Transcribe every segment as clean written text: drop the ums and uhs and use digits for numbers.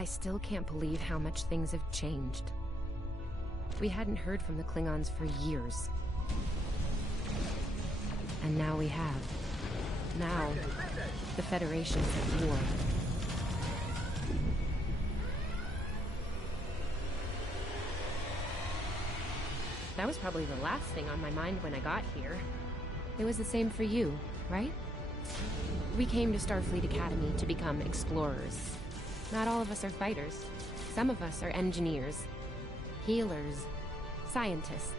I still can't believe how much things have changed. We hadn't heard from the Klingons for years. And now we have. Now, the Federation's at war. That was probably the last thing on my mind when I got here. It was the same for you, right? We came to Starfleet Academy to become explorers. Not all of us are fighters. Some of us are engineers, healers, scientists.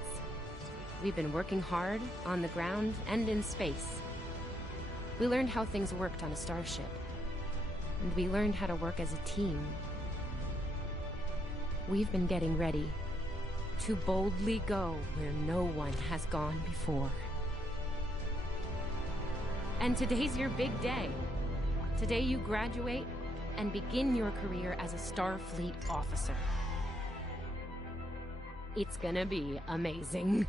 We've been working hard on the ground and in space. We learned how things worked on a starship. And we learned how to work as a team. We've been getting ready to boldly go where no one has gone before. And today's your big day. Today you graduate and begin your career as a Starfleet officer. It's gonna be amazing.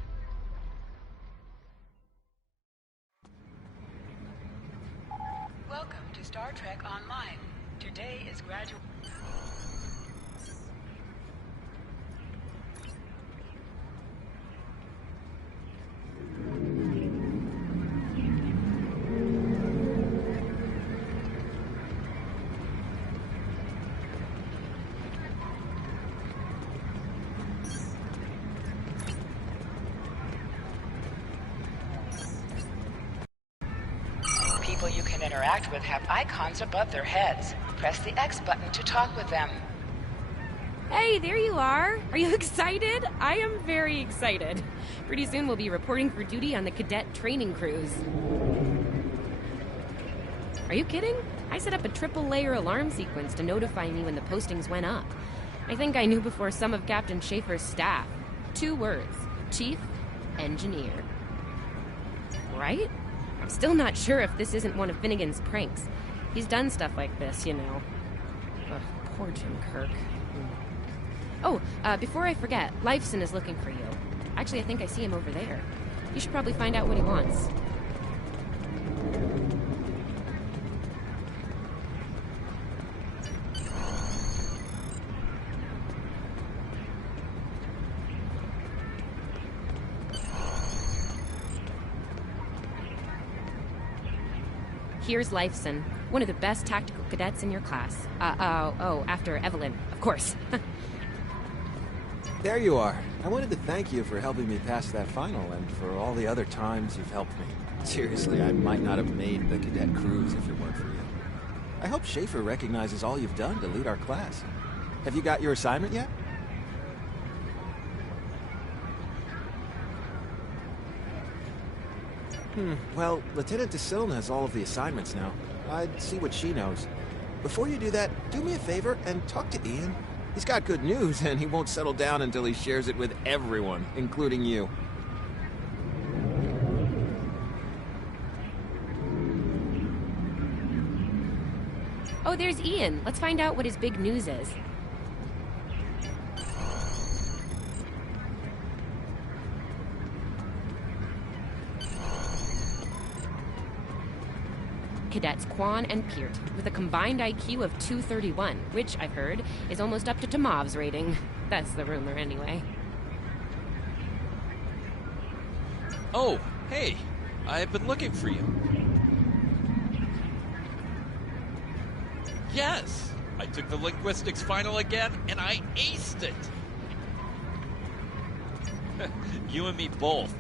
Welcome to Star Trek Online. Today is graduation. People you can interact with have icons above their heads. Press the X button to talk with them. Hey, there you are. Are you excited? I am very excited. Pretty soon we'll be reporting for duty on the cadet training cruise. Are you kidding? I set up a triple-layer alarm sequence to notify me when the postings went up. I think I knew before some of Captain Schaefer's staff. 2 words. Chief Engineer. Right? I'm still not sure if this isn't one of Finnegan's pranks. He's done stuff like this, you know. Ugh, poor Jim Kirk. Oh, before I forget, Lifeson is looking for you. Actually, I think I see him over there. You should probably find out what he wants. Here's Lifeson, one of the best tactical cadets in your class. After Evelyn, of course. There you are. I wanted to thank you for helping me pass that final and for all the other times you've helped me. Seriously, I might not have made the cadet cruise if it weren't for you. I hope Schaefer recognizes all you've done to lead our class. Have you got your assignment yet? Well, Lieutenant DeSilne has all of the assignments now. I'd see what she knows. Before you do that, do me a favor and talk to Ian. He's got good news, and he won't settle down until he shares it with everyone, including you. Oh, there's Ian. Let's find out what his big news is. Cadets Quan and Peart, with a combined IQ of 231, which, I've heard, is almost up to Tomov's rating. That's the rumor, anyway. Oh, hey. I've been looking for you. Yes! I took the linguistics final again, and I aced it! You and me both.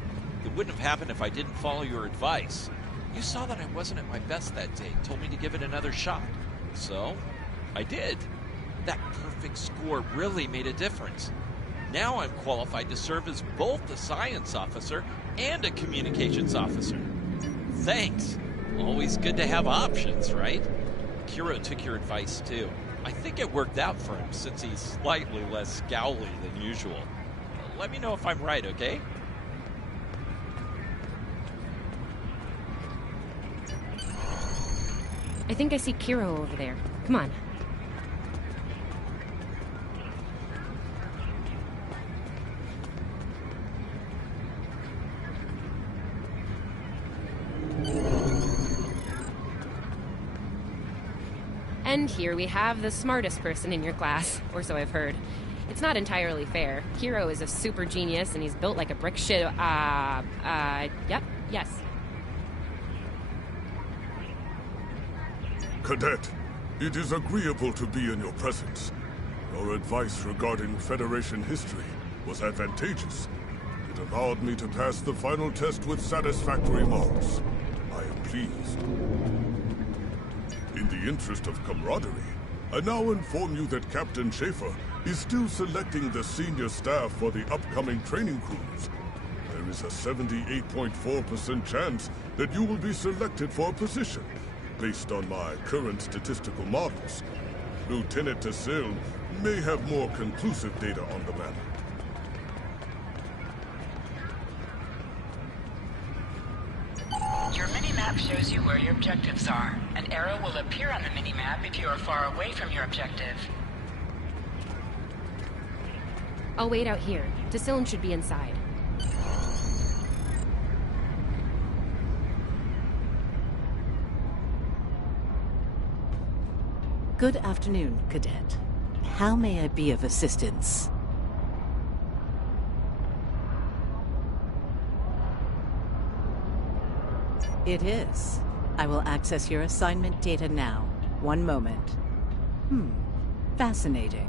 It wouldn't have happened if I didn't follow your advice. You saw that I wasn't at my best that day, told me to give it another shot. So, I did. That perfect score really made a difference. Now I'm qualified to serve as both a science officer and a communications officer. Thanks. Always good to have options, right? Kiro took your advice too. I think it worked out for him since he's slightly less scowly than usual. Let me know if I'm right, okay? I think I see Kiro over there. Come on. And here we have the smartest person in your class, or so I've heard. It's not entirely fair. Hero is a super genius, and he's built like a brick shit. Yep, yes. Cadet, it is agreeable to be in your presence. Your advice regarding Federation history was advantageous. It allowed me to pass the final test with satisfactory marks. I am pleased. In the interest of camaraderie, I now inform you that Captain Schaefer is still selecting the senior staff for the upcoming training cruise. There is a 78.4% chance that you will be selected for a position, based on my current statistical models. Lieutenant Tassil may have more conclusive data on the matter. Your mini-map shows you where your objectives are. An arrow will appear on the mini-map if you are far away from your objective. I'll wait out here. Tassilin should be inside. Good afternoon, Cadet. How may I be of assistance? It is. I will access your assignment data now. One moment. Fascinating.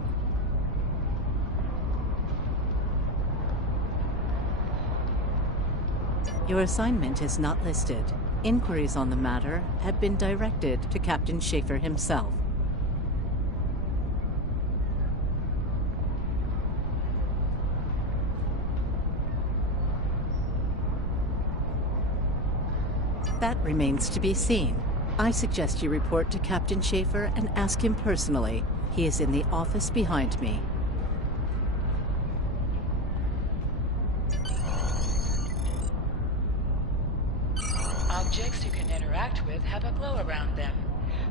Your assignment is not listed. Inquiries on the matter have been directed to Captain Schaefer himself. That remains to be seen. I suggest you report to Captain Schaefer and ask him personally. He is in the office behind me. Objects you can interact with have a glow around them.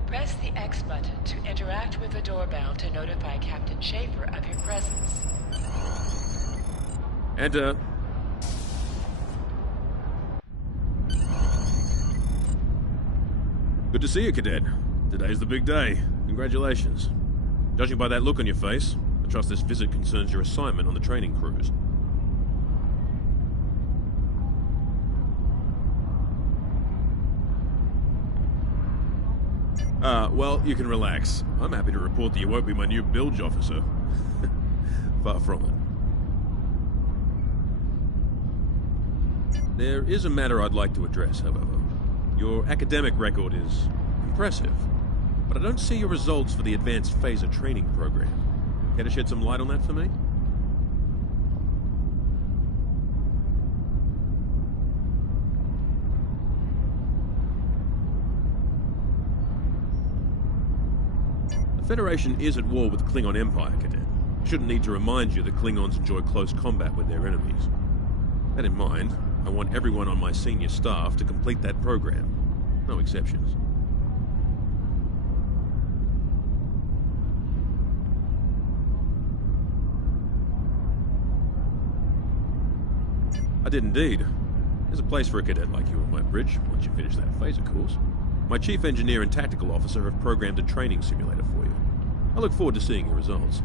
Press the X button to interact with the doorbell to notify Captain Schaefer of your presence. Enter. Good to see you, Cadet. Today's the big day. Congratulations. Judging by that look on your face, I trust this visit concerns your assignment on the training cruise. Well, you can relax. I'm happy to report that you won't be my new bilge officer. Far from it. There is a matter I'd like to address, however. Your academic record is impressive, but I don't see your results for the Advanced Phaser Training Program. Care to shed some light on that for me? The Federation is at war with the Klingon Empire, Cadet. Shouldn't need to remind you that Klingons enjoy close combat with their enemies. That in mind, I want everyone on my senior staff to complete that program. No exceptions. I did indeed. There's a place for a cadet like you on my bridge once you finish that phaser course. My chief engineer and tactical officer have programmed a training simulator for you. I look forward to seeing your results.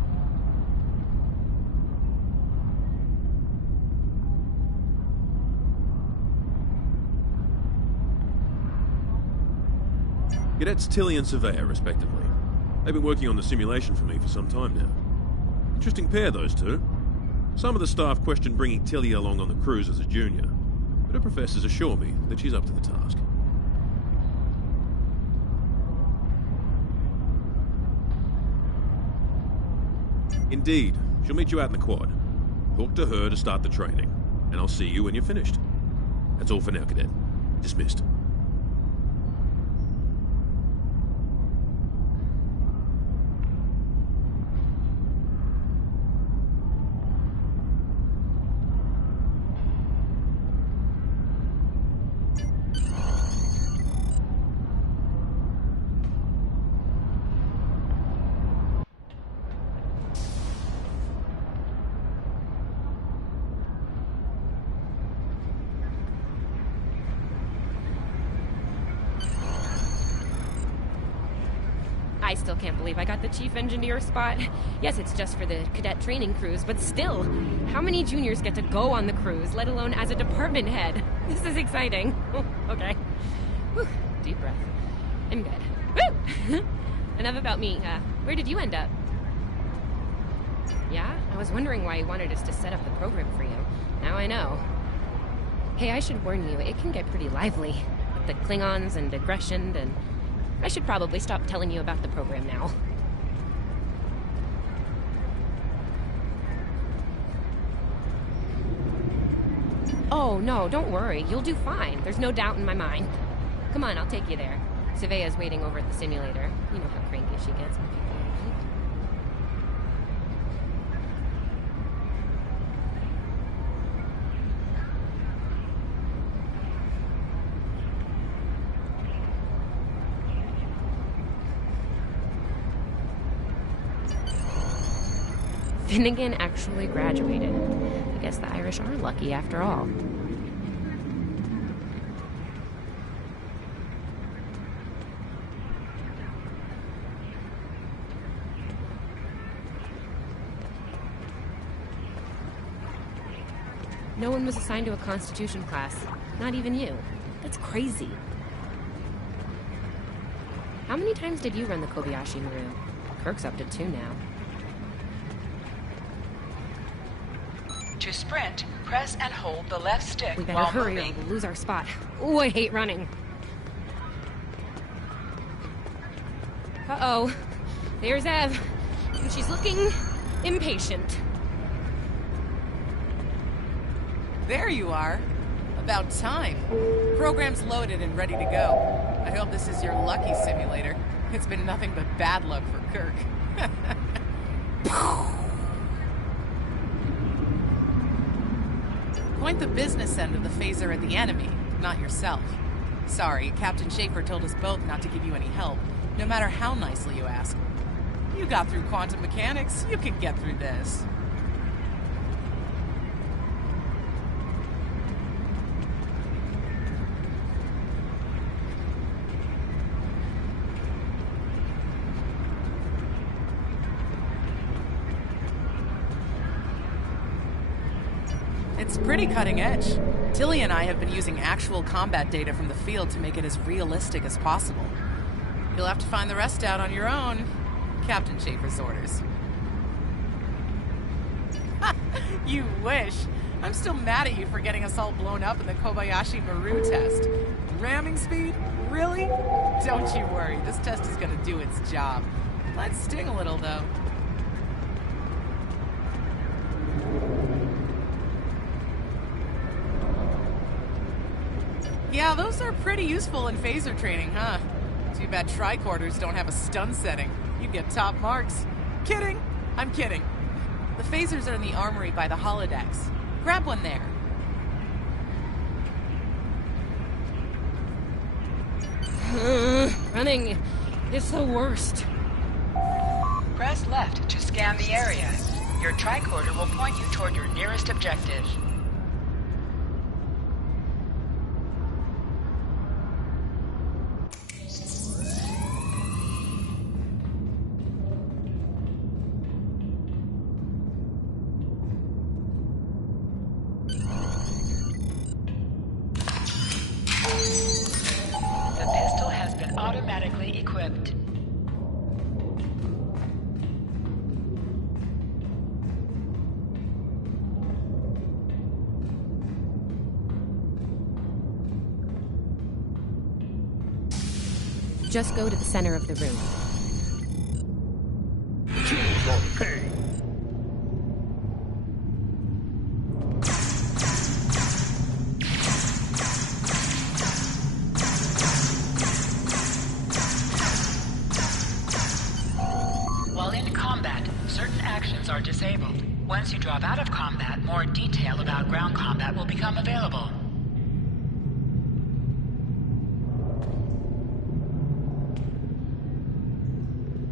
Cadets Tilly and Surveyor, respectively. They've been working on the simulation for me for some time now. Interesting pair, those two. Some of the staff question bringing Tilly along on the cruise as a junior, but her professors assure me that she's up to the task. Indeed. She'll meet you out in the quad. Talk to her to start the training, and I'll see you when you're finished. That's all for now, Cadet. Dismissed. I still can't believe I got the chief engineer spot. Yes, it's just for the cadet training cruise, but still, how many juniors get to go on the cruise, let alone as a department head? This is exciting. Okay. Whew, deep breath. I'm good. Woo! Enough about me. Where did you end up? Yeah? I was wondering why you wanted us to set up the program for you. Now I know. Hey, I should warn you, it can get pretty lively. With the Klingons and aggression, and I should probably stop telling you about the program now. Oh, no, don't worry. You'll do fine. There's no doubt in my mind. Come on, I'll take you there. Savea's waiting over at the simulator. You know how cranky she gets when people are late. Finnegan actually graduated. I guess the Irish are lucky after all. No one was assigned to a Constitution class. Not even you. That's crazy. How many times did you run the Kobayashi Maru? Kirk's up to 2 now. To sprint, press and hold the left stick We better while hurry moving. or we'll lose our spot. Ooh, I hate running. Uh-oh. There's Ev. And she's looking impatient. There you are. About time. Program's loaded and ready to go. I hope this is your lucky simulator. It's been nothing but bad luck for Kirk. Point the business end of the phaser at the enemy, not yourself. Sorry, Captain Schaefer told us both not to give you any help, no matter how nicely you ask. You got through quantum mechanics, you can get through this. It's pretty cutting edge. Tilly and I have been using actual combat data from the field to make it as realistic as possible. You'll have to find the rest out on your own. Captain Schaefer's orders. You wish. I'm still mad at you for getting us all blown up in the Kobayashi Maru test. Ramming speed? Really? Don't you worry, this test is gonna do its job. Might sting a little, though. Yeah, those are pretty useful in phaser training, huh? Too bad tricorders don't have a stun setting. You'd get top marks. Kidding! I'm kidding. The phasers are in the armory by the holodecks. Grab one there. Running is the worst. Press left to scan the area. Your tricorder will point you toward your nearest objective. The pistol has been automatically equipped. Just go to the center of the room. While in combat, certain actions are disabled. Once you drop out of combat, more detail about ground combat will become available.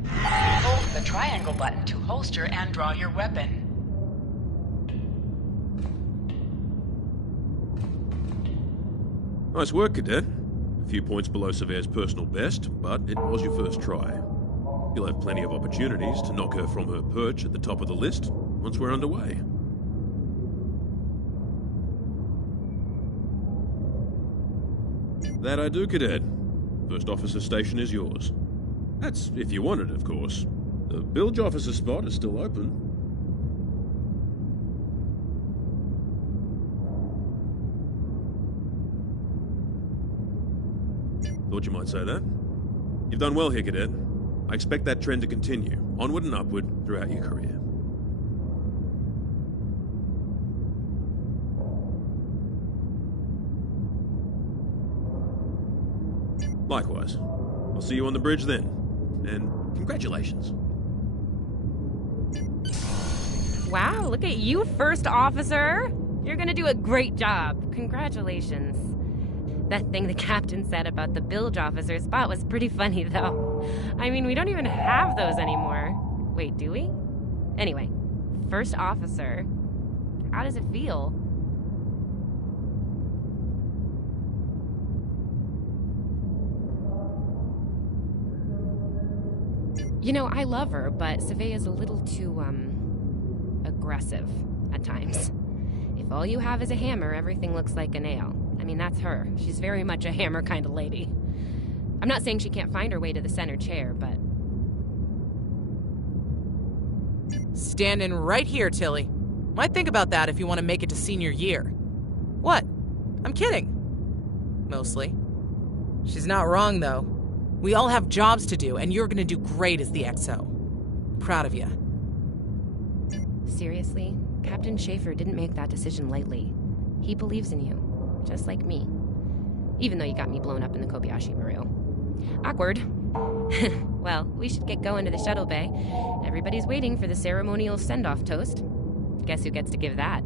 Hold the triangle button to holster and draw your weapon. Nice work, Cadet. A few points below Severe's personal best, but it was your first try. You'll have plenty of opportunities to knock her from her perch at the top of the list once we're underway. That I do, Cadet. First officer station is yours. That's if you want it, of course. The bilge officer spot is still open. Thought you might say that. You've done well here, Cadet. I expect that trend to continue, onward and upward, throughout your career. Likewise. I'll see you on the bridge then. And congratulations. Wow, look at you, First Officer! You're gonna do a great job. Congratulations. That thing the captain said about the bilge officer spot was pretty funny, though. I mean, we don't even have those anymore. Wait, do we? Anyway, First Officer, how does it feel? You know, I love her, but Savea's a little too, aggressive at times. If all you have is a hammer, everything looks like a nail. I mean, that's her. She's very much a hammer kind of lady. I'm not saying she can't find her way to the center chair, but... Standing right here, Tilly. Might think about that if you want to make it to senior year. What? I'm kidding. Mostly. She's not wrong, though. We all have jobs to do, and you're gonna do great as the XO. Proud of you. Seriously, Captain Schaefer didn't make that decision lightly. He believes in you, just like me. Even though you got me blown up in the Kobayashi Maru. Awkward. Well, we should get going to the shuttle bay. Everybody's waiting for the ceremonial send-off toast. Guess who gets to give that?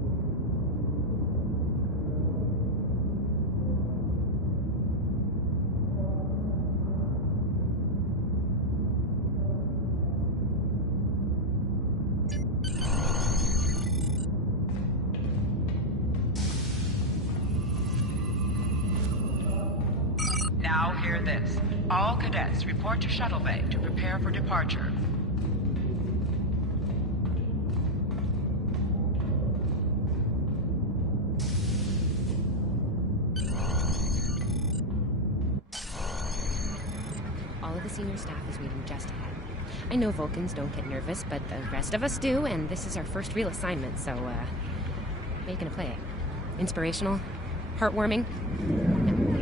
Now hear this. All cadets report to shuttle bay to prepare for departure. All of the senior staff is waiting just ahead. I know Vulcans don't get nervous, but the rest of us do, and this is our first real assignment, so, how are you gonna play it? Inspirational? Heartwarming?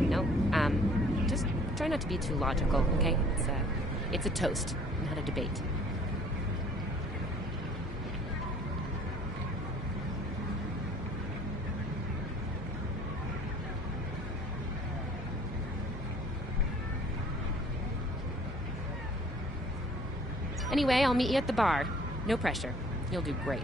No, just try not to be too logical, okay? It's a toast, not a debate. Anyway, I'll meet you at the bar. No pressure. You'll do great.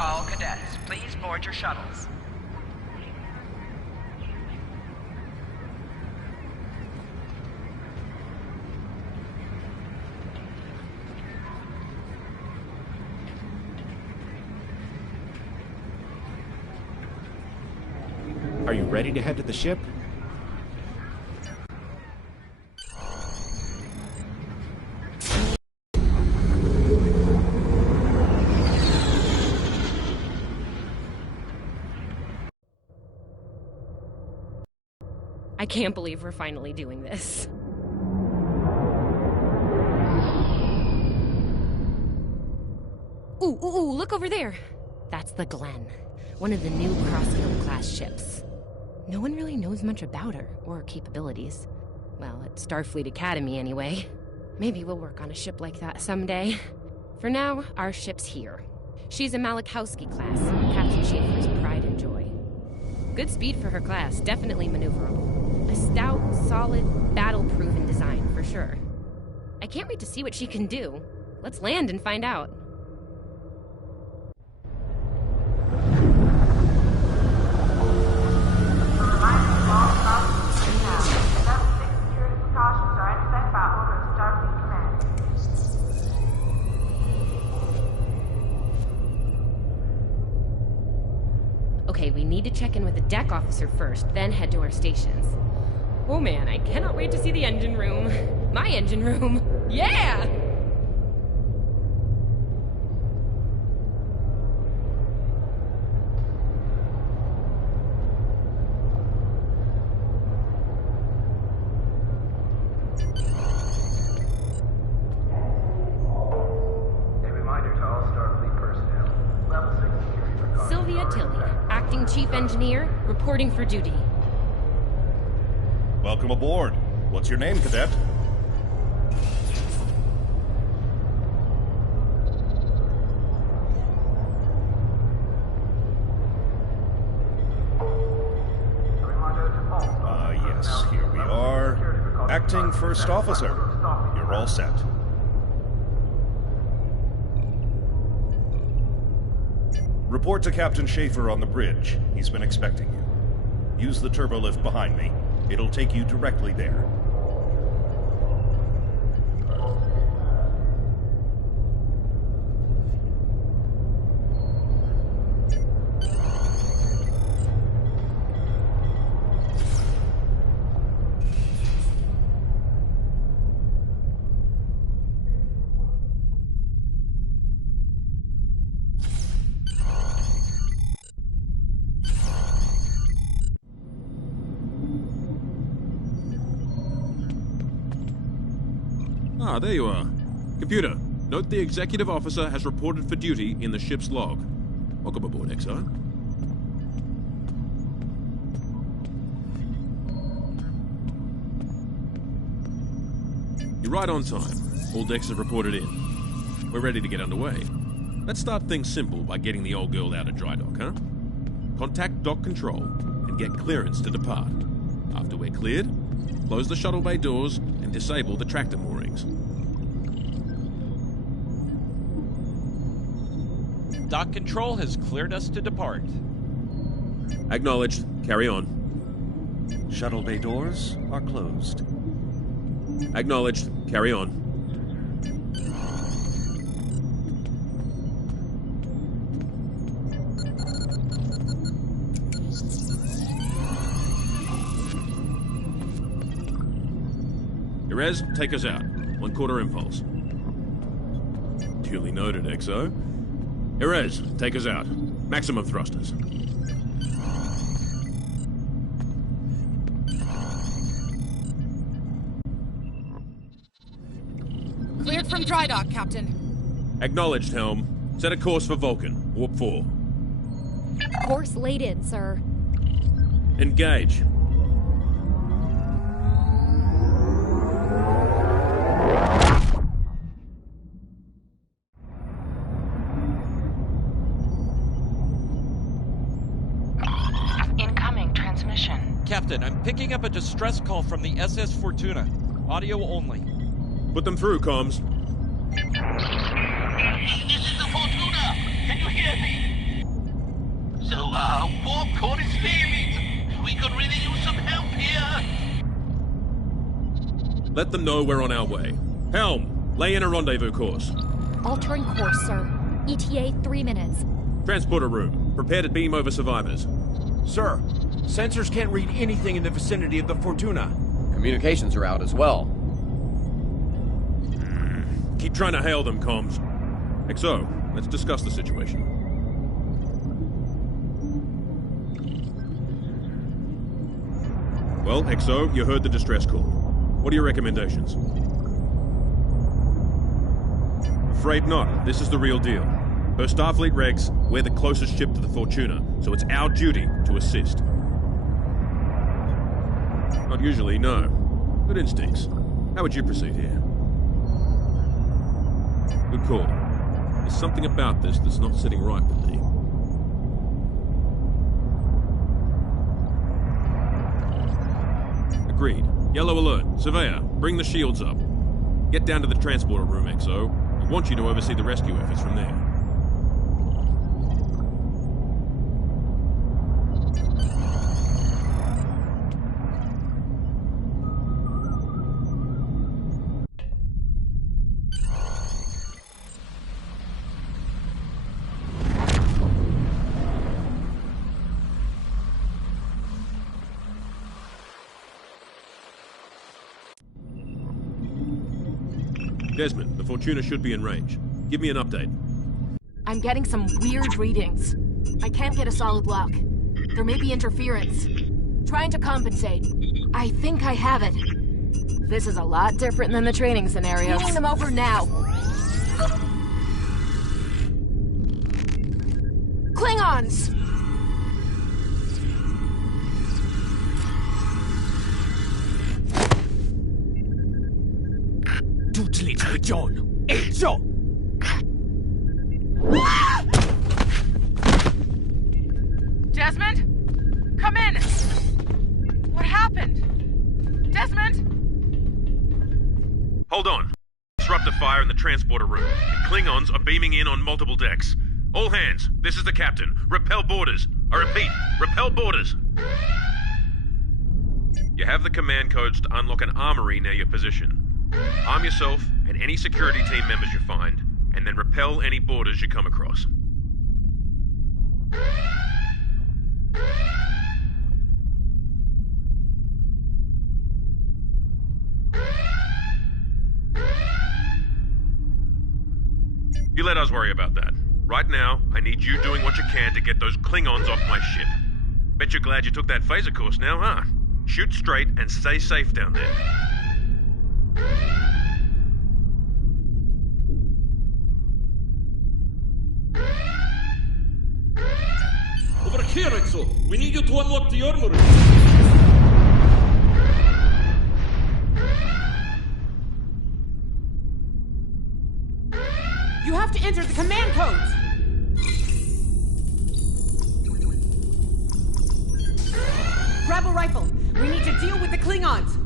All cadets, please board your shuttles. Are you ready to head to the ship? I can't believe we're finally doing this. Ooh, look over there! That's the Glen, one of the new Crossfield-class ships. No one really knows much about her, or her capabilities. Well, at Starfleet Academy, anyway. Maybe we'll work on a ship like that someday. For now, our ship's here. She's a Malachowski class, Captain Schaefer's pride and joy. Good speed for her class, definitely maneuverable. A stout, solid, battle-proven design, for sure. I can't wait to see what she can do. Let's land and find out. Okay, we need to check in with the deck officer first, then head to our stations. Oh man, I cannot wait to see the engine room. My engine room. Yeah! Sylvia Tilly, Acting Chief Engineer, reporting for duty. Welcome aboard. What's your name, Cadet? Yes, here we are. Acting First Officer. You're all set. Report to Captain Schaefer on the bridge. He's been expecting you. Use the turbolift behind me. It'll take you directly there. Ah, there you are. Computer, note the executive officer has reported for duty in the ship's log. Welcome aboard, XO. You're right on time. All decks have reported in. We're ready to get underway. Let's start things simple by getting the old girl out of dry dock, huh? Contact dock control and get clearance to depart. After we're cleared, close the shuttle bay doors and disable the tractor moorings. Dock control has cleared us to depart. Acknowledged. Carry on. Shuttle bay doors are closed. Acknowledged. Carry on. Erez, take us out. 1/4 impulse. Duly noted, XO. Erez, take us out. Maximum thrusters. Cleared from dry dock, Captain. Acknowledged, Helm. Set a course for Vulcan. Warp 4. Course laid in, sir. Engage. Incoming transmission. Captain, I'm picking up a distress call from the SS Fortuna. Audio only. Put them through, comms. This is the Fortuna! Can you hear me? So, warp core is failing. We could really use some help here. Let them know we're on our way. Helm, lay in a rendezvous course. Altering course, sir. ETA 3 minutes. Transporter room. Prepare to beam over survivors. Sir, sensors can't read anything in the vicinity of the Fortuna. Communications are out as well. Keep trying to hail them, comms. XO, let's discuss the situation. Well, XO, you heard the distress call. What are your recommendations? Afraid not. This is the real deal. Per Starfleet regs, we're the closest ship to the Fortuna, so it's our duty to assist. Not usually, no. Good instincts. How would you proceed here? Good call. There's something about this that's not sitting right with me. Agreed. Yellow alert. Surveyor, bring the shields up. Get down to the transporter room, XO. I want you to oversee the rescue efforts from there. Desmond, the Fortuna should be in range. Give me an update. I'm getting some weird readings. I can't get a solid lock. There may be interference. Trying to compensate. I think I have it. This is a lot different than the training scenarios. Heating them over now. Klingons! Desmond? Come in! What happened? Desmond? Hold on. Disrupt the fire in the transporter room. The Klingons are beaming in on multiple decks. All hands, this is the captain. Repel boarders. I repeat, repel boarders. You have the command codes to unlock an armory near your position. Arm yourself and any security team members you find, and then repel any boarders you come across. You let us worry about that. Right now, I need you doing what you can to get those Klingons off my ship. Bet you're glad you took that phaser course now, huh? Shoot straight and stay safe down there. Over here, Exo! We need you to unlock the armory! You have to enter the command codes! Grab a rifle! We need to deal with the Klingons!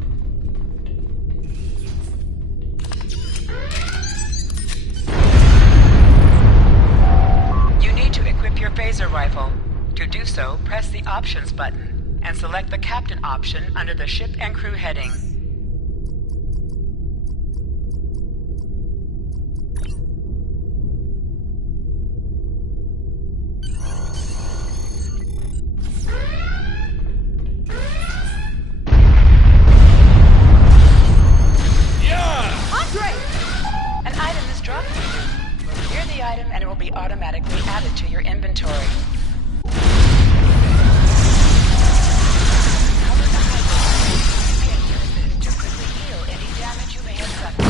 You need to equip your phaser rifle. To do so, press the Options button and select the Captain option under the Ship and Crew heading. Automatically added to your inventory. Cover the high surfaces to quickly heal any damage you may have suffered.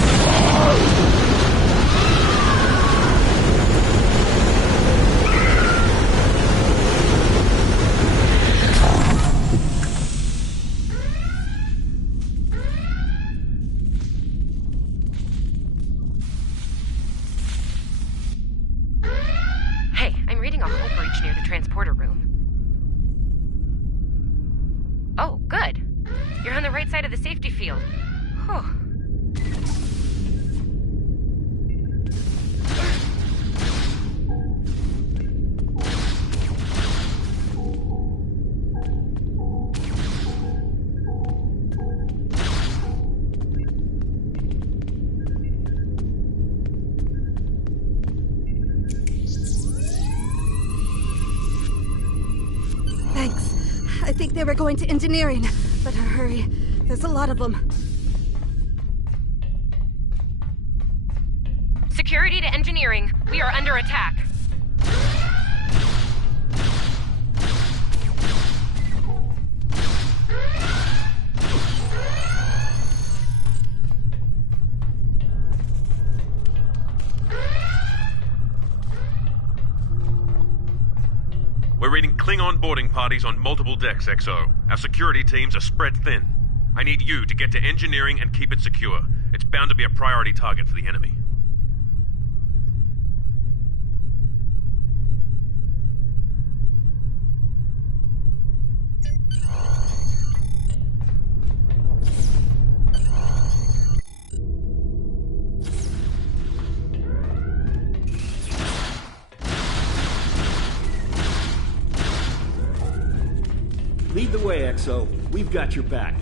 Near the transporter room. Oh, good. You're on the right side of the safety field. Whew. I think they were going to engineering. Better hurry. There's a lot of them. Security to engineering. We are under attack. We're reading Klingon boarding parties on multiple decks, XO. Our security teams are spread thin. I need you to get to engineering and keep it secure. It's bound to be a priority target for the enemy. Lead the way, XO. We've got your back.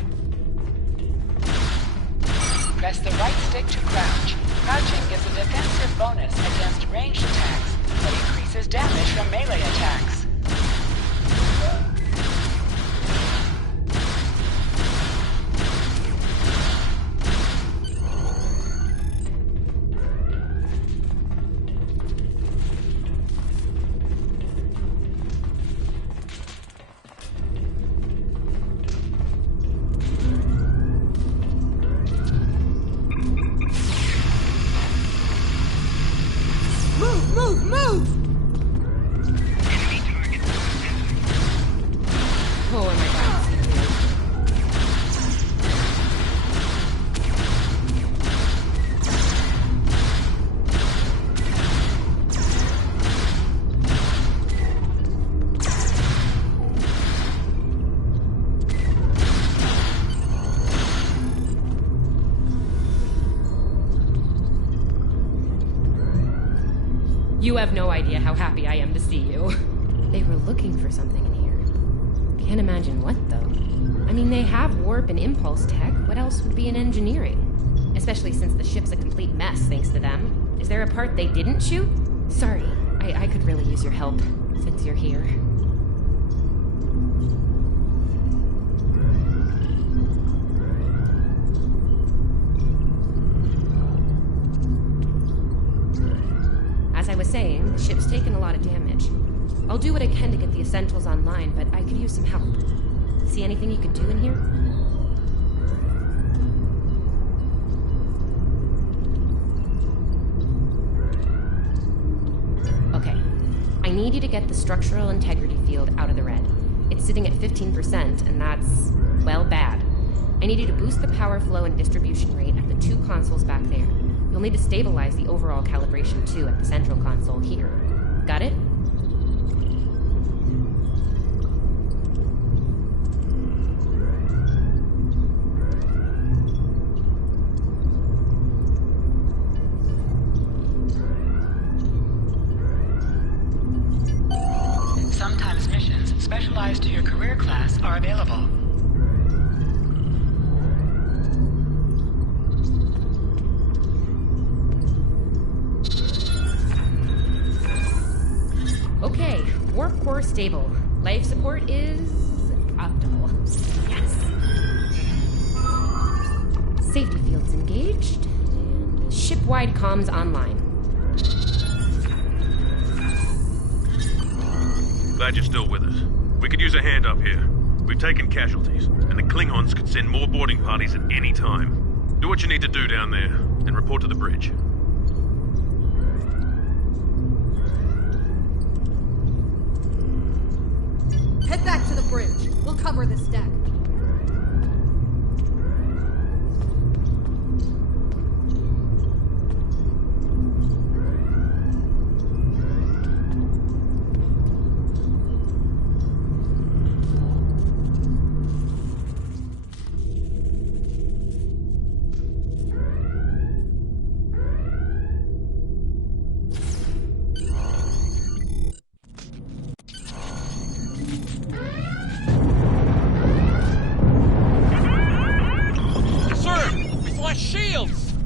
Press the right stick to crouch. Crouching gives a defensive bonus against ranged attacks, but increases damage from melee attacks. You have no idea how happy I am to see you. They were looking for something in here. Can't imagine what, though. I mean, they have warp and impulse tech. What else would be in engineering? Especially since the ship's a complete mess, thanks to them. Is there a part they didn't shoot? Sorry, I could really use your help, since you're here. As I was saying, the ship's taken a lot of damage. I'll do what I can to get the essentials online, but I could use some help. See anything you could do in here? Okay. I need you to get the structural integrity field out of the red. It's sitting at 15%, and that's, well, bad. I need you to boost the power flow and distribution rate at the two consoles back there. You'll need to stabilize the overall calibration, too, at the central console here. Got it? Sometimes missions specialized to your career class are available. Okay, warp core stable. Life support is optimal. Yes. Safety fields engaged. And ship-wide comms online. Glad you're still with us. We could use a hand up here. We've taken casualties, and the Klingons could send more boarding parties at any time. Do what you need to do down there, and report to the bridge. Head back to the bridge. We'll cover this deck.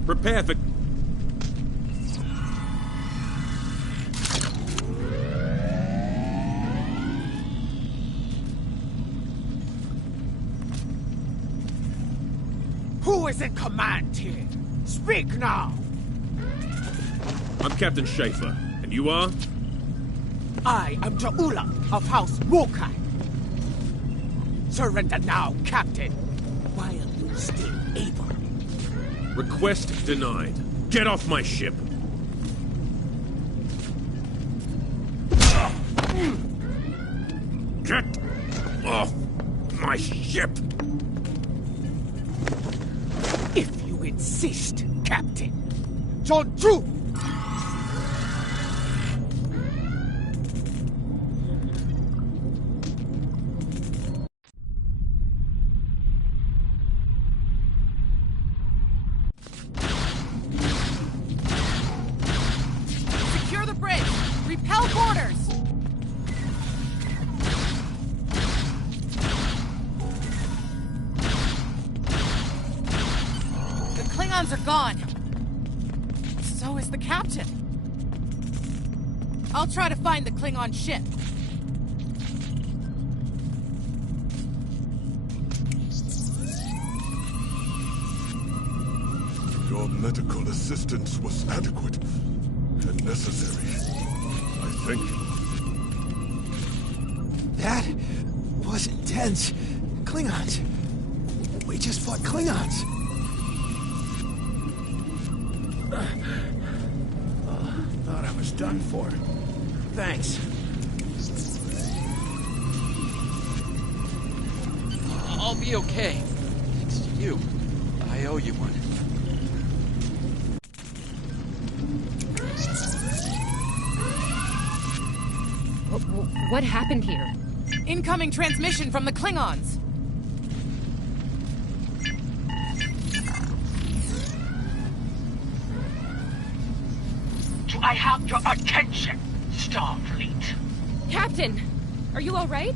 Prepare for... Who is in command here? Speak now! I'm Captain Schaefer, and you are? I am Ja'ula of House Wokai. Surrender now, Captain, while you still able. Request denied. Get off my ship! Get off my ship! If you insist, Captain. John Drew! Secure the bridge! Repel boarders! The Klingons are gone. So is the captain. I'll try to find the Klingon ship. Your medical assistance was adequate and necessary. I thank you. That was intense. Klingons. We just fought Klingons. Thought I was done for. Thanks. I'll be okay. Thanks to you. I owe you one. What happened here? Incoming transmission from the Klingons. Do I have your attention, Starfleet? Captain, are you all right?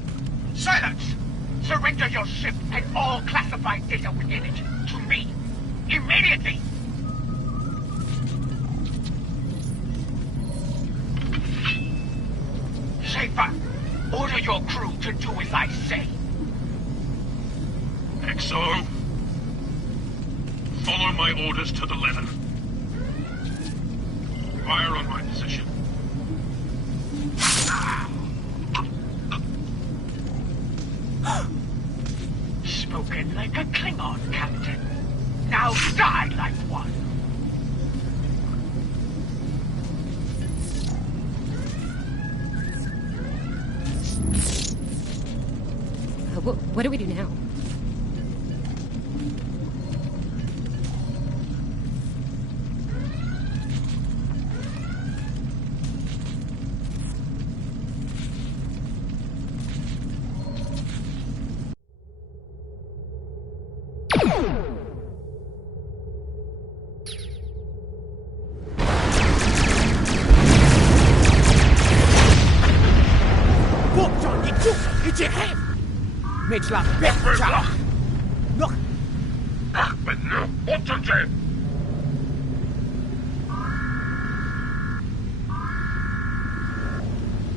Silence! Surrender your ship and all classified data within it to me. Immediately! Schaefer, order your crew to do as I say. XO, follow my orders to the letter. Fire on my position. Spoken like a Klingon, Captain. Now die like one. What do we do now? Makes la bête. Look. Maintenant, entendez.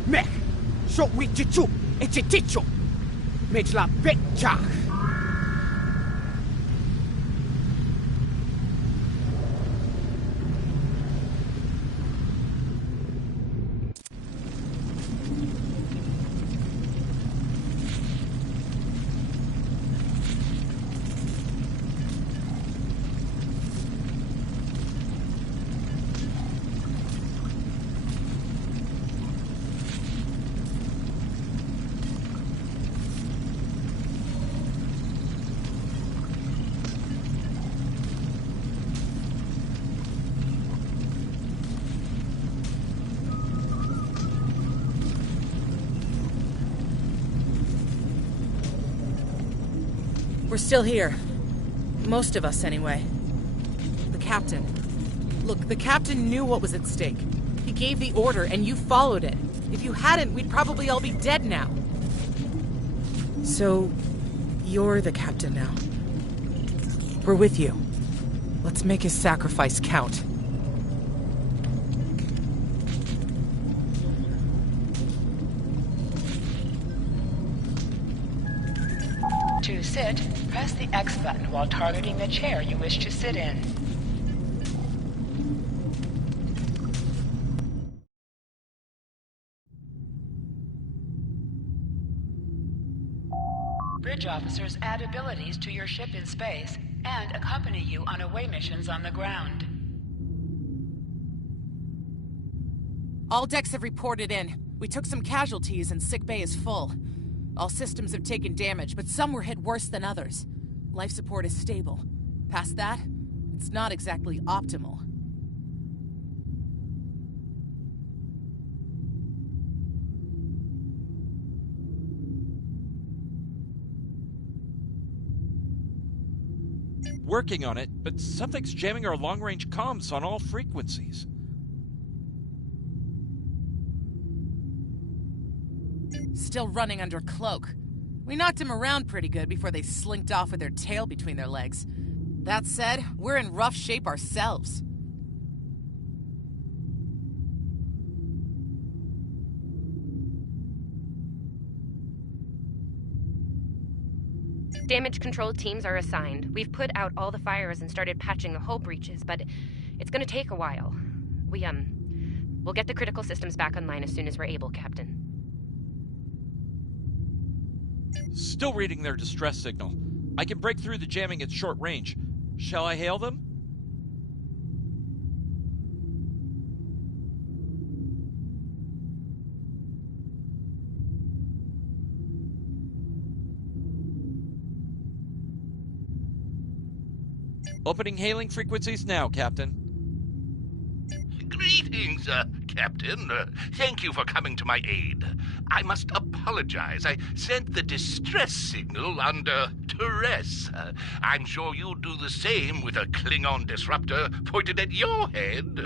Mec, so we chichu, it's a ticho. Makes la bête. We're still here. Most of us, anyway. The captain. Look, the captain knew what was at stake. He gave the order, and you followed it. If you hadn't, we'd probably all be dead now. So, you're the captain now. We're with you. Let's make his sacrifice count. To sit, press the X button while targeting the chair you wish to sit in. Bridge officers add abilities to your ship in space and accompany you on away missions on the ground. All decks have reported in. We took some casualties and sick bay is full. All systems have taken damage, but some were hit worse than others. Life support is stable. Past that, it's not exactly optimal. Working on it, but something's jamming our long-range comms on all frequencies. Still running under cloak. We knocked him around pretty good before they slinked off with their tail between their legs. That said, we're in rough shape ourselves. Damage control teams are assigned. We've put out all the fires and started patching the hull breaches, but it's gonna take a while. We'll get the critical systems back online as soon as we're able, Captain. Still reading their distress signal. I can break through the jamming at short range. Shall I hail them? Opening hailing frequencies now, Captain. Greetings, Captain. Thank you for coming to my aid. I must apologize. I sent the distress signal under duress. I'm sure you'd do the same with a Klingon disruptor pointed at your head.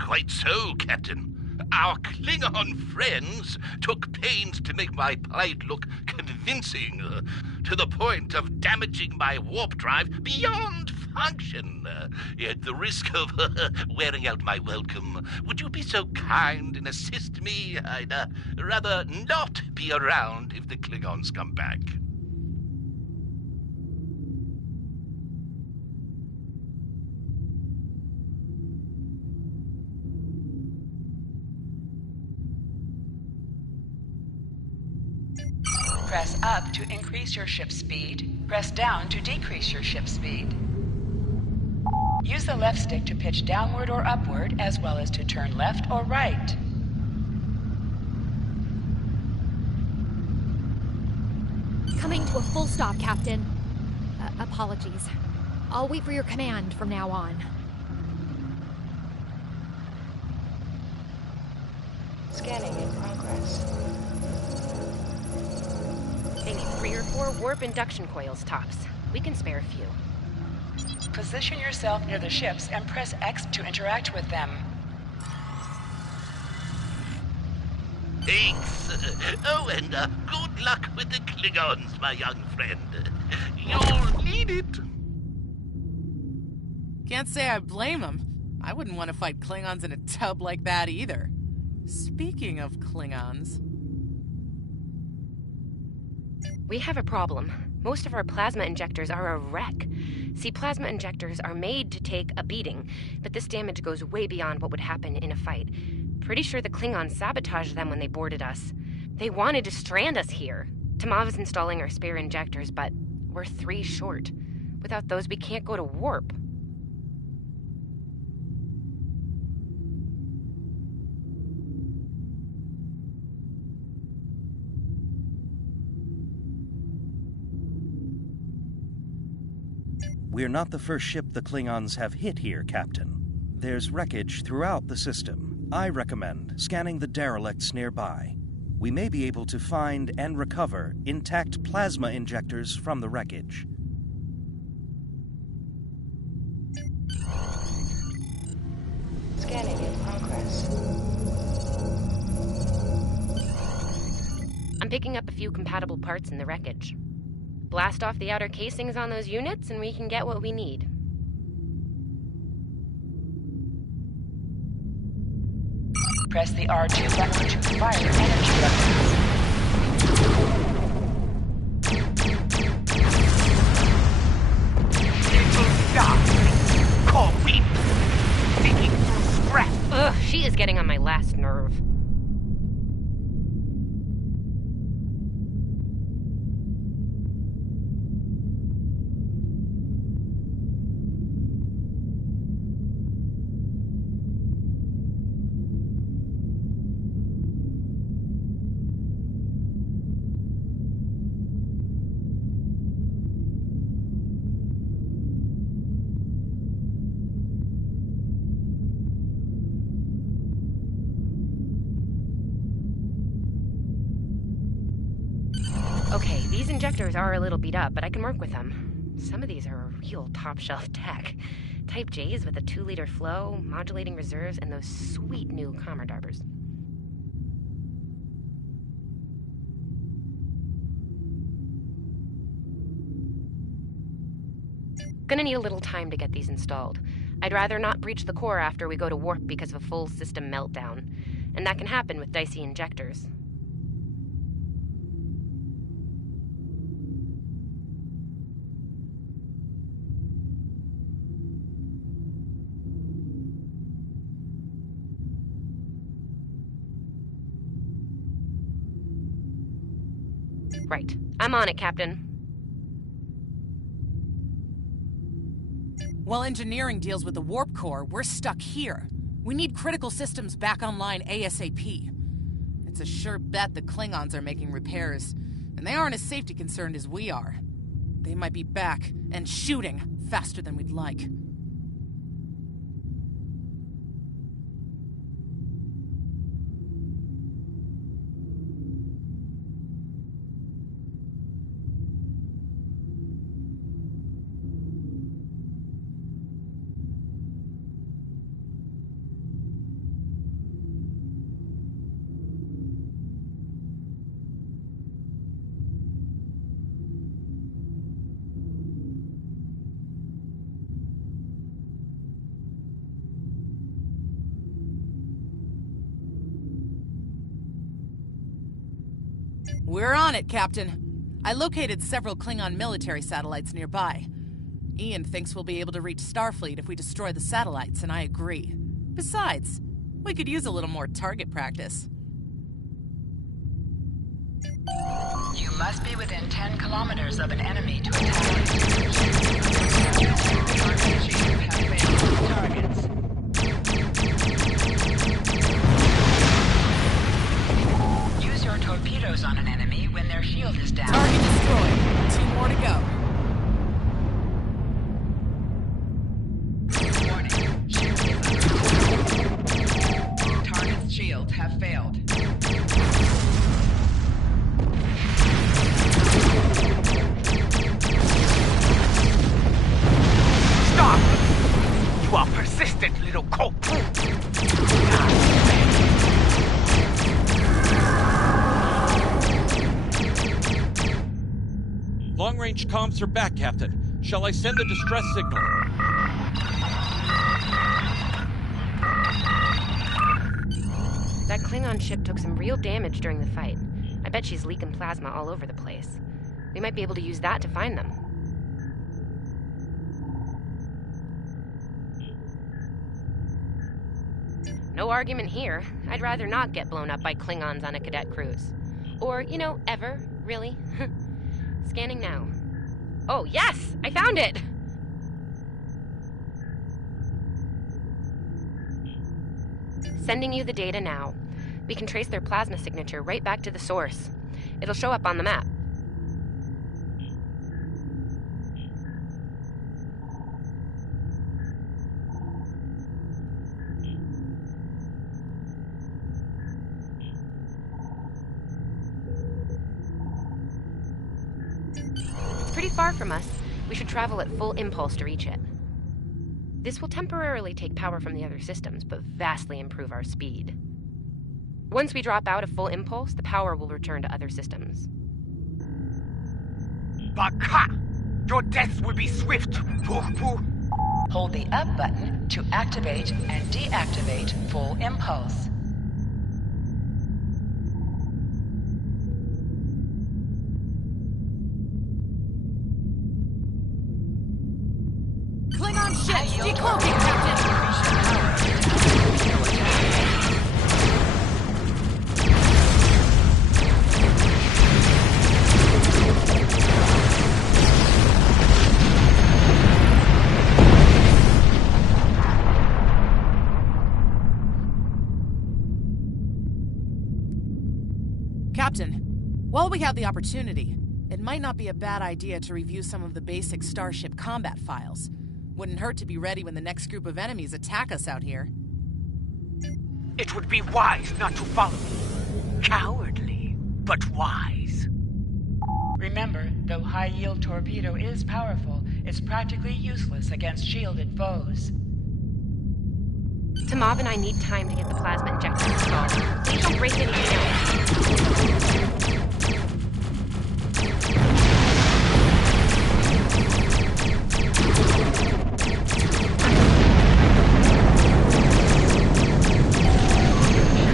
Quite so, Captain. Our Klingon friends took pains to make my plight look convincing, to the point of damaging my warp drive beyond function. At the risk of wearing out my welcome, would you be so kind and assist me? I'd rather not be around if the Klingons come back. Press up to increase your ship's speed. Press down to decrease your ship's speed. Use the left stick to pitch downward or upward, as well as to turn left or right. Coming to a full stop, Captain. Apologies. I'll wait for your command from now on. Scanning in progress. They need 3 or 4 warp induction coils tops. We can spare a few. Position yourself near the ships and press X to interact with them. Thanks. Oh, and good luck with the Klingons, my young friend. You'll need it. Can't say I blame him. I wouldn't want to fight Klingons in a tub like that either. Speaking of Klingons... We have a problem. Most of our plasma injectors are a wreck. See, plasma injectors are made to take a beating, but this damage goes way beyond what would happen in a fight. Pretty sure the Klingons sabotaged them when they boarded us. They wanted to strand us here. Tamav is installing our spare injectors, but we're 3 short. Without those, we can't go to warp. We're not the first ship the Klingons have hit here, Captain. There's wreckage throughout the system. I recommend scanning the derelicts nearby. We may be able to find and recover intact plasma injectors from the wreckage. Scanning in progress. I'm picking up a few compatible parts in the wreckage. Blast off the outer casings on those units and we can get what we need. Press the R2 button to fire energy weapons. Ugh, she is getting on my last nerve. Okay, these injectors are a little beat up, but I can work with them. Some of these are a real top-shelf tech. Type J's with a 2-liter flow, modulating reserves, and those sweet new Commodore Darbers. Gonna need a little time to get these installed. I'd rather not breach the core after we go to warp because of a full system meltdown. And that can happen with dicey injectors. Right. I'm on it, Captain. While engineering deals with the warp core, we're stuck here. We need critical systems back online ASAP. It's a sure bet the Klingons are making repairs, and they aren't as safety concerned as we are. They might be back and shooting faster than we'd like. We're on it, Captain. I located several Klingon military satellites nearby. Ian thinks we'll be able to reach Starfleet if we destroy the satellites, and I agree. Besides, we could use a little more target practice. You must be within 10 kilometers of an enemy to attack. Targets. Use your torpedoes on an enemy when their shield is down. Target destroyed. 2 more to go. Warning. Shield is under. Target's shields have failed. Stop! You are persistent, little cope. Long-range comms are back, Captain. Shall I send the distress signal? That Klingon ship took some real damage during the fight. I bet she's leaking plasma all over the place. We might be able to use that to find them. No argument here. I'd rather not get blown up by Klingons on a cadet cruise. Or, ever, really. Scanning now. Oh, yes! I found it! Sending you the data now. We can trace their plasma signature right back to the source. It'll show up on the map. It's pretty far from us. We should travel at full impulse to reach it. This will temporarily take power from the other systems, but vastly improve our speed. Once we drop out of full impulse, the power will return to other systems. Baka! Your death will be swift, Purpu! Hold the up button to activate and deactivate full impulse. Klingon ships decloaking, Captain! Captain, while we have the opportunity, it might not be a bad idea to review some of the basic Starship combat files. Wouldn't hurt to be ready when the next group of enemies attack us out here. It would be wise not to follow me. Cowardly, but wise. Remember, though high-yield torpedo is powerful, it's practically useless against shielded foes. Tamav and I need time to get the plasma injector installed. Please don't break anything else.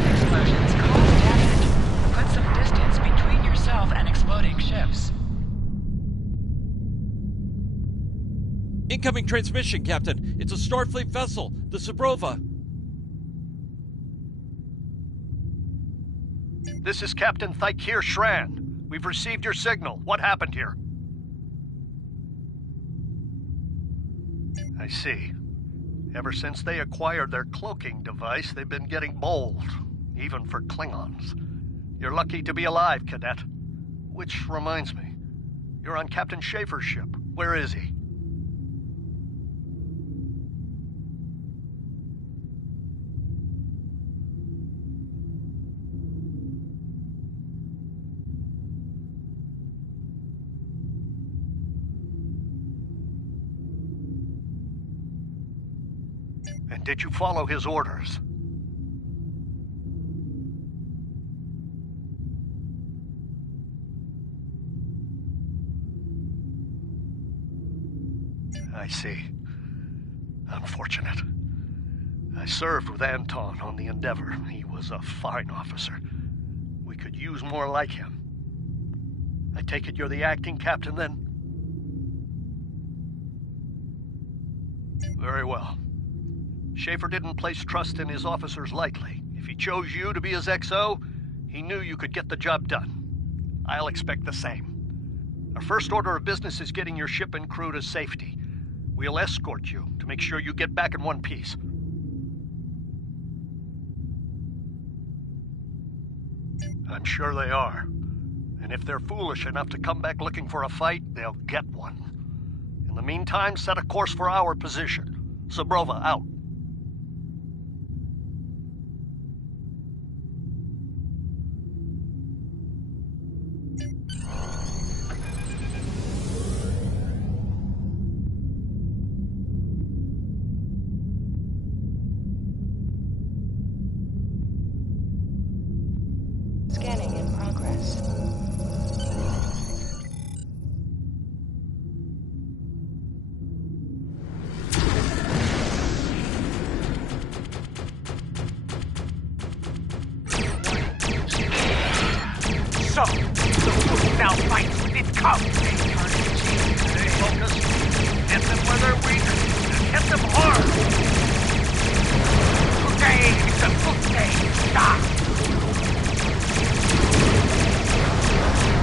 Explosions cause damage. Put some distance between yourself and exploding ships. Incoming transmission, Captain. It's a Starfleet vessel, the Sabrova. This is Captain Thykir Shran. We've received your signal. What happened here? I see. Ever since they acquired their cloaking device, they've been getting bold, even for Klingons. You're lucky to be alive, Cadet. Which reminds me, you're on Captain Schaefer's ship. Where is he? And did you follow his orders? I see. Unfortunate. I served with Anton on the Endeavor. He was a fine officer. We could use more like him. I take it you're the acting captain, then? Very well. Schaefer didn't place trust in his officers lightly. If he chose you to be his XO, he knew you could get the job done. I'll expect the same. Our first order of business is getting your ship and crew to safety. We'll escort you to make sure you get back in one piece. I'm sure they are. And if they're foolish enough to come back looking for a fight, they'll get one. In the meantime, set a course for our position. Sabrova, out. Scanning in progress. So, the fool now fights with its cub. Stay focused. Hit them where they're weak. Hit them hard. Today is a good day to die.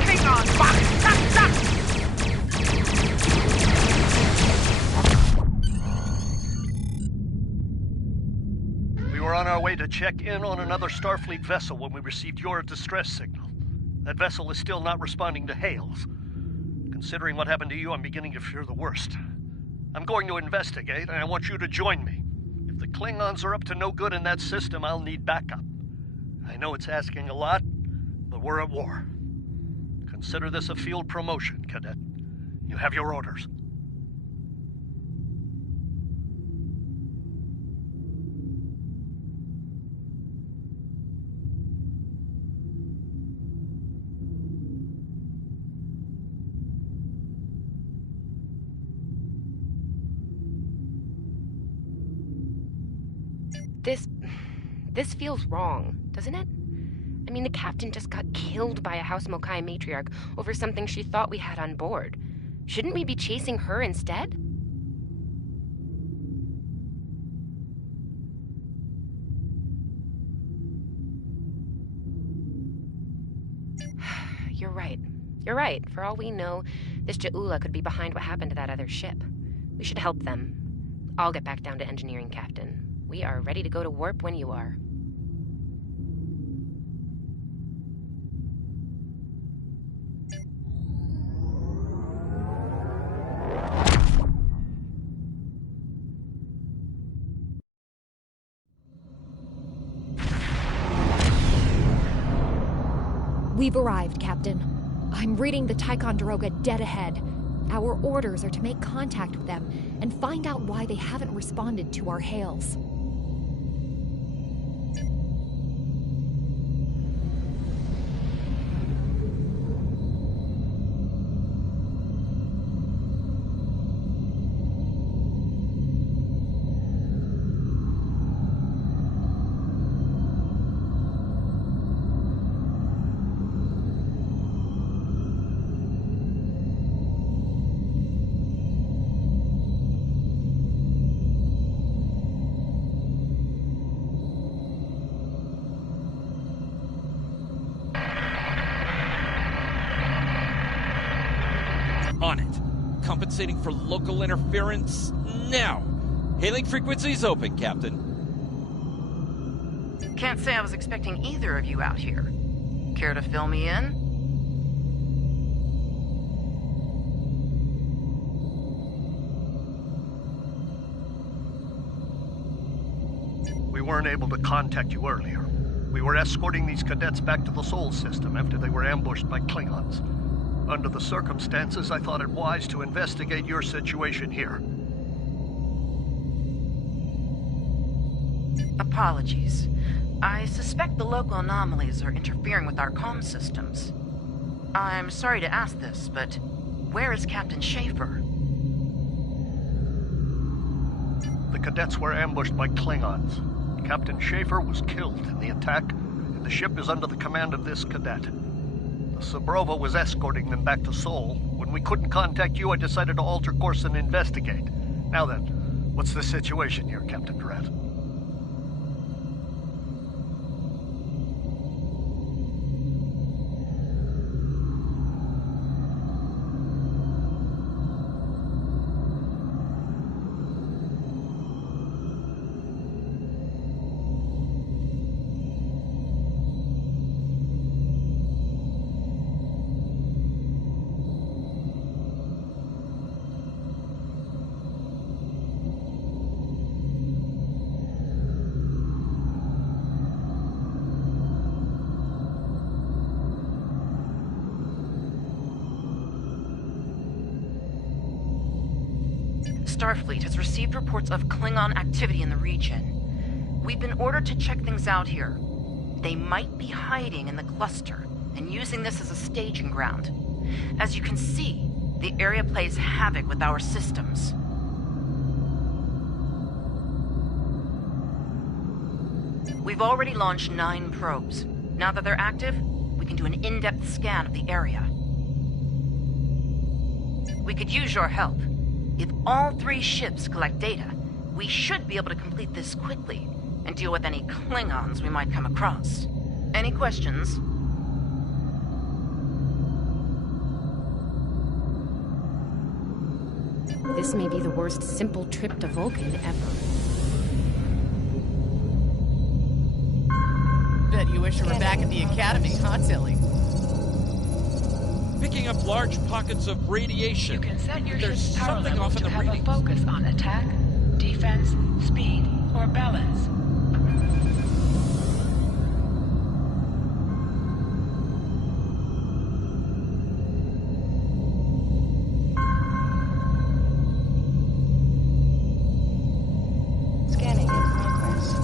Klingon, back! Stop, stop! We were on our way to check in on another Starfleet vessel when we received your distress signal. That vessel is still not responding to hails. Considering what happened to you, I'm beginning to fear the worst. I'm going to investigate, and I want you to join me. If the Klingons are up to no good in that system, I'll need backup. I know it's asking a lot, but we're at war. Consider this a field promotion, Cadet. You have your orders. This feels wrong, doesn't it? I mean, the captain just got killed by a House Mokai matriarch over something she thought we had on board. Shouldn't we be chasing her instead? You're right. You're right. For all we know, this Ja'ula could be behind what happened to that other ship. We should help them. I'll get back down to engineering, Captain. We are ready to go to warp when you are. We've arrived, Captain. I'm reading the Ticonderoga dead ahead. Our orders are to make contact with them and find out why they haven't responded to our hails. On it. Compensating for local interference now. Hailing frequencies open, Captain. Can't say I was expecting either of you out here. Care to fill me in? We weren't able to contact you earlier. We were escorting these cadets back to the Sol system after they were ambushed by Klingons. Under the circumstances, I thought it wise to investigate your situation here. Apologies. I suspect the local anomalies are interfering with our comm systems. I'm sorry to ask this, but where is Captain Schaefer? The cadets were ambushed by Klingons. Captain Schaefer was killed in the attack, and the ship is under the command of this cadet. The Sabrova was escorting them back to Sol. When we couldn't contact you, I decided to alter course and investigate. Now then, what's the situation here, Captain Durant? Starfleet has received reports of Klingon activity in the region. We've been ordered to check things out here. They might be hiding in the cluster and using this as a staging ground. As you can see, the area plays havoc with our systems. We've already launched 9 probes. Now that they're active, we can do an in-depth scan of the area. We could use your help. If all 3 ships collect data, we should be able to complete this quickly and deal with any Klingons we might come across. Any questions? This may be the worst simple trip to Vulcan ever. Bet you wish you were back at the Academy, huh, Tilly? Picking up large pockets of radiation. You can set your There's ship's power something levels off in to the have a readings. focus on attack, defense, speed, or balance. Scanning in progress.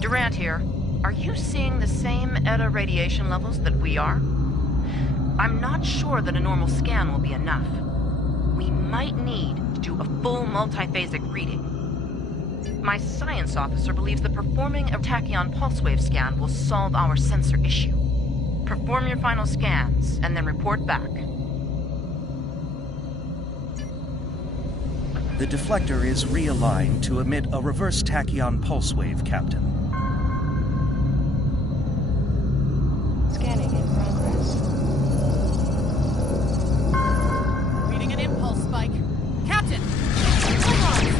Durant here. Are you seeing the same ETA radiation levels that we are? I'm not sure that a normal scan will be enough. We might need to do a full multiphasic reading. My science officer believes that performing a tachyon pulse wave scan will solve our sensor issue. Perform your final scans and then report back. The deflector is realigned to emit a reverse tachyon pulse wave, Captain. Scanning in progress. Reading an impulse spike. Captain! Hold on!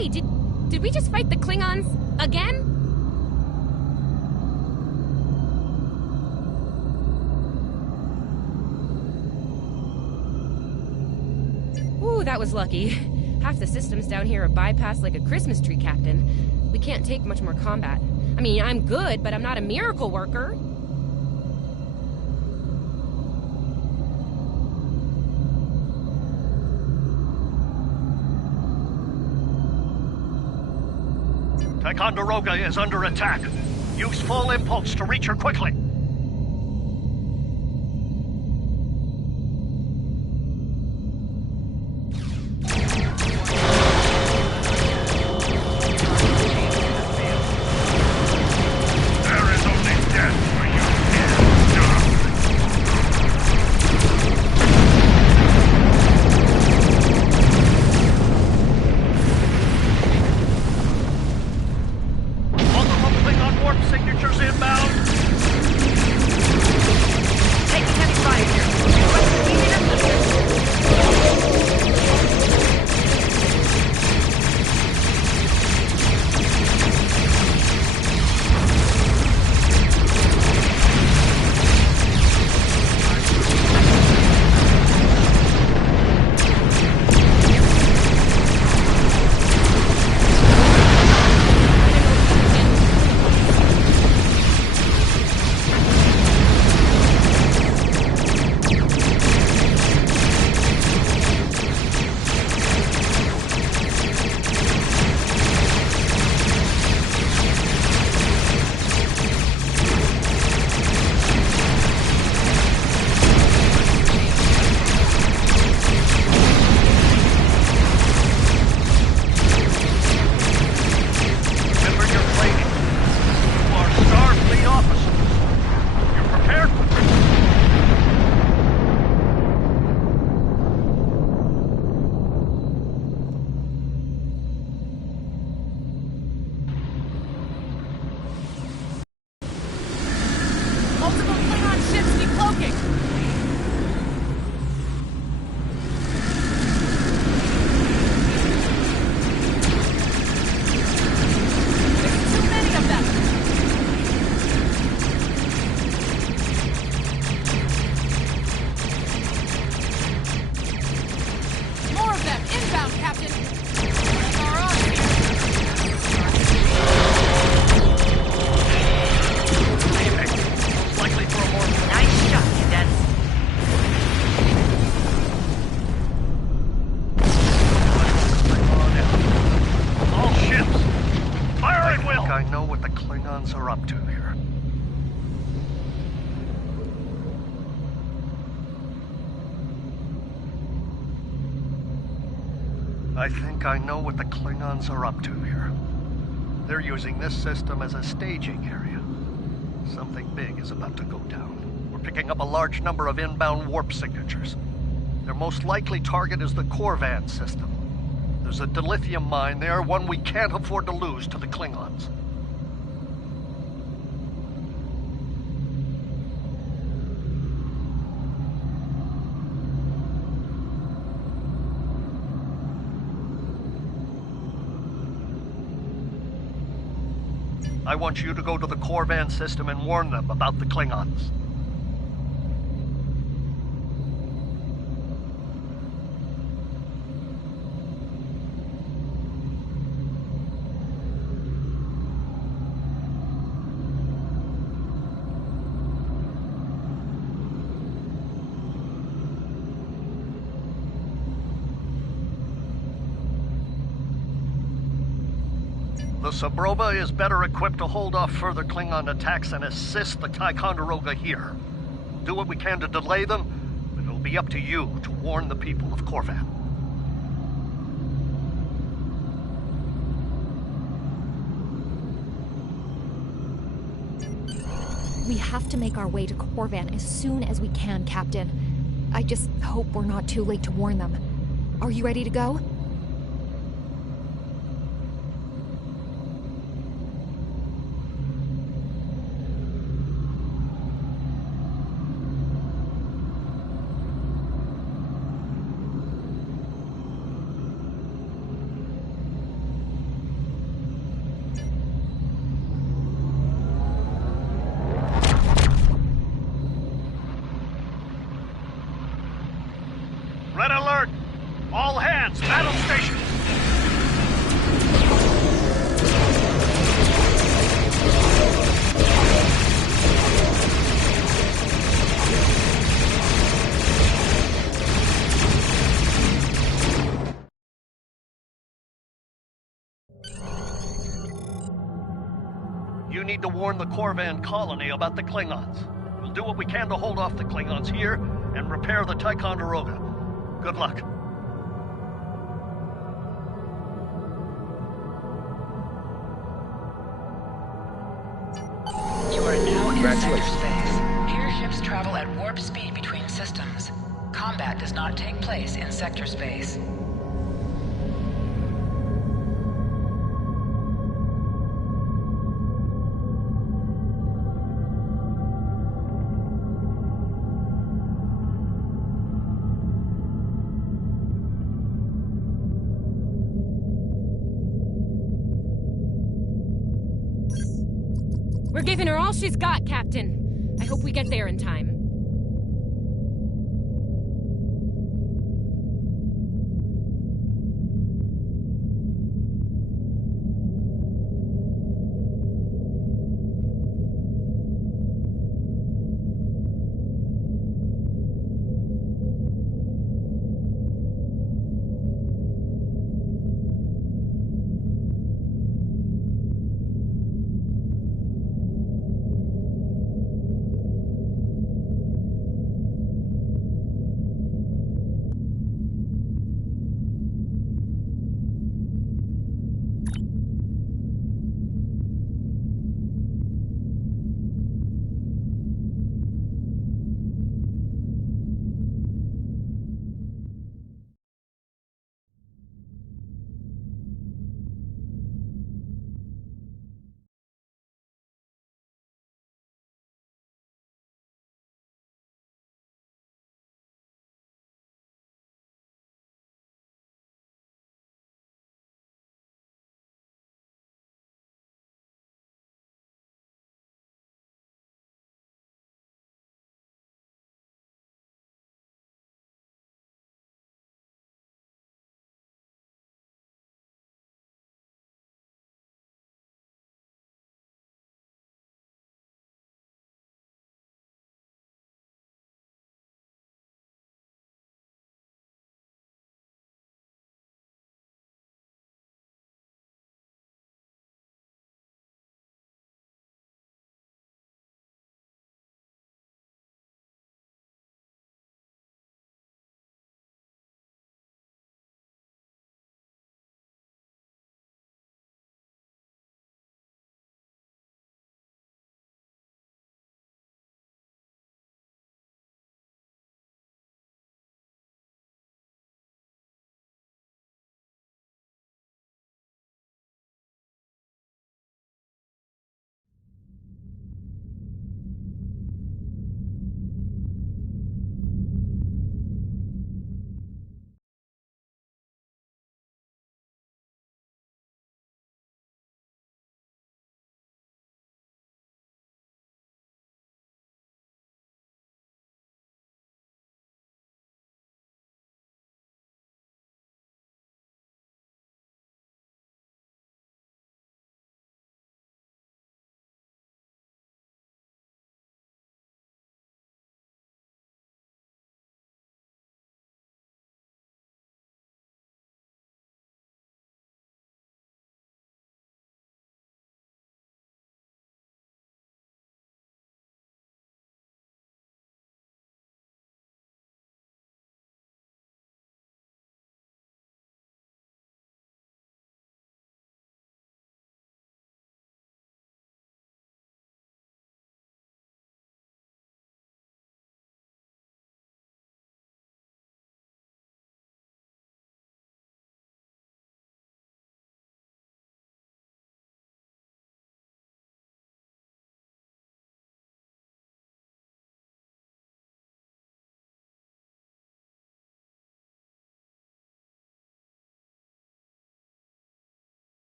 Hey, did we just fight the Klingons again? Ooh, that was lucky. Half the systems down here are bypassed like a Christmas tree, Captain. We can't take much more combat. I mean, I'm good, but I'm not a miracle worker. Ticonderoga is under attack. Use full impulse to reach her quickly. I think I know what the Klingons are up to here. They're using this system as a staging area. Something big is about to go down. We're picking up a large number of inbound warp signatures. Their most likely target is the Corvan system. There's a dilithium mine there, one we can't afford to lose to the Klingons. I want you to go to the Corvan system and warn them about the Klingons. The Sabrova is better equipped to hold off further Klingon attacks and assist the Ticonderoga here. We'll do what we can to delay them, but it'll be up to you to warn the people of Corvan. We have to make our way to Corvan as soon as we can, Captain. I just hope we're not too late to warn them. Are you ready to go? Advance, battle station! You need to warn the Corvan colony about the Klingons. We'll do what we can to hold off the Klingons here and repair the Ticonderoga. Good luck. You are now in sector space. Here ships travel at warp speed between systems. Combat does not take place in sector space. We're giving her all she's got, Captain. I hope we get there in time.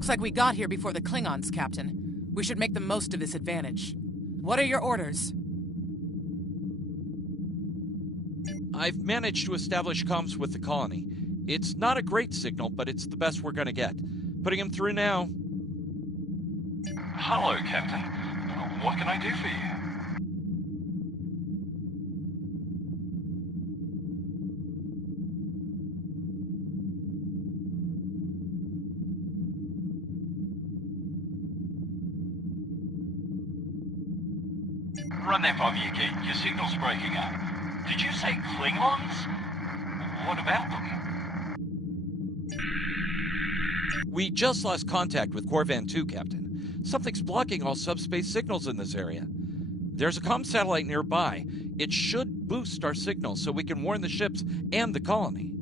Looks like we got here before the Klingons, Captain. We should make the most of this advantage. What are your orders? I've managed to establish comms with the colony. It's not a great signal, but it's the best we're gonna get. Putting him through now. Hello, Captain. What can I do for you? Run that by me again. Your signal's breaking up. Did you say Klingons? What about them? We just lost contact with Corvan 2, Captain. Something's blocking all subspace signals in this area. There's a comm satellite nearby. It should boost our signal so we can warn the ships and the colony.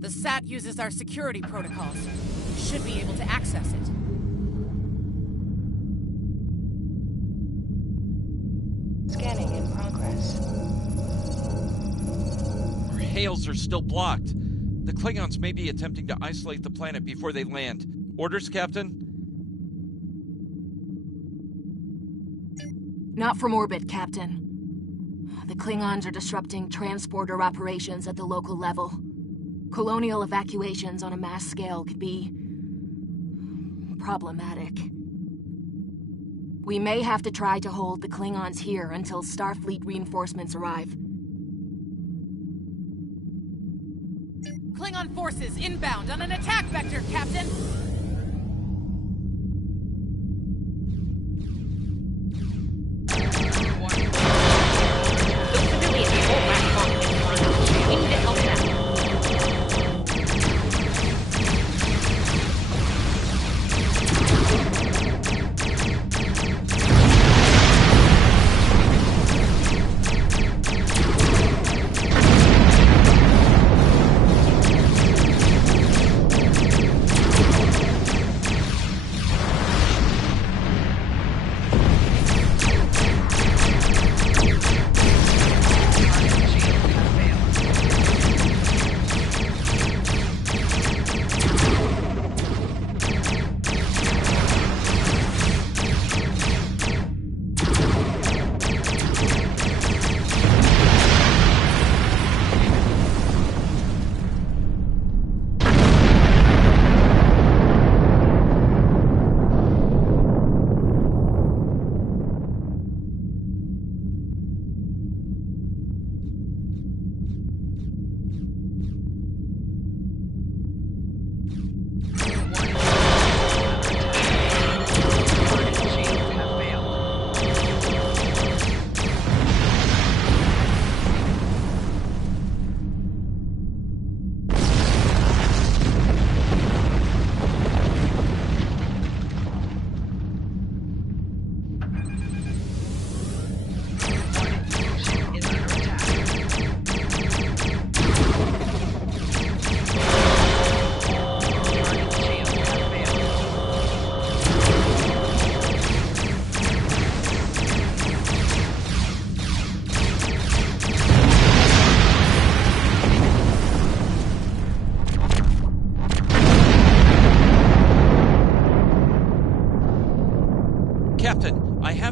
The SAT uses our security protocols. We should be able to access it. Scanning in progress. Our hails are still blocked. The Klingons may be attempting to isolate the planet before they land. Orders, Captain? Not from orbit, Captain. The Klingons are disrupting transporter operations at the local level. Colonial evacuations on a mass scale could be problematic. We may have to try to hold the Klingons here until Starfleet reinforcements arrive. Klingon forces inbound on an attack vector, Captain!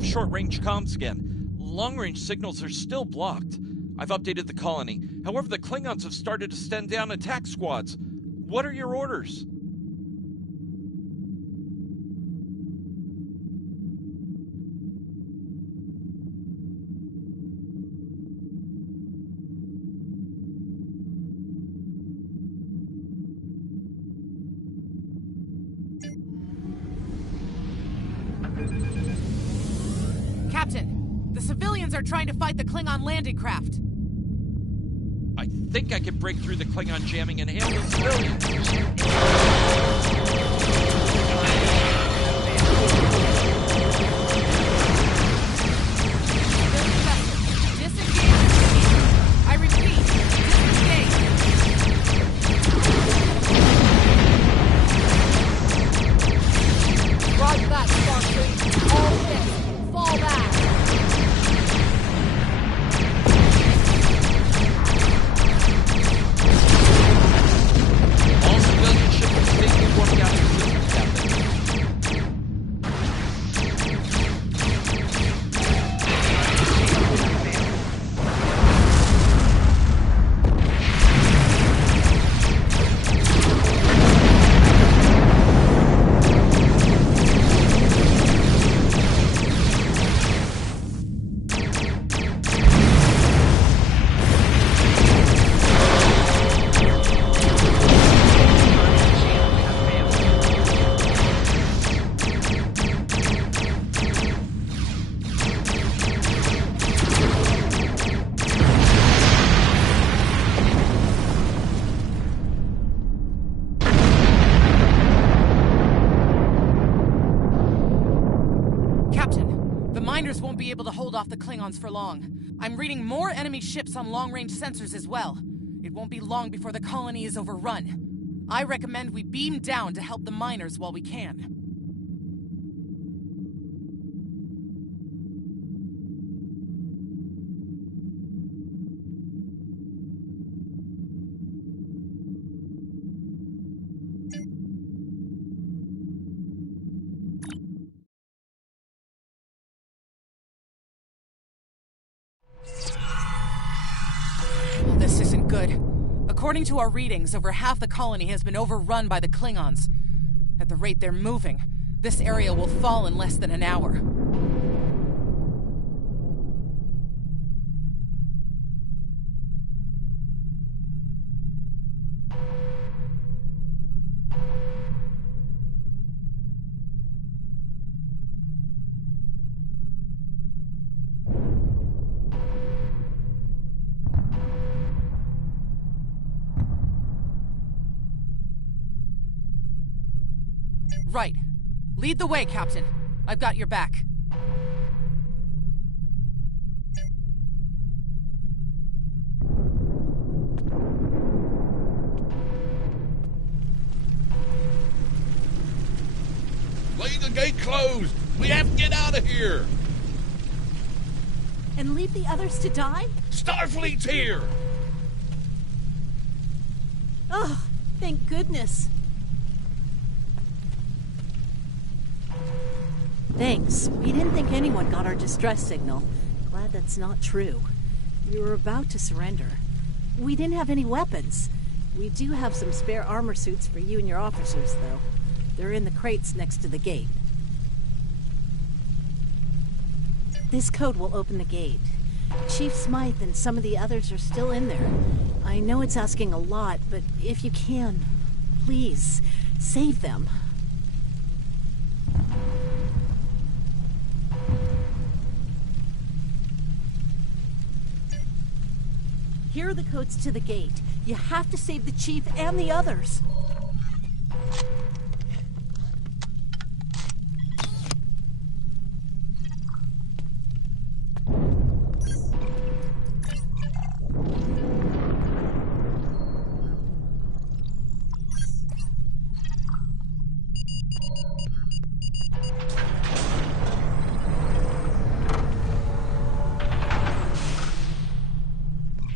Short-range comms again. Long-range signals are still blocked. I've updated the colony. However, the Klingons have started to send down attack squads. What are your orders? Captain, the civilians are trying to fight the Klingon landing craft. I think I can break through the Klingon jamming and hail the civilians. Disengage. I repeat, disengage. the Klingons for long. I'm reading more enemy ships on long-range sensors as well. It won't be long before the colony is overrun. I recommend we beam down to help the miners while we can. Well, this isn't good. According to our readings, over half the colony has been overrun by the Klingons. At the rate they're moving, this area will fall in less than an hour. Right. Lead the way, Captain. I've got your back. Leave the gate closed! We have to get out of here! And leave the others to die? Starfleet's here! Oh, thank goodness. Thanks. We didn't think anyone got our distress signal. Glad that's not true. We were about to surrender. We didn't have any weapons. We do have some spare armor suits for you and your officers, though. They're in the crates next to the gate. This code will open the gate. Chief Smythe and some of the others are still in there. I know it's asking a lot, but if you can, please, save them. Here are the codes to the gate. You have to save the Chief and the others.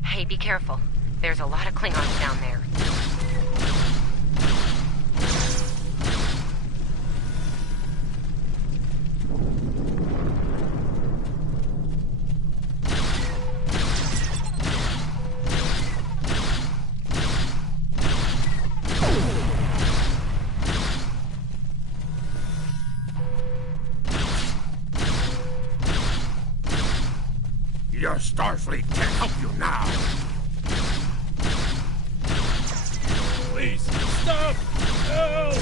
Hey, be careful. There's a lot of Klingons down there. Your Starfleet can't help you now. Please, stop! Help!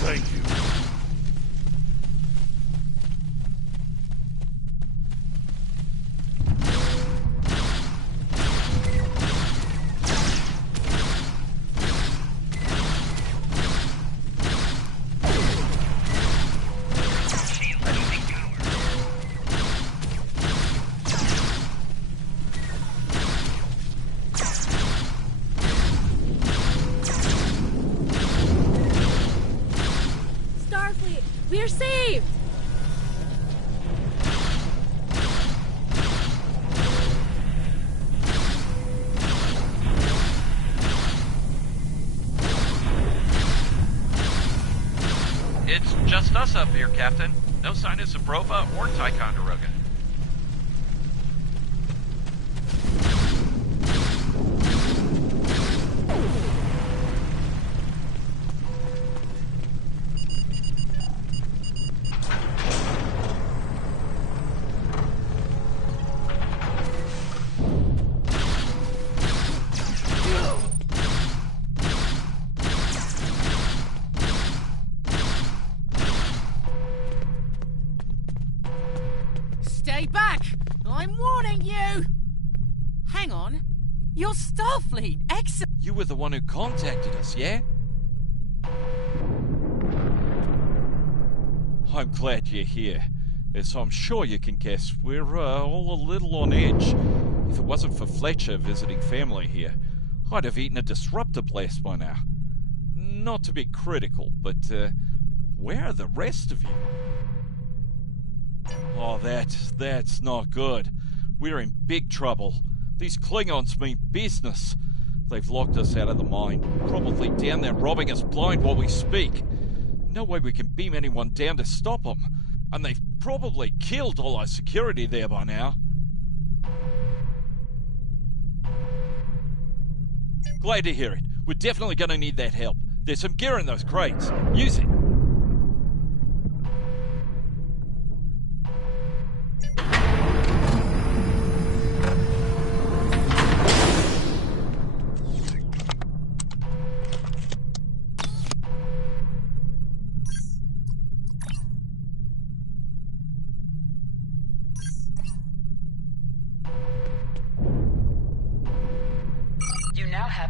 Thank you. Starfleet, we're saved! It's just us up here, Captain. No sign of Sabrova or Ticonderoga. Stay back! I'm warning you! Hang on. You're Starfleet! Excellent! You were the one who contacted us, yeah? I'm glad you're here. As I'm sure you can guess, we're all a little on edge. If it wasn't for Fletcher visiting family here, I'd have eaten a disruptor blast by now. Not to be critical, but where are the rest of you? Oh, that's not good. We're in big trouble. These Klingons mean business. They've locked us out of the mine, probably down there robbing us blind while we speak. No way we can beam anyone down to stop them. And they've probably killed all our security there by now. Glad to hear it. We're definitely going to need that help. There's some gear in those crates. Use it.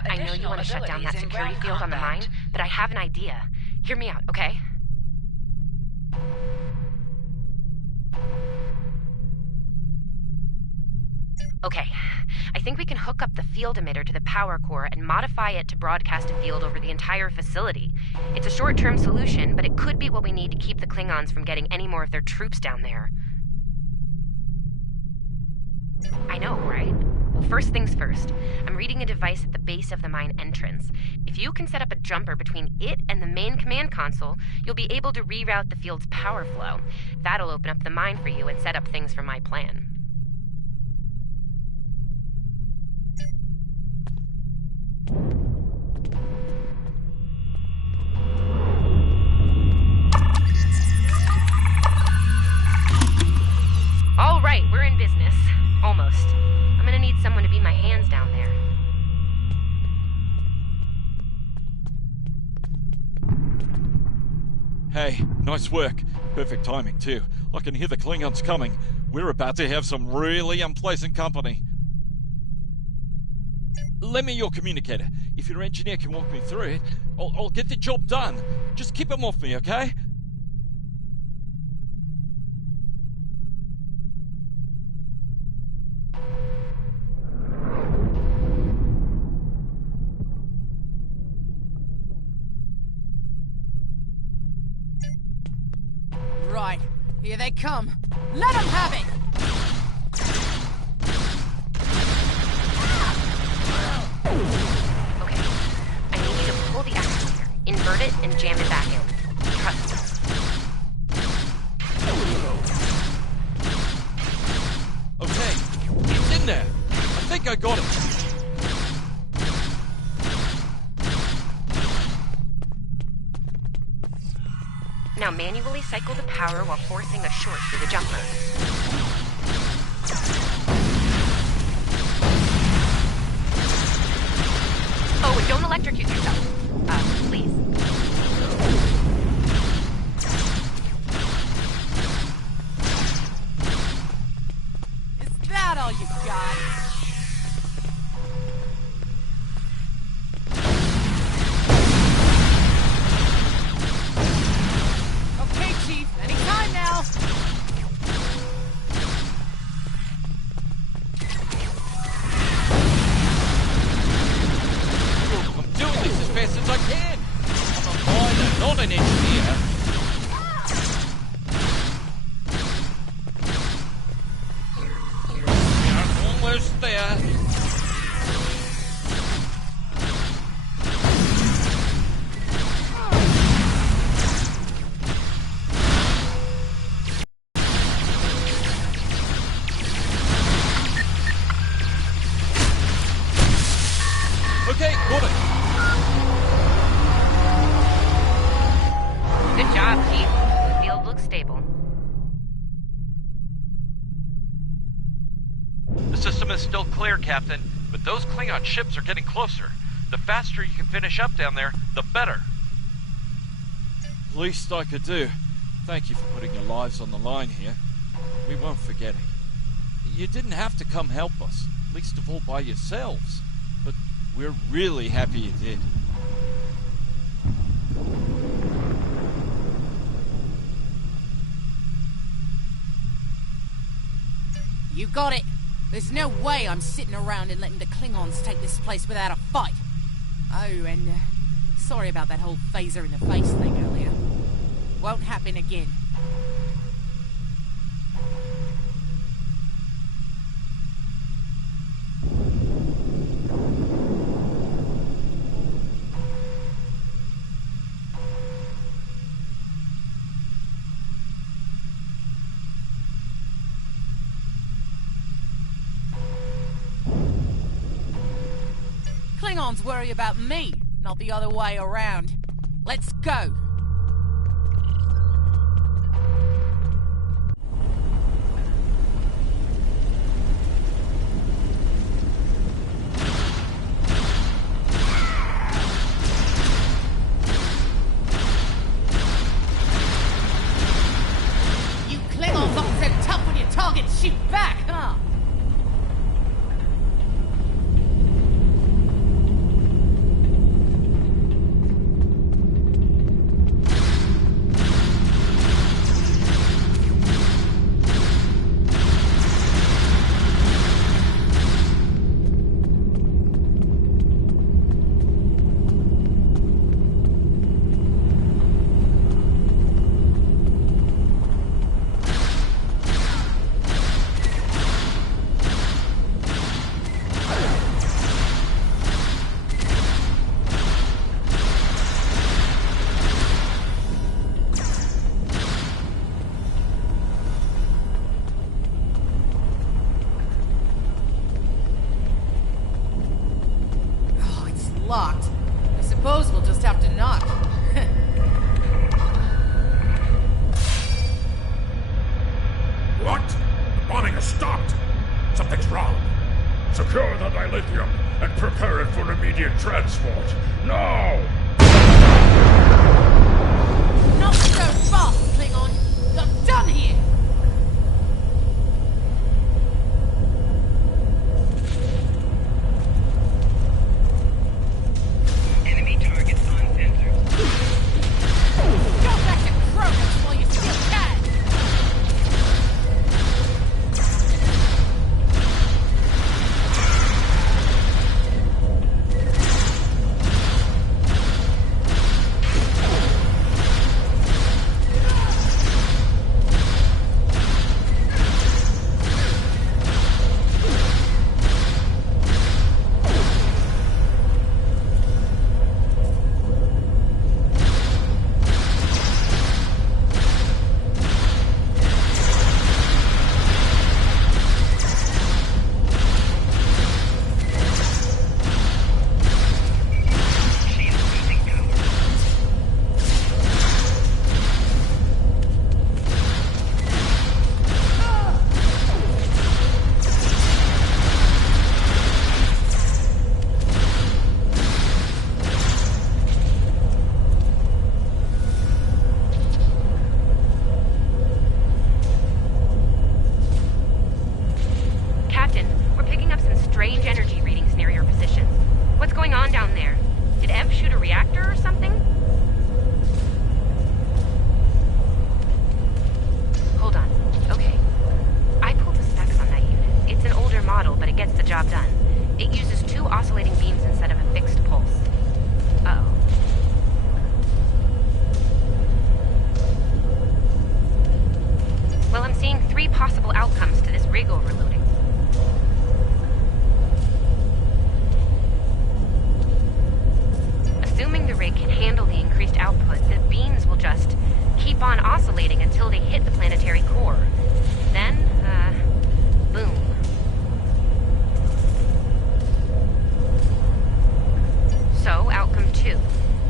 I know you want to shut down that security field on the mine, but I have an idea. Hear me out, okay? Okay, I think we can hook up the field emitter to the power core and modify it to broadcast a field over the entire facility. It's a short-term solution, but it could be what we need to keep the Klingons from getting any more of their troops down there. I know, right? Well, first things first. I'm reading a device at the base of the mine entrance. If you can set up a jumper between it and the main command console, you'll be able to reroute the field's power flow. That'll open up the mine for you and set up things for my plan. All right, we're in business. Almost. I'm gonna need someone to be my hands down there. Hey, nice work. Perfect timing, too. I can hear the Klingons coming. We're about to have some really unpleasant company. Lend me your communicator. If your engineer can walk me through it, I'll get the job done. Just keep him off me, okay? Right, here they come. Let them have it! Okay, I need you to pull the actuator, invert it, and jam it back in. Trust me. Okay, it's in there. I think I got it. Now manually cycle the power while forcing a short through the jumper. Oh, and don't electrocute yourself. Please. Is that all you got? Okay, Chief. Anytime now. I'm doing this as fast as I can. I'm a miner, not an engineer. We're almost there. Okay, got it. Good job, Chief. The field looks stable. The system is still clear, Captain, but those Klingon ships are getting closer. The faster you can finish up down there, the better. Least I could do. Thank you for putting your lives on the line here. We won't forget it. You didn't have to come help us, least of all by yourselves. We're really happy you did. You got it. There's no way I'm sitting around and letting the Klingons take this place without a fight. Oh, and sorry about that whole phaser in the face thing earlier. Won't happen again. Klingons worry about me, not the other way around. Let's go! You Klingons aren't so tough when your targets shoot back, huh? Locked. I suppose we'll just have to knock. What? The bombing has stopped. Something's wrong. Secure the dilithium and prepare it for immediate transport. Now! Not so fast, Klingon! I'm done here! Enemy targets on sensors. Go back to Kronos while you still can! Captain, we're picking up some strange energy readings near your positions. What's going on down there? Did Ev shoot a reactor or something? Hold on. Okay. I pulled the specs on that unit. It's an older model, but it gets the job done. It uses 2 oscillating beams instead of a fixed pulse. Uh-oh. Well, I'm seeing 3 possible outcomes to this rig overloading. Assuming the rig can handle the increased output, the beams will just keep on oscillating until they hit the planetary core. Then, boom. So, outcome 2.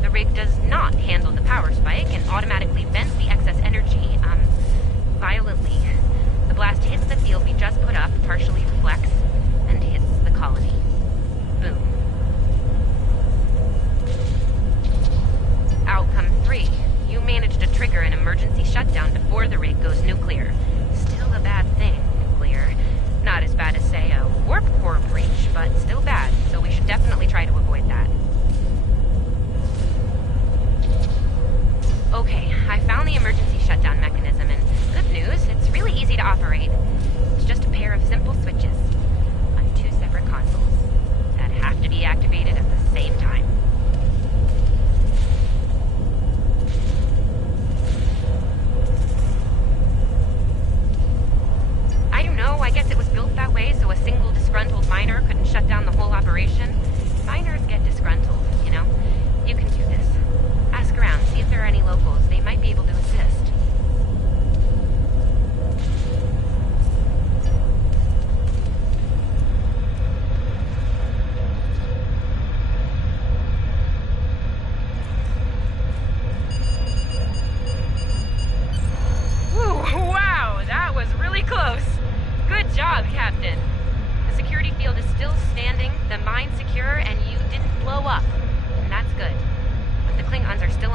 The rig does not handle the power spike and automatically vents the excess energy, violently. The blast hits the field we just put up, partially reflects, and hits the colony. Boom. Outcome 3. You managed to trigger an emergency shutdown before the rig goes nuclear. Still a bad thing, nuclear. Not as bad as, say, a warp core breach, but still bad, so we should definitely try to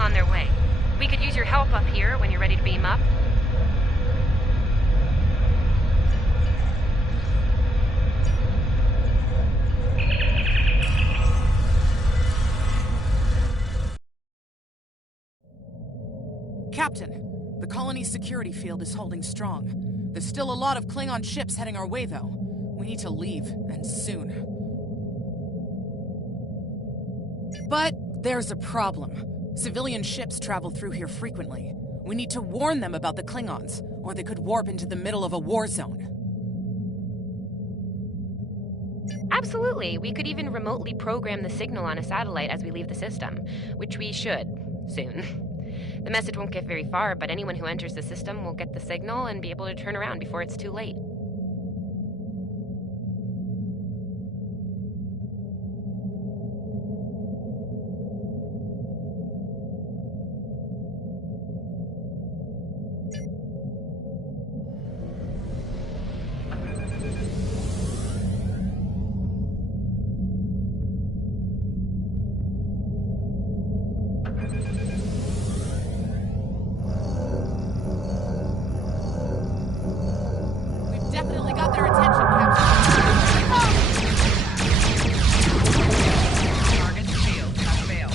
on their way. We could use your help up here when you're ready to beam up. Captain, the colony's security field is holding strong. There's still a lot of Klingon ships heading our way, though. We need to leave, and soon. But there's a problem. Civilian ships travel through here frequently. We need to warn them about the Klingons, or they could warp into the middle of a war zone. Absolutely. We could even remotely program the signal on a satellite as we leave the system, which we should, soon. The message won't get very far, but anyone who enters the system will get the signal and be able to turn around before it's too late. Definitely got their attention, Captain. Target shield has failed.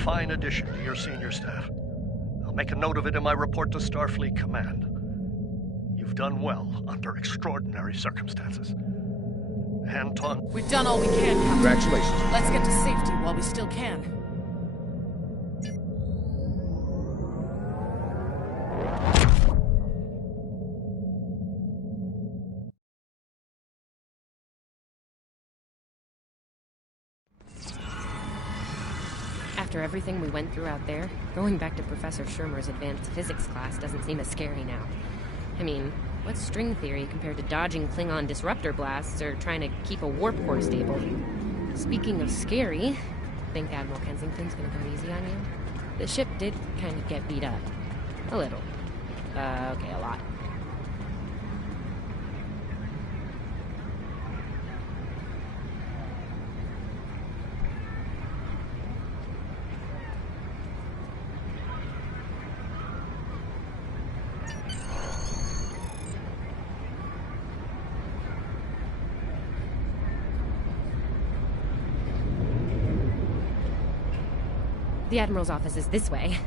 fine addition to your senior staff. I'll make a note of it in my report to Starfleet Command. You've done well under extraordinary circumstances. Anton... We've done all we can, Captain. Congratulations. Let's get to safety while we still can. After everything we went through out there, going back to Professor Schirmer's advanced physics class doesn't seem as scary now. I mean, what's string theory compared to dodging Klingon disruptor blasts or trying to keep a warp core stable? Speaking of scary, think Admiral Kensington's gonna go easy on you? The ship did kind of get beat up. A little. Okay, a lot. The Admiral's office is this way.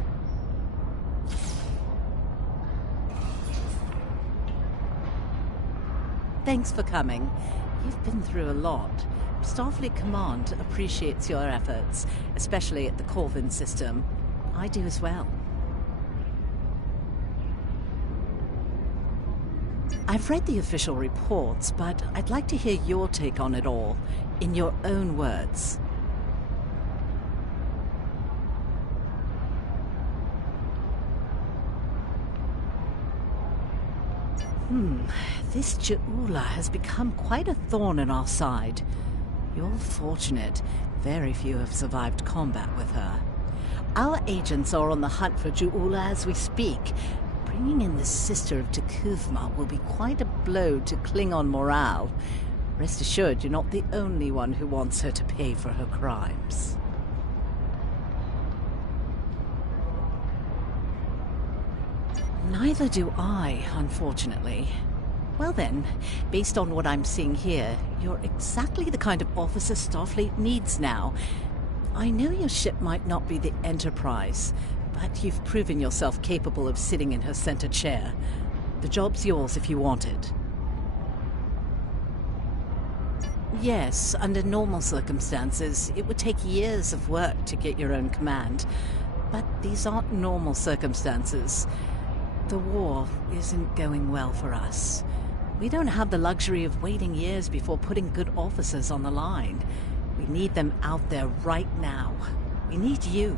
Thanks for coming. You've been through a lot. Starfleet Command appreciates your efforts, especially at the Corvin system. I do as well. I've read the official reports, but I'd like to hear your take on it all, in your own words. This Ju'ula has become quite a thorn in our side. You're fortunate. Very few have survived combat with her. Our agents are on the hunt for Ju'ula as we speak. Bringing in the sister of T'Kuvma will be quite a blow to Klingon morale. Rest assured, you're not the only one who wants her to pay for her crimes. Neither do I, unfortunately. Well then, based on what I'm seeing here, you're exactly the kind of officer Starfleet needs now. I know your ship might not be the Enterprise, but you've proven yourself capable of sitting in her center chair. The job's yours if you want it. Yes, under normal circumstances, it would take years of work to get your own command. But these aren't normal circumstances. The war isn't going well for us. We don't have the luxury of waiting years before putting good officers on the line. We need them out there right now. We need you.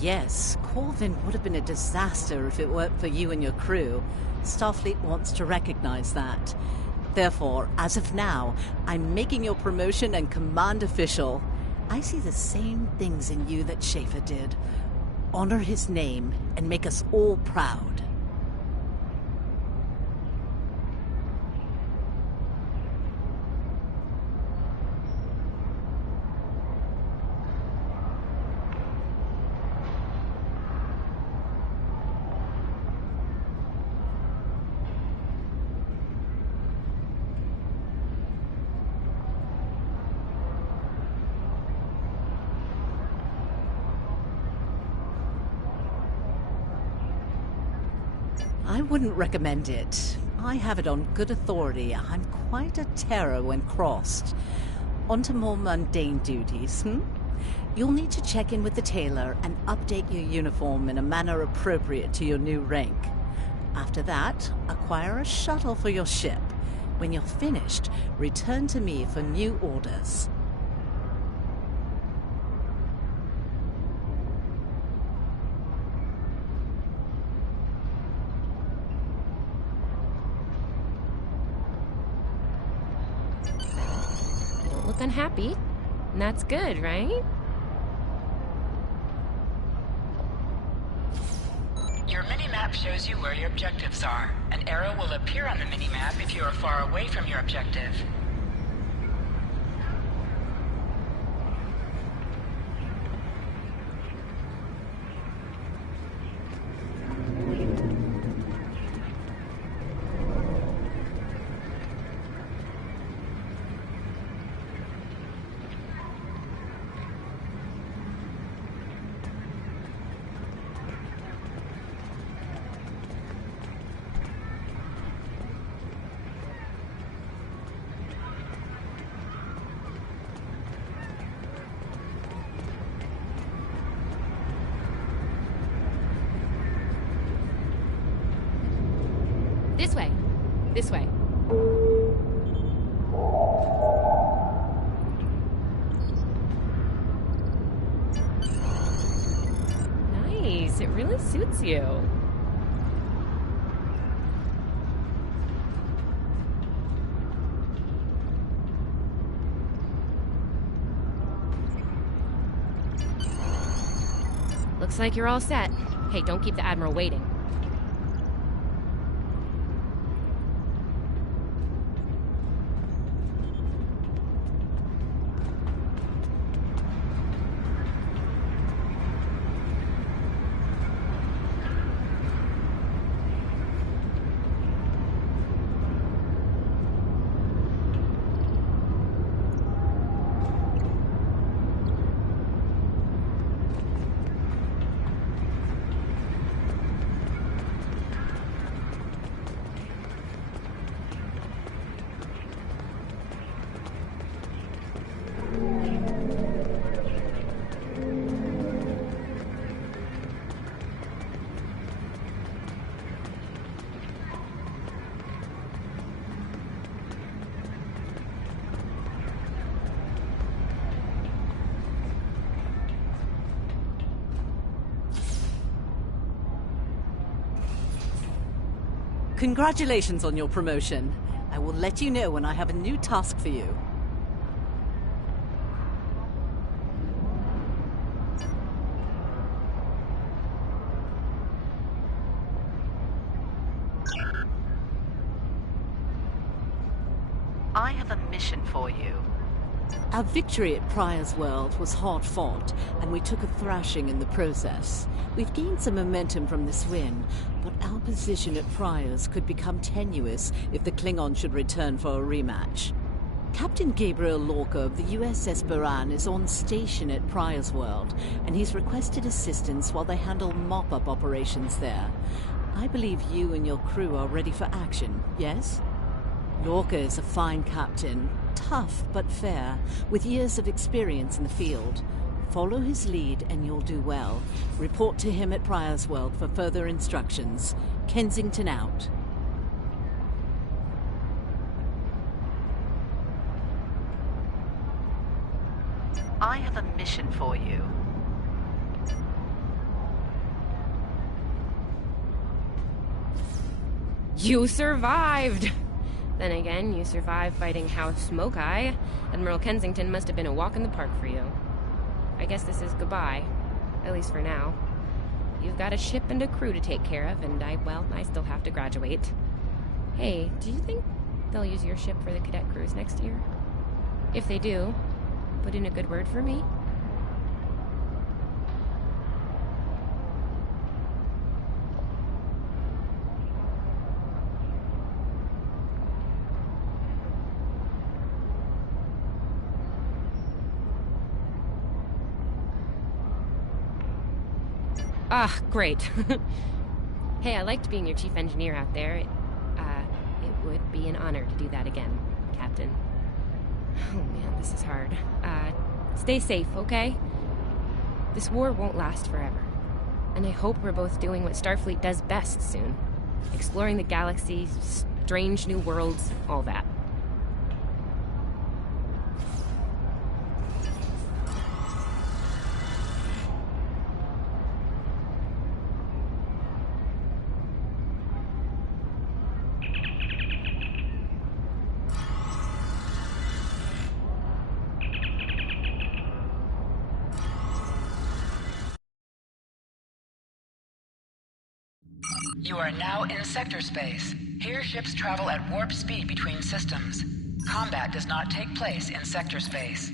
Yes, Corvin would have been a disaster if it weren't for you and your crew. Starfleet wants to recognize that. Therefore, as of now, I'm making your promotion and command official. I see the same things in you that Schaefer did. Honor his name and make us all proud. I wouldn't recommend it. I have it on good authority. I'm quite a terror when crossed. On to more mundane duties, You'll need to check in with the tailor and update your uniform in a manner appropriate to your new rank. After that, acquire a shuttle for your ship. When you're finished, return to me for new orders. Look unhappy. And that's good, right? Your mini-map shows you where your objectives are. An arrow will appear on the mini-map if you are far away from your objective. This way. This way. Nice. It really suits you. Looks like you're all set. Hey, don't keep the Admiral waiting. Congratulations on your promotion. I will let you know when I have a new task for you. I have a mission for you. Our victory at Pryor's World was hard fought, and we took a thrashing in the process. We've gained some momentum from this win, but our position at Pryor's could become tenuous if the Klingon should return for a rematch. Captain Gabriel Lorca of the USS Baran is on station at Pryor's World, and he's requested assistance while they handle mop-up operations there. I believe you and your crew are ready for action, yes? Lorca is a fine captain, tough but fair, with years of experience in the field. Follow his lead and you'll do well. Report to him at Pryor's World for further instructions. Kensington out. I have a mission for you. You survived! Then again, you survived fighting House Smoke-Eye. Admiral Kensington must have been a walk in the park for you. I guess this is goodbye. At least for now. You've got a ship and a crew to take care of, and I still have to graduate. Hey, do you think they'll use your ship for the cadet cruise next year? If they do, put in a good word for me. Ah, great. Hey, I liked being your chief engineer out there. It would be an honor to do that again, Captain. Oh man, this is hard. Stay safe, okay? This war won't last forever. And I hope we're both doing what Starfleet does best soon. Exploring the galaxy, strange new worlds, all that. You are now in sector space. Here ships travel at warp speed between systems. Combat does not take place in sector space.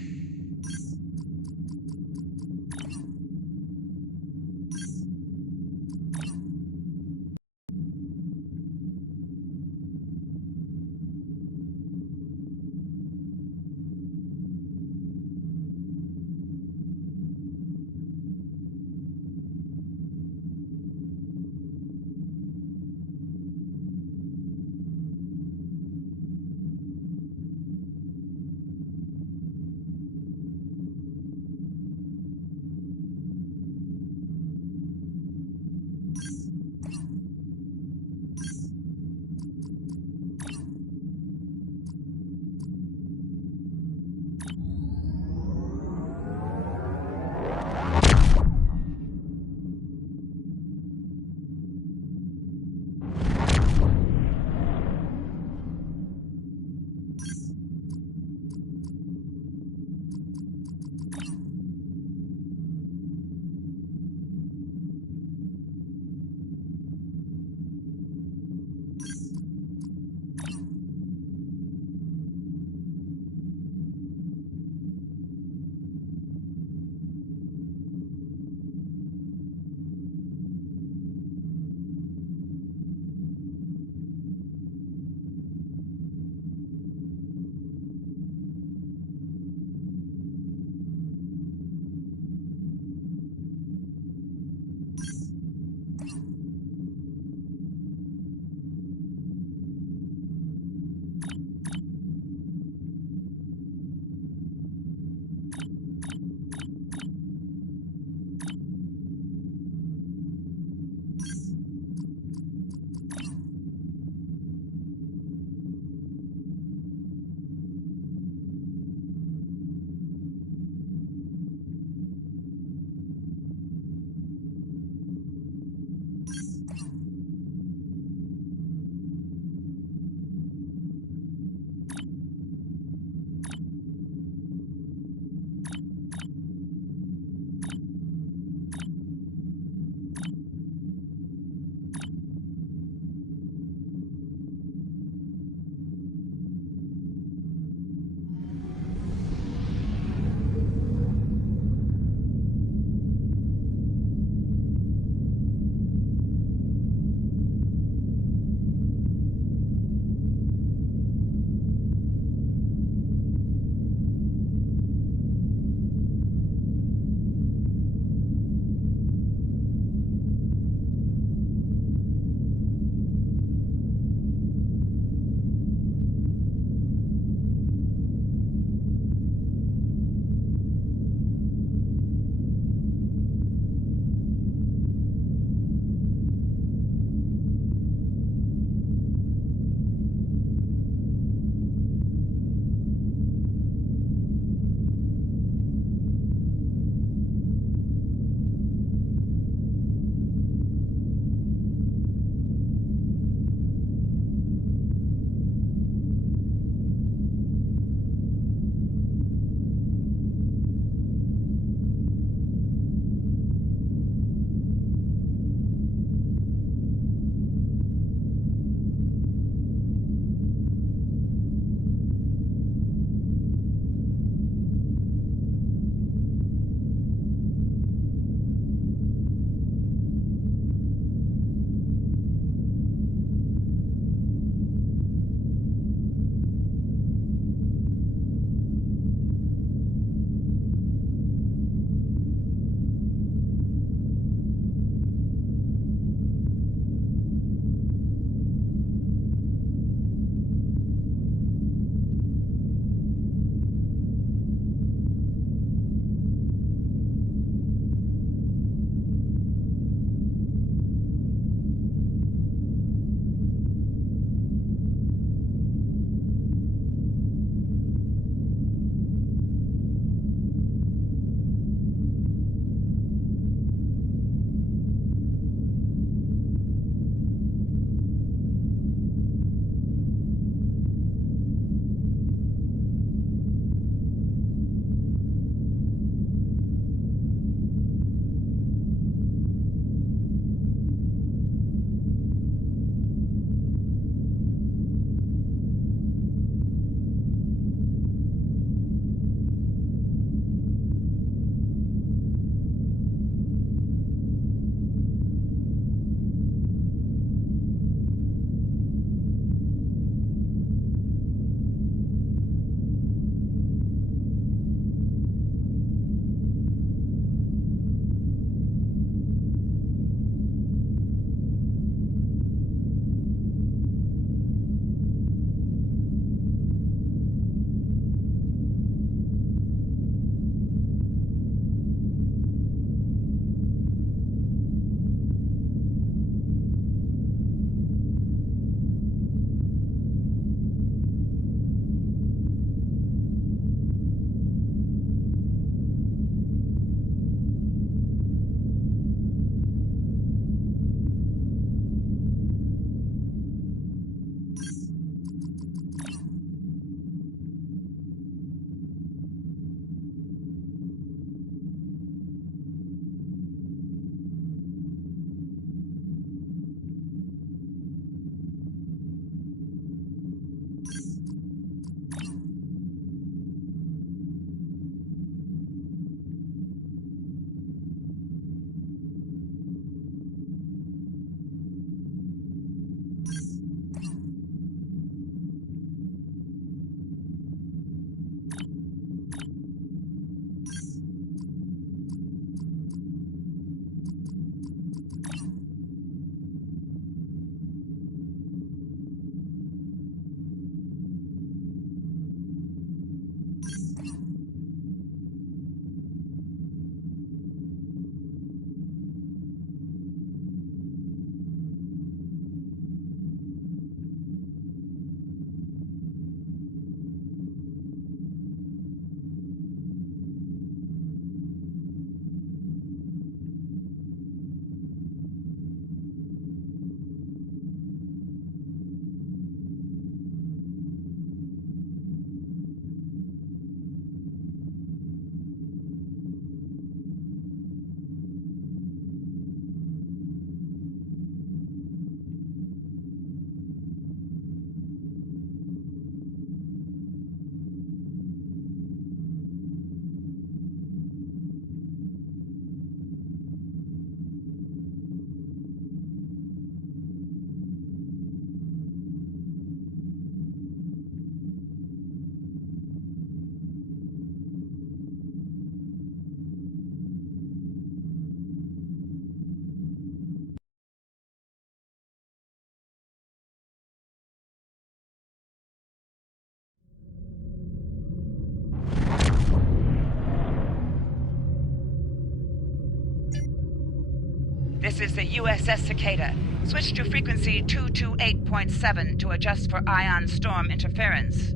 This is the USS Cicada. Switch to frequency 228.7 to adjust for ion storm interference.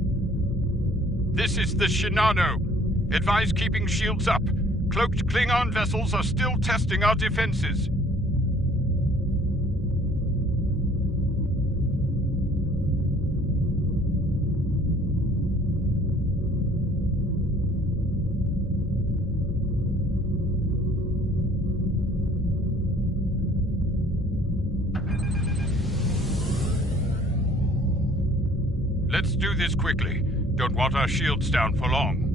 This is the Shinano. Advise keeping shields up. Cloaked Klingon vessels are still testing our defenses. Let's do this quickly. Don't want our shields down for long.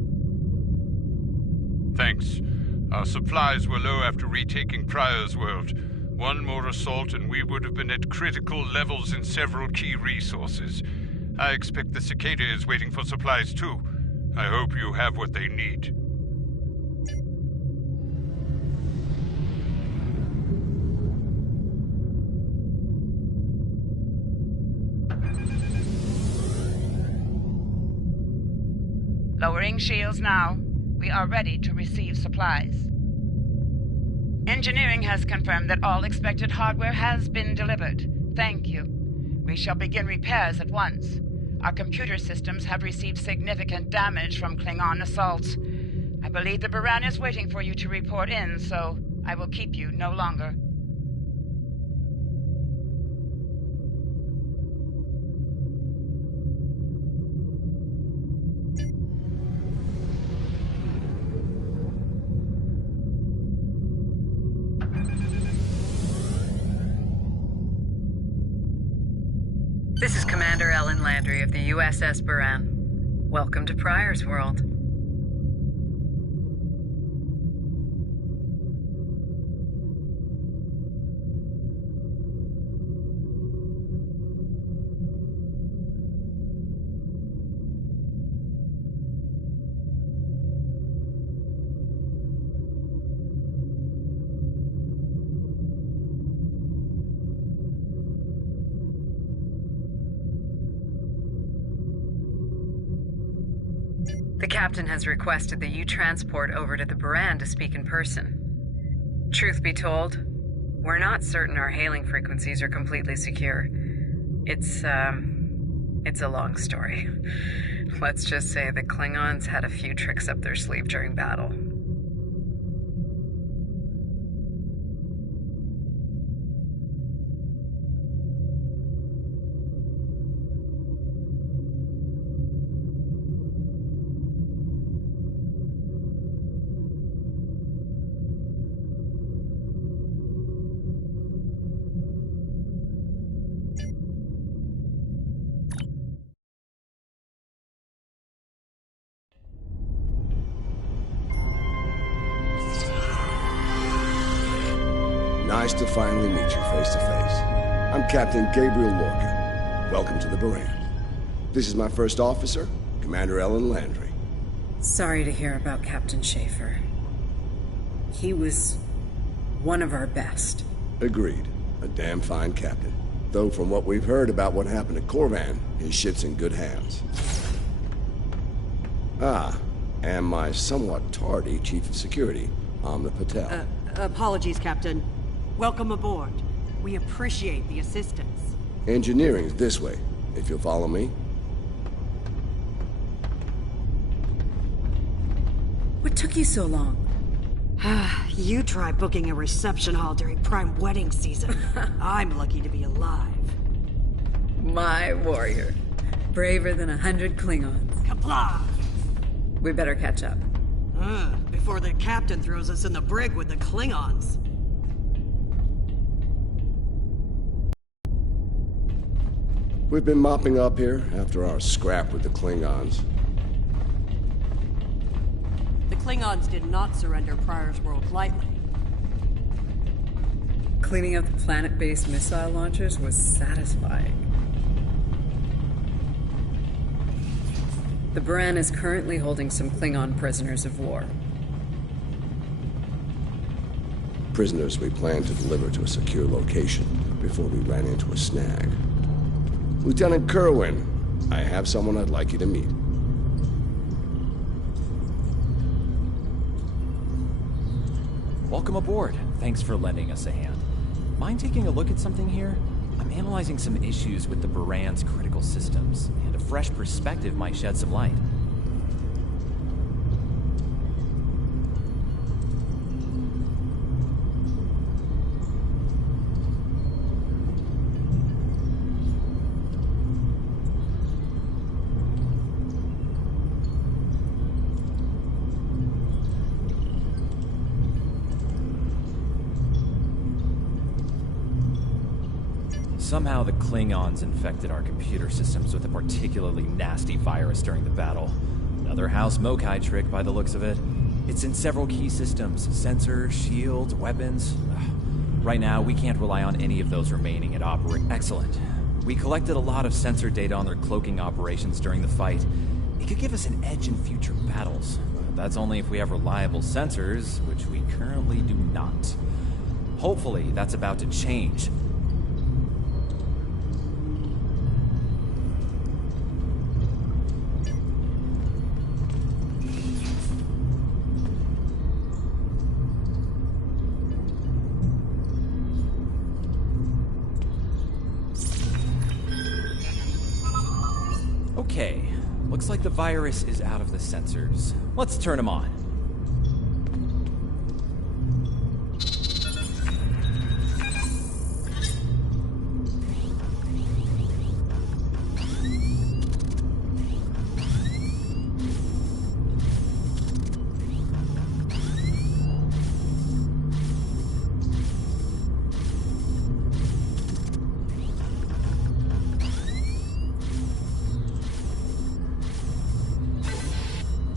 Thanks. Our supplies were low after retaking Pryor's world. One more assault and we would have been at critical levels in several key resources. I expect the Cicada is waiting for supplies too. I hope you have what they need. Lowering shields now. We are ready to receive supplies. Engineering has confirmed that all expected hardware has been delivered. Thank you. We shall begin repairs at once. Our computer systems have received significant damage from Klingon assaults. I believe the Baran is waiting for you to report in, so I will keep you no longer. This is Commander Ellen Landry of the USS Baran. Welcome to Pryor's world. The captain has requested that you transport over to the Baran to speak in person. Truth be told, we're not certain our hailing frequencies are completely secure. It's a long story. Let's just say the Klingons had a few tricks up their sleeve during battle. Nice to finally meet you face to face. I'm Captain Gabriel Lorca. Welcome to the Baran. This is my first officer, Commander Ellen Landry. Sorry to hear about Captain Schaefer. He was one of our best. Agreed. A damn fine captain. Though from what we've heard about what happened at Corvan, his ship's in good hands. Ah, and my somewhat tardy Chief of Security, Amna Patel. Apologies, Captain. Welcome aboard. We appreciate the assistance. Engineering's this way, if you'll follow me. What took you so long? You try booking a reception hall during prime wedding season. I'm lucky to be alive. My warrior. Braver than 100 Klingons. Kapla! We better catch up. Before the captain throws us in the brig with the Klingons. We've been mopping up here after our scrap with the Klingons. The Klingons did not surrender Pryor's world lightly. Cleaning up the planet-based missile launchers was satisfying. The Baran is currently holding some Klingon prisoners of war. Prisoners we planned to deliver to a secure location before we ran into a snag. Lieutenant Kerwin, I have someone I'd like you to meet. Welcome aboard. Thanks for lending us a hand. mind taking a look at something here? I'm analyzing some issues with the Baran's critical systems, and a fresh perspective might shed some light. Somehow the Klingons infected our computer systems with a particularly nasty virus during the battle. Another House Mokai trick by the looks of it. It's in several key systems: sensors, shields, weapons. Right now, we can't rely on any of those remaining and operate. Excellent. We collected a lot of sensor data on their cloaking operations during the fight. It could give us an edge in future battles. That's only if we have reliable sensors, which we currently do not. Hopefully, that's about to change. Okay, looks like the virus is out of the sensors. Let's turn them on.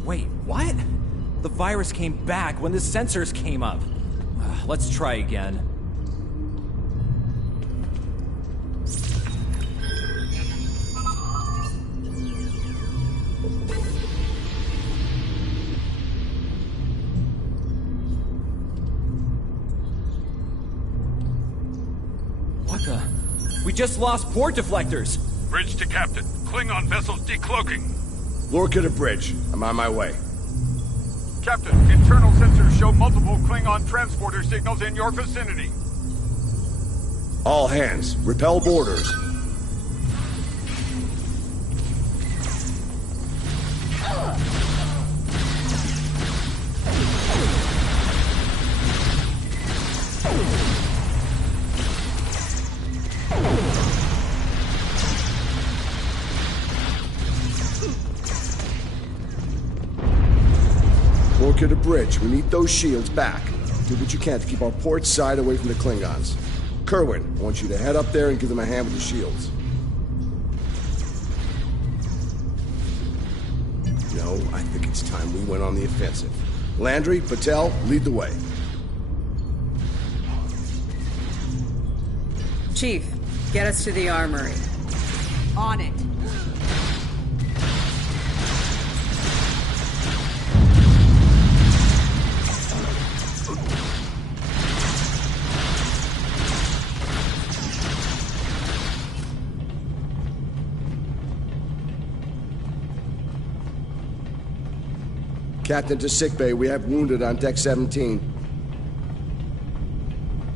Wait, what? The virus came back when the sensors came up. Let's try again. What the? We just lost port deflectors! Bridge to Captain. Klingon vessels decloaking. Lorca to bridge. I'm on my way. Captain, internal sensors show multiple Klingon transporter signals in your vicinity. All hands, repel boarders. Lorca to bridge. We need those shields back. Do what you can to keep our port side away from the Klingons. Kerwin, I want you to head up there and give them a hand with the shields. No, I think it's time we went on the offensive. Landry, Patel, lead the way. Chief, get us to the armory. On it. Captain to sickbay. We have wounded on deck 17.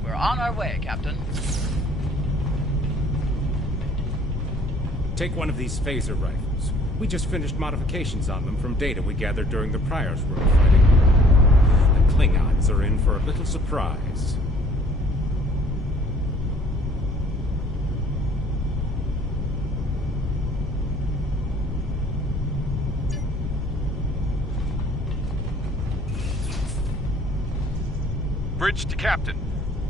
We're on our way, Captain. Take one of these phaser rifles. We just finished modifications on them from data we gathered during the Prior's World fighting. The Klingons are in for a little surprise. Bridge to Captain.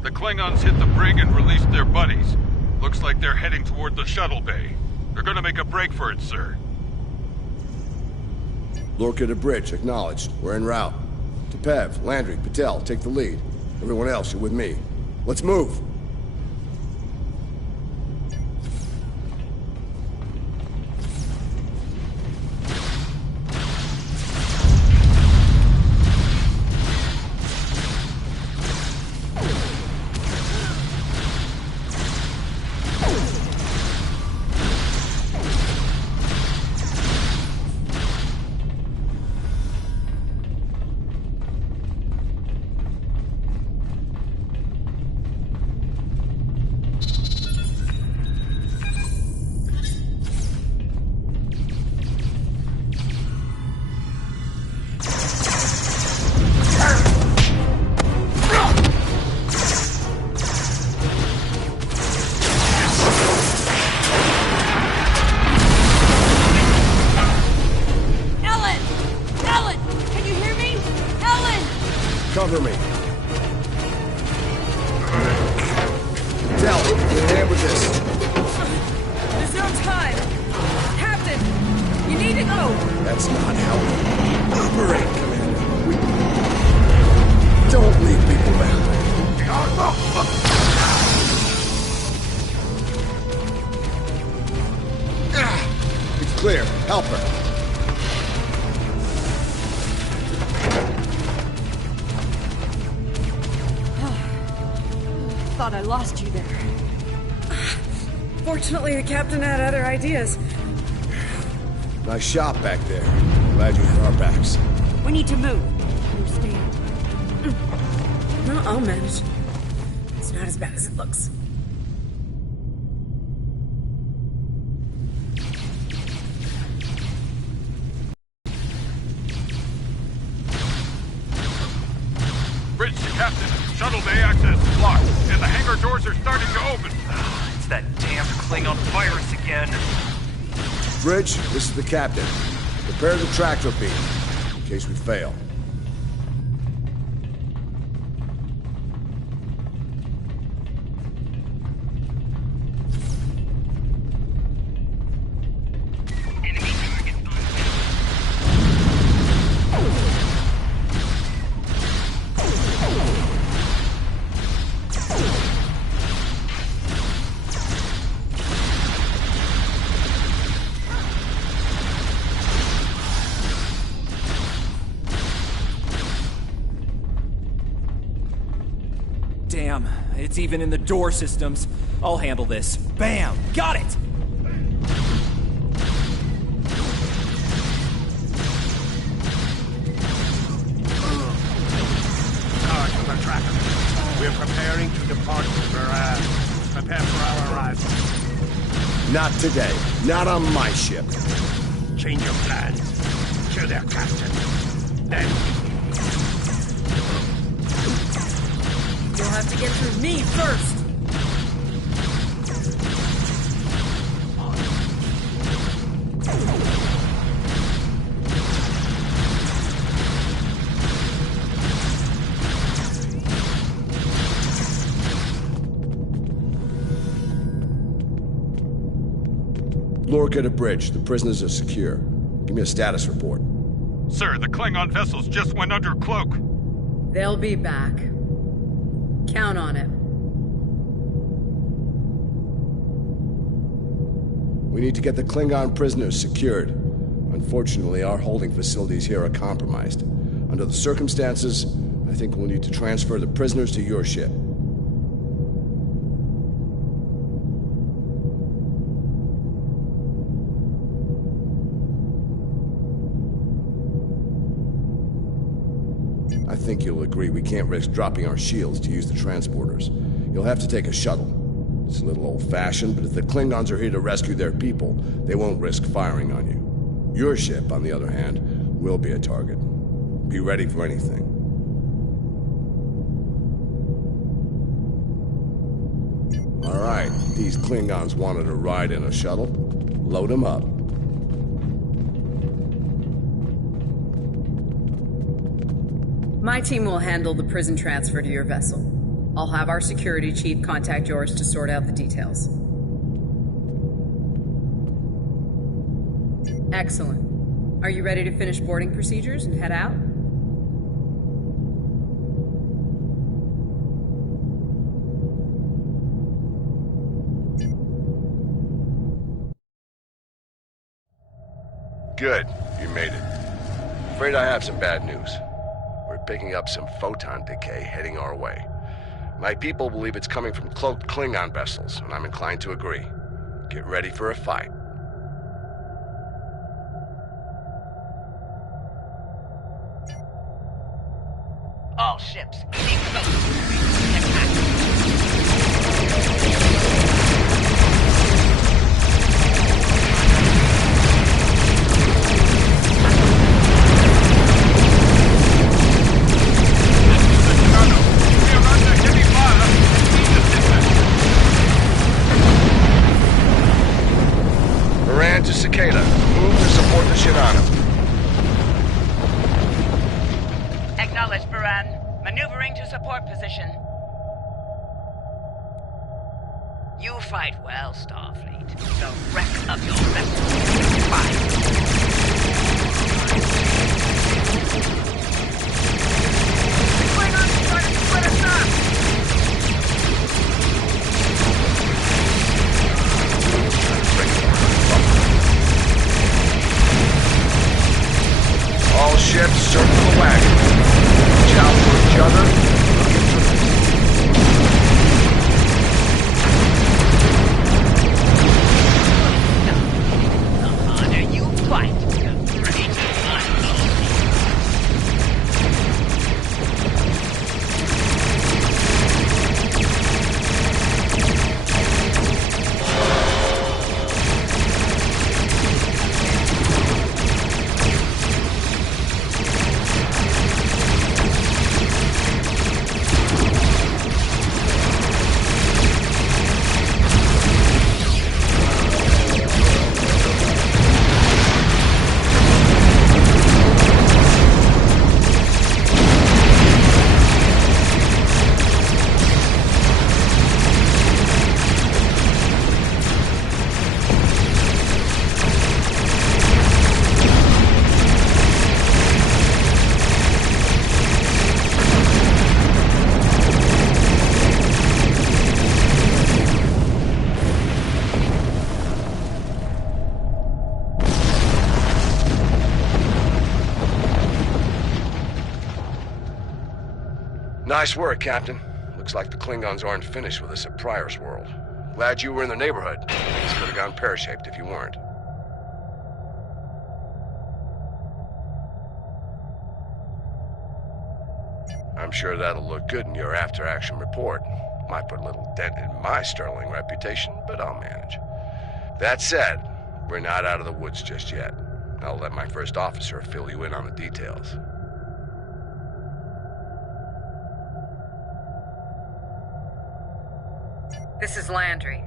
The Klingons hit the brig and released their buddies. Looks like they're heading toward the shuttle bay. They're gonna make a break for it, sir. Lorca to bridge. Acknowledged. We're en route. To Pev, Landry, Patel, take the lead. Everyone else, you're with me. Let's move. with this. There's no time! Captain! You need to go! That's not how we operate, Commander. Don't leave people behind. It's clear. Help her. Thought I lost you there. Fortunately, the captain had other ideas. Nice shot back there. Glad you had our backs. We need to move. Understand? No, I'll manage. It's not as bad as it looks. Bridge to Captain. Shuttle bay access is blocked, and the hangar doors are starting to open. It's that damn Klingon virus again. Bridge, this is the captain. Prepare the tractor beam, in case we fail. Damn, it's even in the door systems. I'll handle this. Bam! Got it! Guard to the tracker. We're preparing to depart for, prepare for our arrival. Not today. Not on my ship. Change your plans. Kill their captain. Then you'll have to get through me first. Lorca to bridge. The prisoners are secure. Give me a status report. Sir, the Klingon vessels just went under cloak. They'll be back. Count on it. We need to get the Klingon prisoners secured. Unfortunately, our holding facilities here are compromised. Under the circumstances, I think we'll need to transfer the prisoners to your ship. I think you'll agree we can't risk dropping our shields to use the transporters. You'll have to take a shuttle. It's a little old-fashioned, but if the Klingons are here to rescue their people, they won't risk firing on you. Your ship, on the other hand, will be a target. Be ready for anything. All right, these Klingons wanted a ride in a shuttle. Load them up. My team will handle the prison transfer to your vessel. I'll have our security chief contact yours to sort out the details. Excellent. Are you ready to finish boarding procedures and head out? Good. You made it. Afraid I have some bad news. We're picking up some photon decay heading our way. My people believe it's coming from cloaked Klingon vessels, and I'm inclined to agree. Get ready for a fight. All ships, keep close. Attack. Moran to Cicada. Move to support the Shinano. Acknowledged, Baran. Maneuvering to support position. You fight well, Starfleet. The wreck of your vessel. Fine. Klingons trying to split us up! All ships circle the wagon. Watch out for each other. Looking for The harder you fight, the greater my Nice work, Captain. Looks like the Klingons aren't finished with us at Pryor's World. Glad you were in the neighborhood. Things could have gone pear-shaped if you weren't. I'm sure that'll look good in your after-action report. Might put a little dent in my sterling reputation, but I'll manage. That said, we're not out of the woods just yet. I'll let my first officer fill you in on the details. This is Landry.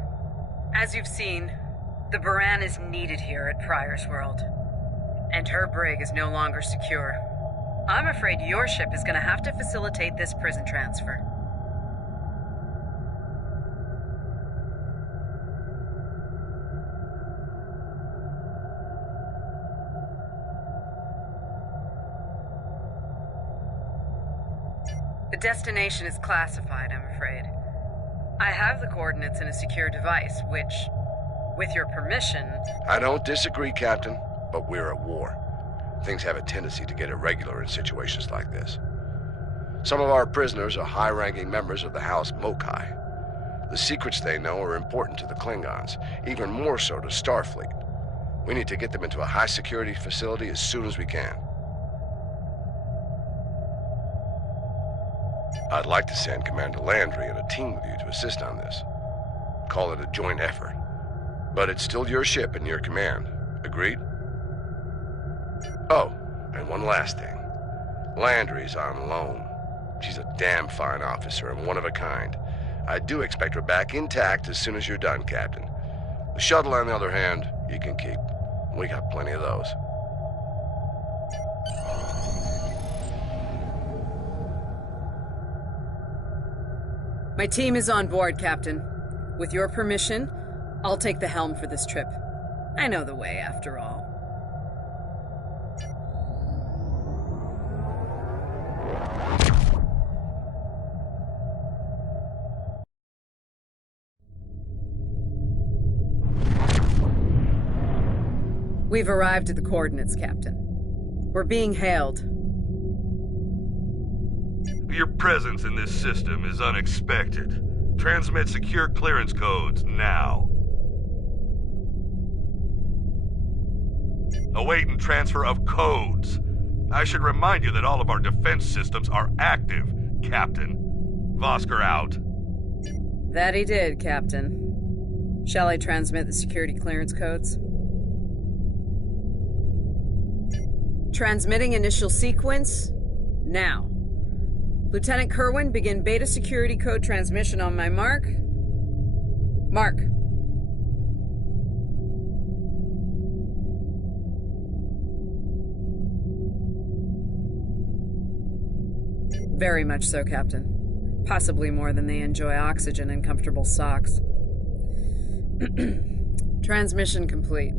As you've seen, the Baran is needed here at Pryor's World. And her brig is no longer secure. I'm afraid your ship is going to have to facilitate this prison transfer. The destination is classified, I'm afraid. I have the coordinates in a secure device, which, with your permission... I don't disagree, Captain, but we're at war. Things have a tendency to get irregular in situations like this. Some of our prisoners are high-ranking members of the House Mokai. The secrets they know are important to the Klingons, even more so to Starfleet. We need to get them into a high-security facility as soon as we can. I'd like to send Commander Landry and a team with you to assist on this. Call it a joint effort. But it's still your ship and your command. Agreed? Oh, and one last thing. Landry's on loan. She's a damn fine officer and one of a kind. I do expect her back intact as soon as you're done, Captain. The shuttle, on the other hand, you can keep. We got plenty of those. My team is on board, Captain. With your permission, I'll take the helm for this trip. I know the way, after all. We've arrived at the coordinates, Captain. We're being hailed. Your presence in this system is unexpected. Transmit secure clearance codes now. Awaiting transfer of codes. I should remind you that all of our defense systems are active, Captain. Vosker out. That he did, Captain. Shall I transmit the security clearance codes? Transmitting initial sequence, now. Lieutenant Kerwin, begin beta security code transmission on my mark. Mark. Very much so, Captain. Possibly more than they enjoy oxygen and comfortable socks. Transmission complete.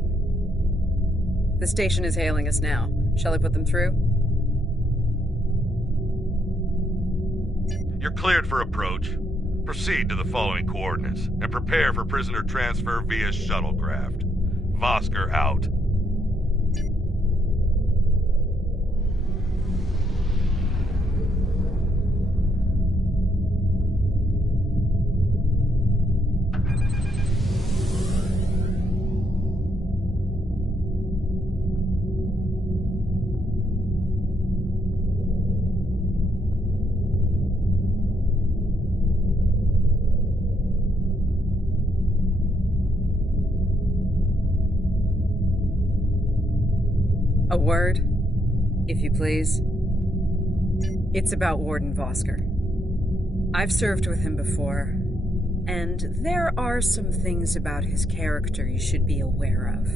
The station is hailing us now. Shall I put them through? You're cleared for approach. Proceed to the following coordinates, and prepare for prisoner transfer via shuttlecraft. Vosker out. A word, if you please. It's about Warden Vosker. I've served with him before, and there are some things about his character you should be aware of.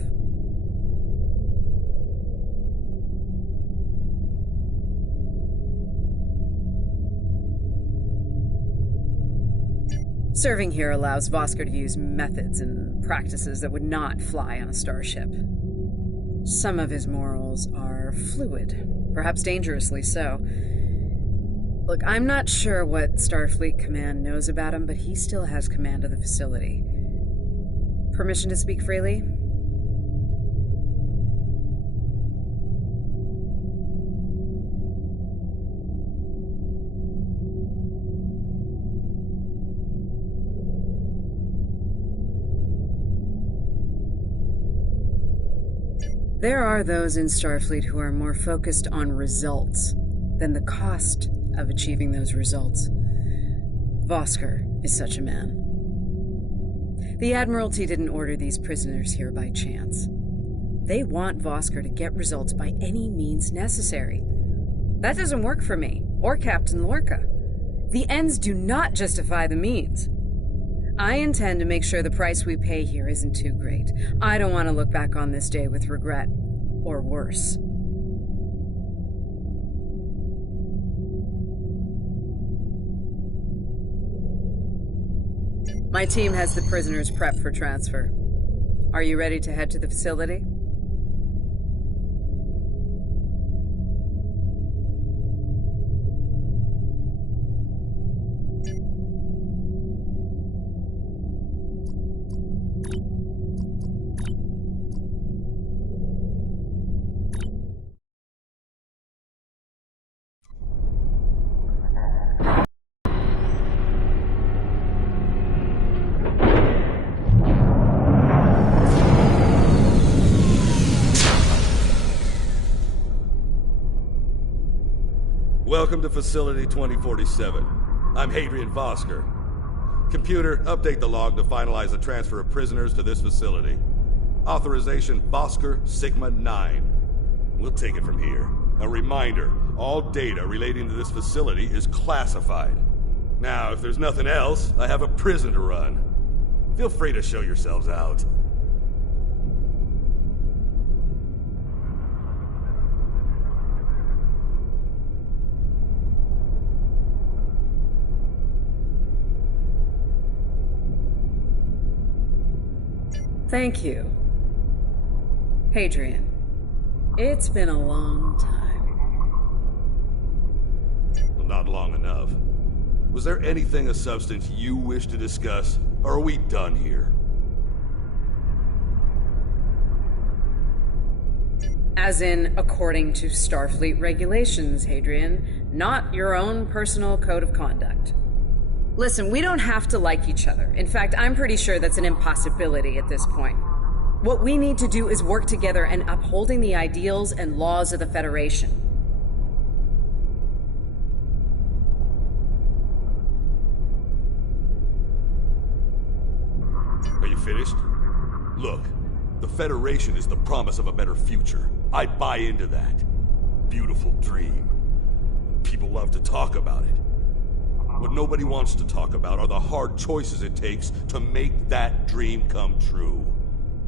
Serving here allows Vosker to use methods and practices that would not fly on a starship. Some of his morals are fluid, perhaps dangerously so. Look, I'm not sure what Starfleet Command knows about him, but he still has command of the facility. Permission to speak freely? There are those in Starfleet who are more focused on results than the cost of achieving those results. Vosker is such a man. The Admiralty didn't order these prisoners here by chance. They want Vosker to get results by any means necessary. That doesn't work for me, or Captain Lorca. The ends do not justify the means. I intend to make sure the price we pay here isn't too great. I don't want to look back on this day with regret, or worse. My team has the prisoners prepped for transfer. Are you ready to head to the facility? Welcome to Facility 2047. I'm Hadrian Vosker. Computer, update the log to finalize the transfer of prisoners to this facility. Authorization Vosker Sigma 9. We'll take it from here. A reminder, all data relating to this facility is classified. Now, if there's nothing else, I have a prison to run. Feel free to show yourselves out. Thank you. Hadrian, it's been a long time. Well, not long enough. Was there anything of substance you wish to discuss, or are we done here? As in, according to Starfleet regulations, Hadrian, not your own personal code of conduct. Listen, we don't have to like each other. In fact, I'm pretty sure that's an impossibility at this point. What we need to do is work together in upholding the ideals and laws of the Federation. Are you finished? Look, the Federation is the promise of a better future. I buy into that. Beautiful dream. People love to talk about it. What nobody wants to talk about are the hard choices it takes to make that dream come true.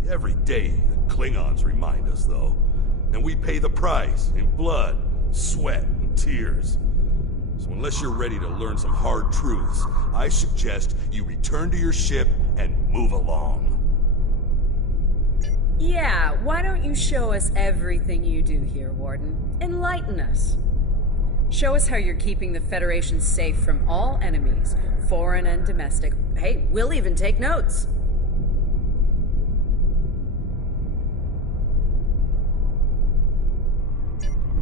Every day, the Klingons remind us, though. And we pay the price in blood, sweat, and tears. So unless you're ready to learn some hard truths, I suggest you return to your ship and move along. Yeah, why don't you show us everything you do here, Warden? Enlighten us. Show us how you're keeping the Federation safe from all enemies, foreign and domestic. Hey, we'll even take notes.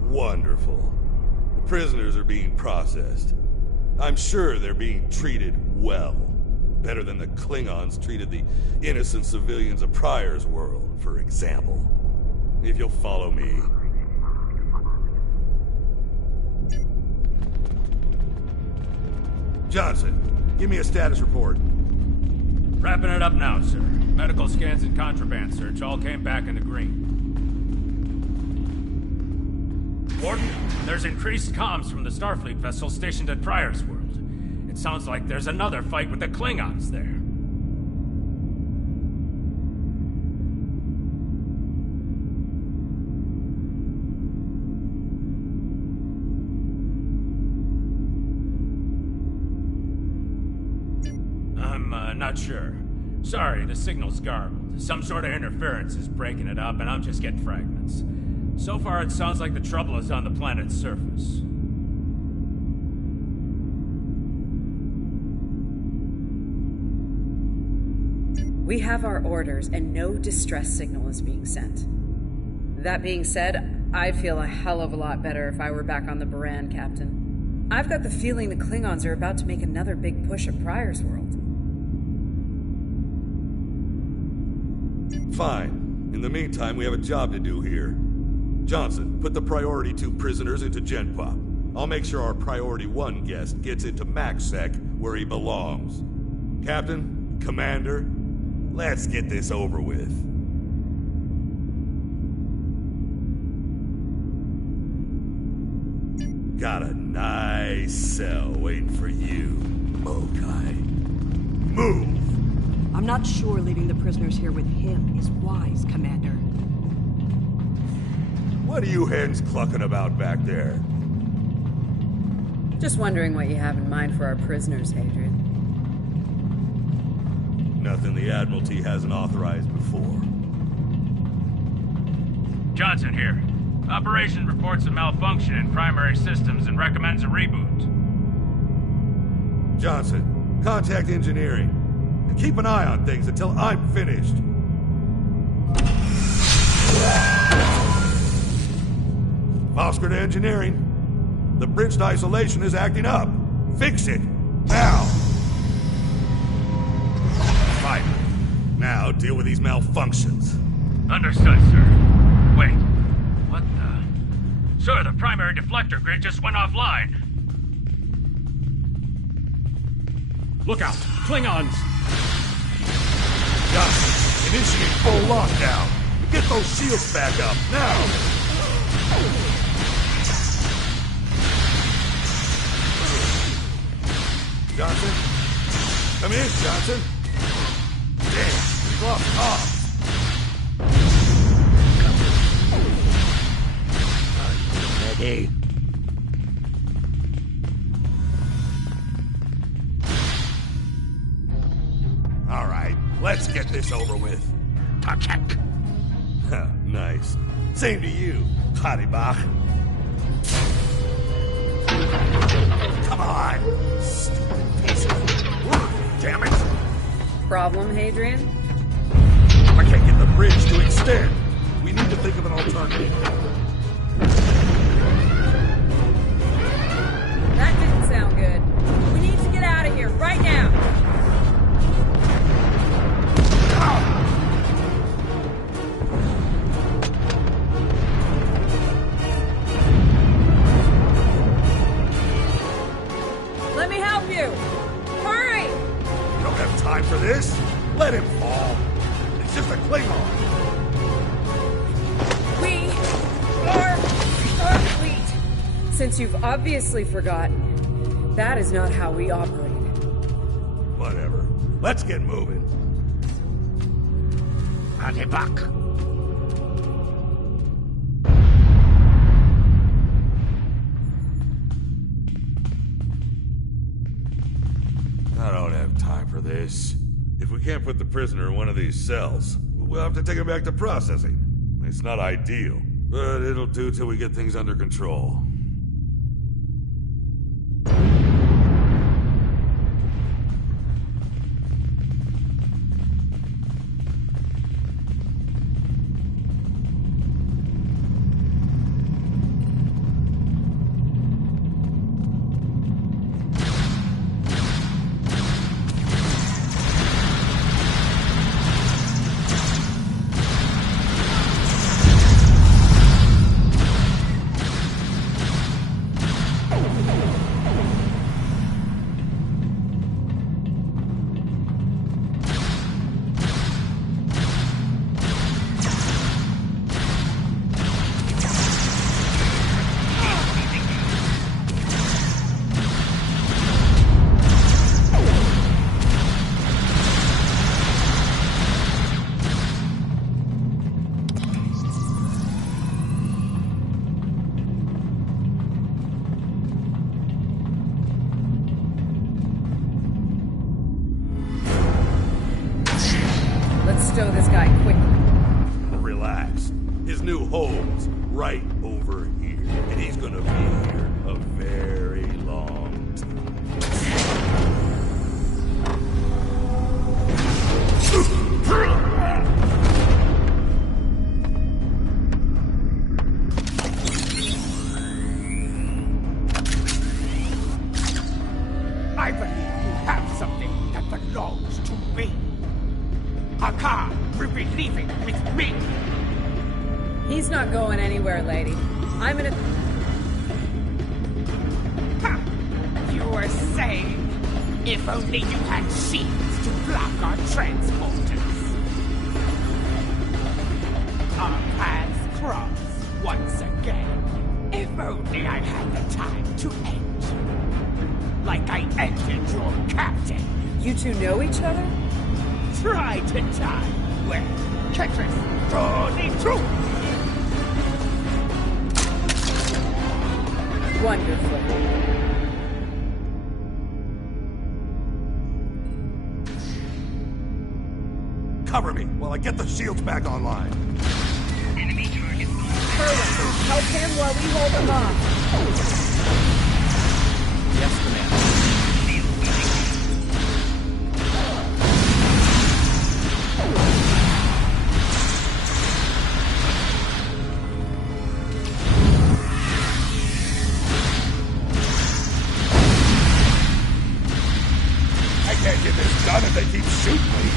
Wonderful. The prisoners are being processed. I'm sure they're being treated well. Better than the Klingons treated the innocent civilians of Pryor's world, for example. If you'll follow me. Johnson, give me a status report. Wrapping it up now, sir. Medical scans and contraband search all came back in the green. Warden, there's increased comms from the Starfleet vessel stationed at Pryor's world. It sounds like there's another fight with the Klingons there. I'm not sure. Sorry, the signal's garbled. Some sort of interference is breaking it up, and I'm just getting fragments. So far, it sounds like the trouble is on the planet's surface. We have our orders, and no distress signal is being sent. That being said, I'd feel a hell of a lot better if I were back on the Baran, Captain. I've got the feeling the Klingons are about to make another big push at Pryor's world. Fine. In the meantime, we have a job to do here. Johnson, put the Priority 2 prisoners into GenPop. I'll make sure our Priority 1 guest gets into MaxSec where he belongs. Captain, Commander, let's get this over with. Got a nice cell waiting for you, Mokai. Move! I'm not sure leaving the prisoners here with him is wise, Commander. What are you hens clucking about back there? Just wondering what you have in mind for our prisoners, Hadrian. Nothing the Admiralty hasn't authorized before. Johnson here. Operation reports a malfunction in primary systems and recommends a reboot. Johnson, contact engineering. And keep an eye on things until I'm finished. Oscar to engineering. The bridge to isolation is acting up. Fix it. Now. Fine. Now deal with these malfunctions. Understood, sir. Wait. What the... Sir, the primary deflector grid just went offline. Look out! Klingons! Johnson, initiate full lockdown. Get those shields back up, now! Johnson? Come in, Johnson. Damn, we've lost comms. Ready? All right, let's get this over with. Touch-it. Nice. Same to you, Haribach. Come on! Stupid piece of work, damn it! Problem, Hadrian? I can't get the bridge to extend. We need to think of an alternative. That didn't sound good. We need to get out of here, right now! Let me help you! Hurry! You don't have time for this. Let him fall. It's just a Klingon. We are Starfleet! Since you've obviously forgotten, that is not how we operate. Whatever. Let's get moving. Haribach. I don't have time for this. If we can't put the prisoner in one of these cells, We'll have to take it back to processing. It's not ideal, but it'll do till we get things under control. Stow this guy quickly. Relax. His new home's right over here, and he's gonna be here a very long I believe you have something that belongs to me. Hakar will be leaving with me. He's not going anywhere, lady. I'm gonna... Ha! You were saying, if only you had shields to block our transporters. Our paths cross once again. If only I had the time to end you. Like I ended your captain. You two know each other? Try to die with Tetris 42! Wonderful. Cover me while I get the shields back online. Enemy target. Hurry! Help him while we hold him off. Yes, Commander. I can't get this done if they keep shooting me.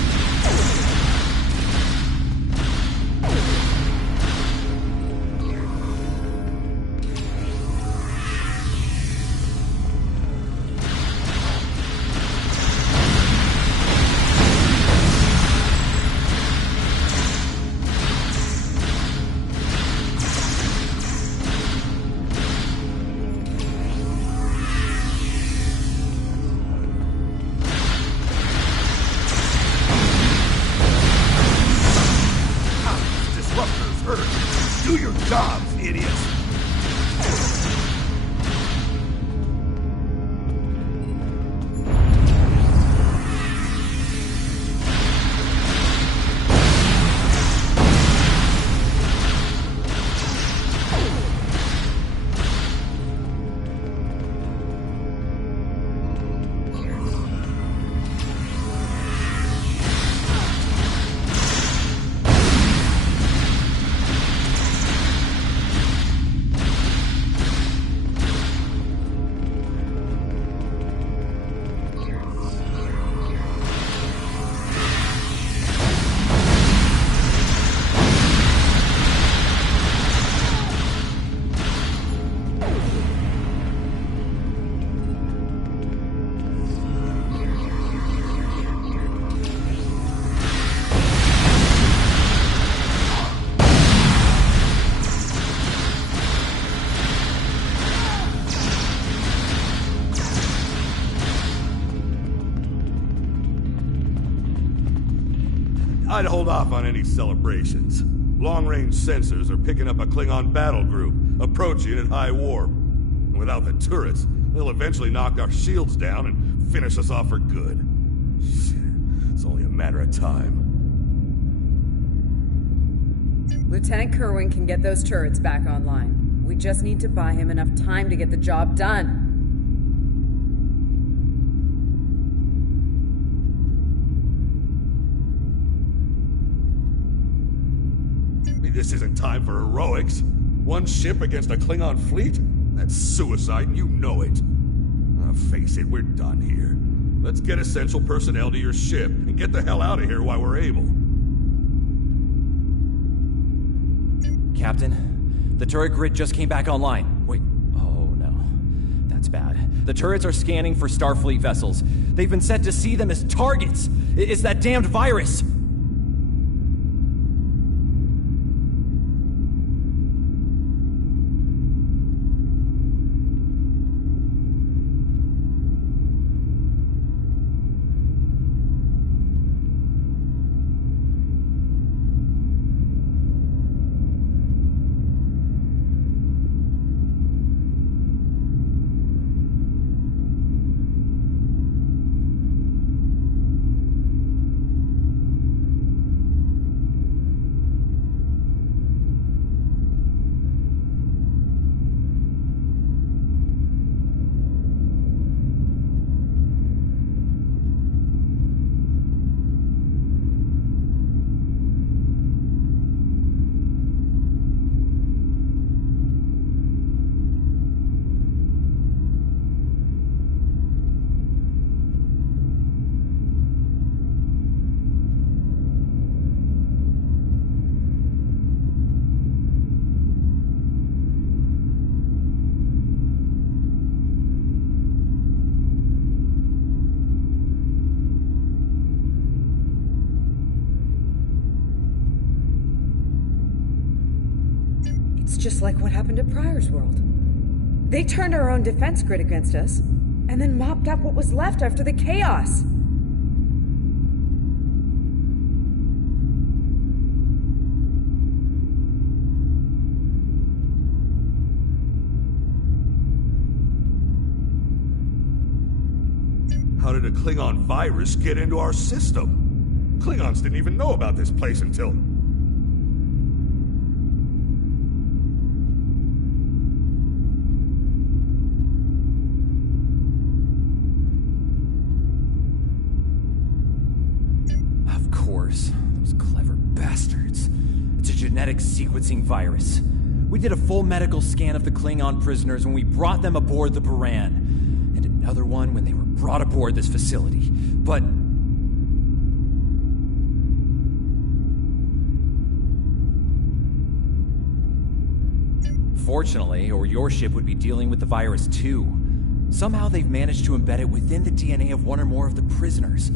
Do your jobs, idiots! I'd hold off on any celebrations. Long-range sensors are picking up a Klingon battle group, approaching at high warp. And without the turrets, they'll eventually knock our shields down and finish us off for good. Shit, it's only a matter of time. Lieutenant Kerwin can get those turrets back online. We just need to buy him enough time to get the job done. This isn't time for heroics. One ship against a Klingon fleet? That's suicide, and you know it. Face it, we're done here. Let's get essential personnel to your ship and get the hell out of here while we're able. Captain, the turret grid just came back online. Wait, oh no. That's bad. The turrets are scanning for Starfleet vessels. They've been set to see them as targets. It's that damned virus. It's just like what happened at Pryor's World. They turned our own defense grid against us, and then mopped up what was left after the chaos. How did a Klingon virus get into our system? Klingons didn't even know about this place until... Of course, those clever bastards. It's a genetic sequencing virus. We did a full medical scan of the Klingon prisoners when we brought them aboard the Baran, and another one when they were brought aboard this facility. But fortunately, or your ship would be dealing with the virus too. Somehow they've managed to embed it within the DNA of one or more of the prisoners.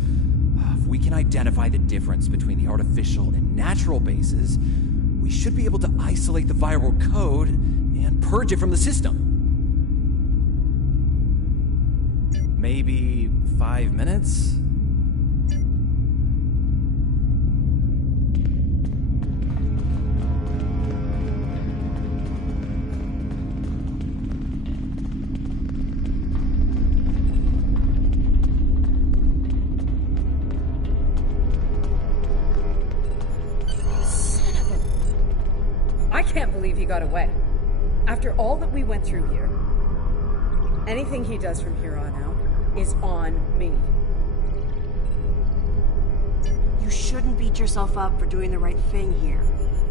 If we can identify the difference between the artificial and natural bases, we should be able to isolate the viral code and purge it from the system. Maybe 5 minutes? I can't believe he got away. After all that we went through here, anything he does from here on out is on me. You shouldn't beat yourself up for doing the right thing here.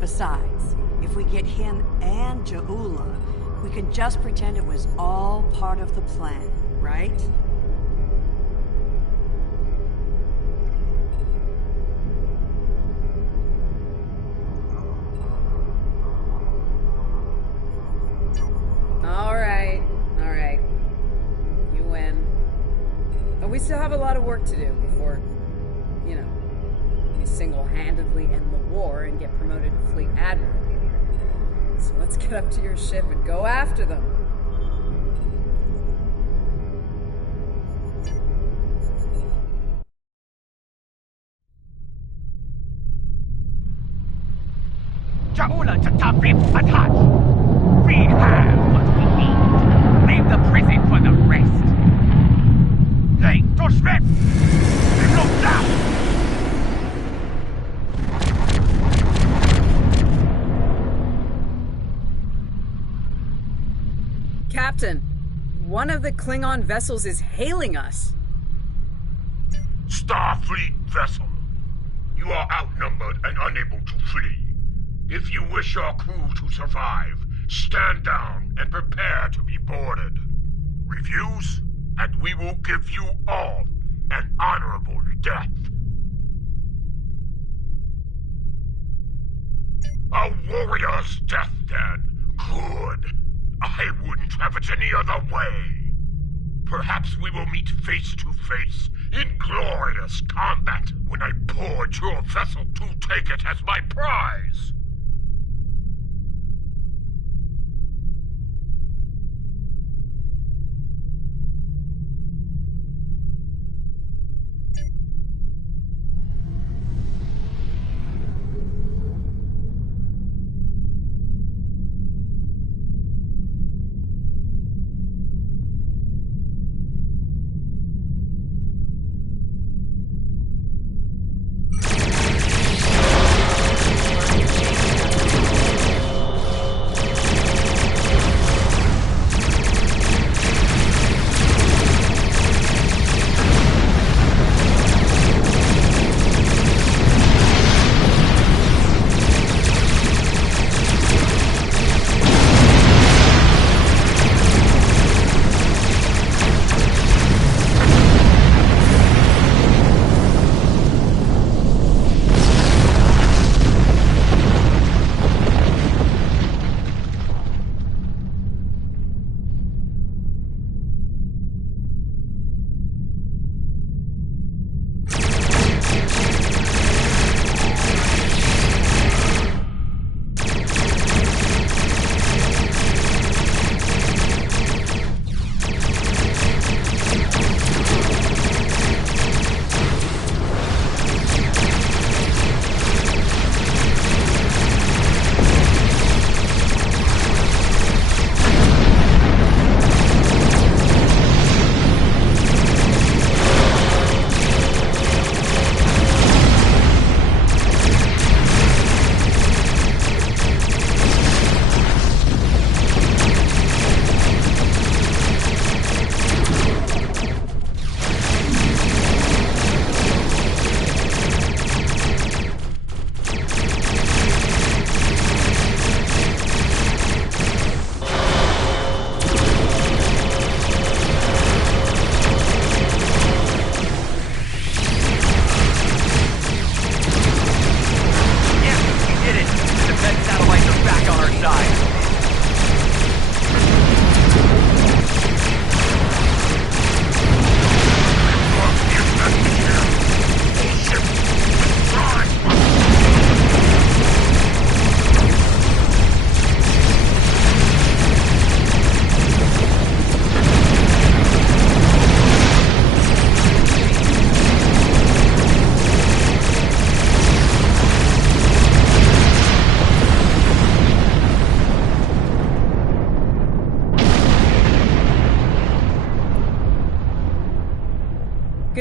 Besides, if we get him and Ja'ula, we can just pretend it was all part of the plan, right? All right. You win. But we still have a lot of work to do before, we single-handedly end the war and get promoted to Fleet Admiral. So let's get up to your ship and go after them. Ja'ula to Tavrim Ataj! We have what we need. Leave the prison for the rest. Hey, Toshvet! Look down! Captain, one of the Klingon vessels is hailing us. Starfleet vessel. You are outnumbered and unable to flee. If you wish your crew to survive, stand down and prepare to be boarded. Refuse, and we will give you all an honorable death. A warrior's death, then. Good. I wouldn't have it any other way. Perhaps we will meet face to face in glorious combat when I board your vessel to take it as my prize.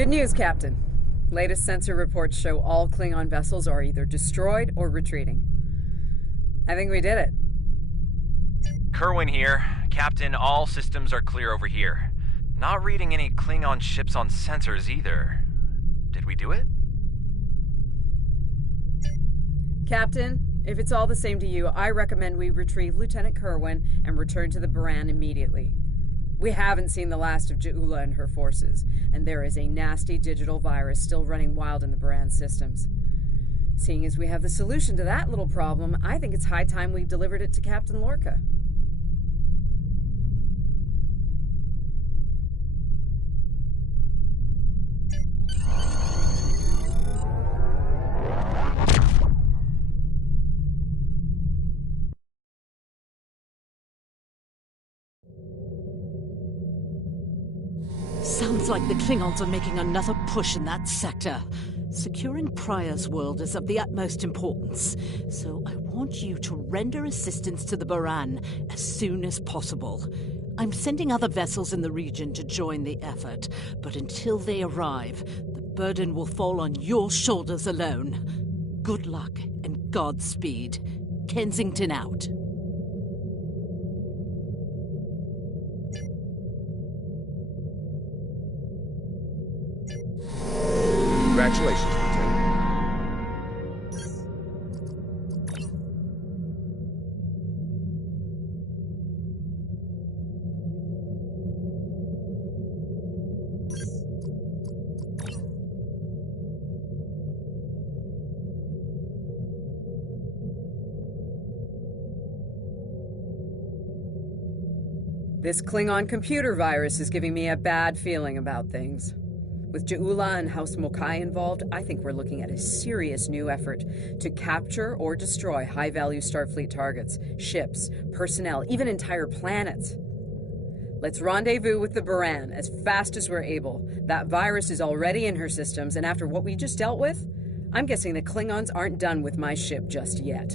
Good news, Captain. Latest sensor reports show all Klingon vessels are either destroyed or retreating. I think we did it. Kerwin here. Captain, all systems are clear over here. Not reading any Klingon ships on sensors either. Did we do it? Captain, if it's all the same to you, I recommend we retrieve Lieutenant Kerwin and return to the Baran immediately. We haven't seen the last of Ja'ula and her forces, and there is a nasty digital virus still running wild in the Baran systems. Seeing as we have the solution to that little problem, I think it's high time we delivered it to Captain Lorca. Sounds like the Klingons are making another push in that sector. Securing Prior's world is of the utmost importance, so I want you to render assistance to the Baran as soon as possible. I'm sending other vessels in the region to join the effort, but until they arrive, the burden will fall on your shoulders alone. Good luck and Godspeed. Kensington out. This Klingon computer virus is giving me a bad feeling about things. With Ja'ula and House Mokai involved, I think we're looking at a serious new effort to capture or destroy high-value Starfleet targets, ships, personnel, even entire planets. Let's rendezvous with the Baran as fast as we're able. That virus is already in her systems, and after what we just dealt with, I'm guessing the Klingons aren't done with my ship just yet.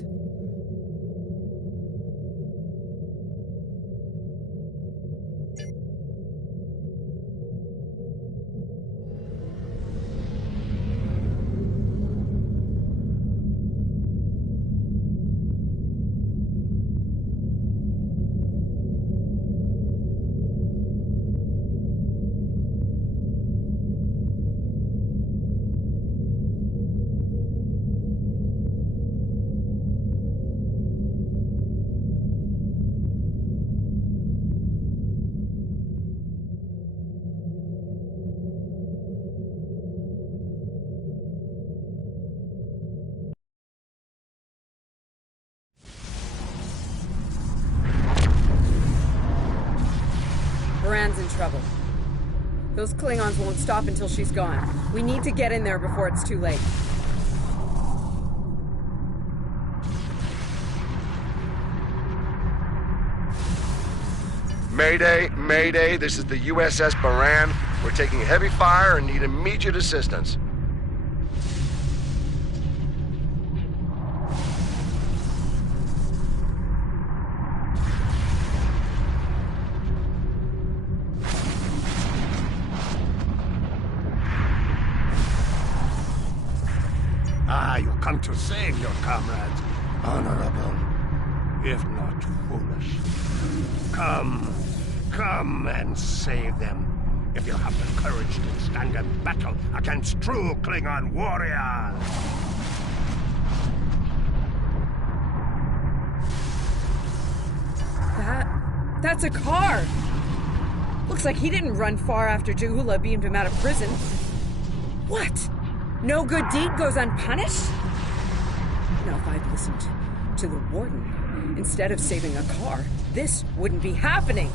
Baran's in trouble. Those Klingons won't stop until she's gone. We need to get in there before it's too late. Mayday, Mayday, this is the USS Baran. We're taking heavy fire and need immediate assistance. You come to save your comrades, honorable, if not foolish. Come and save them, if you have the courage to stand in battle against true Klingon warriors. That's a car! Looks like he didn't run far after Ja'ula beamed him out of prison. What? No good deed goes unpunished? Now, if I'd listened to the warden instead of saving a car, this wouldn't be happening.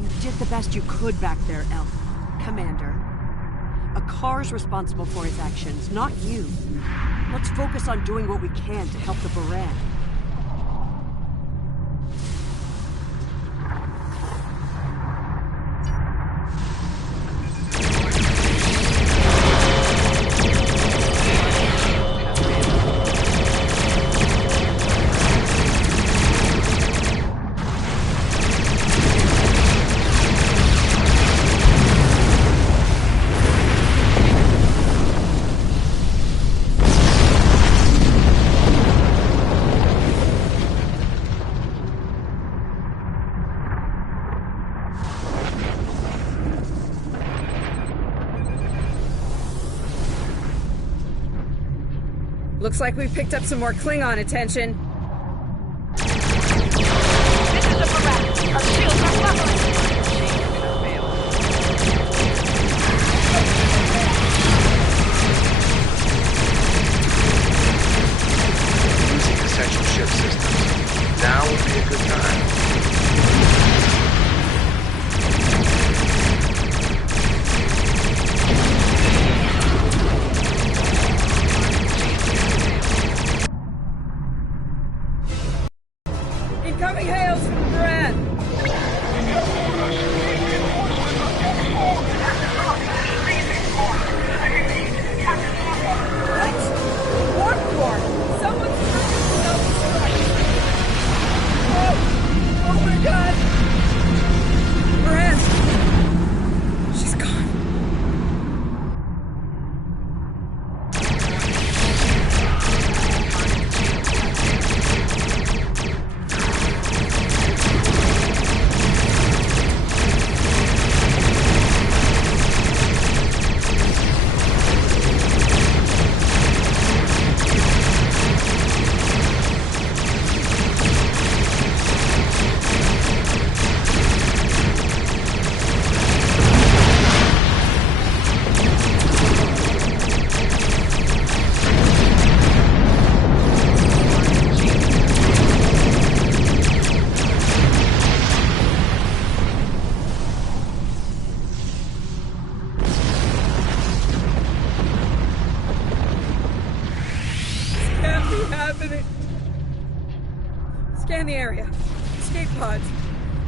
You did the best you could back there, Commander. A car's responsible for his actions, not you. Let's focus on doing what we can to help the Baran. Looks like we picked up some more Klingon attention. This is the Baran. Our shields are buckling. Using essential ship systems. Now would be a good time. Scan the area. Escape pods.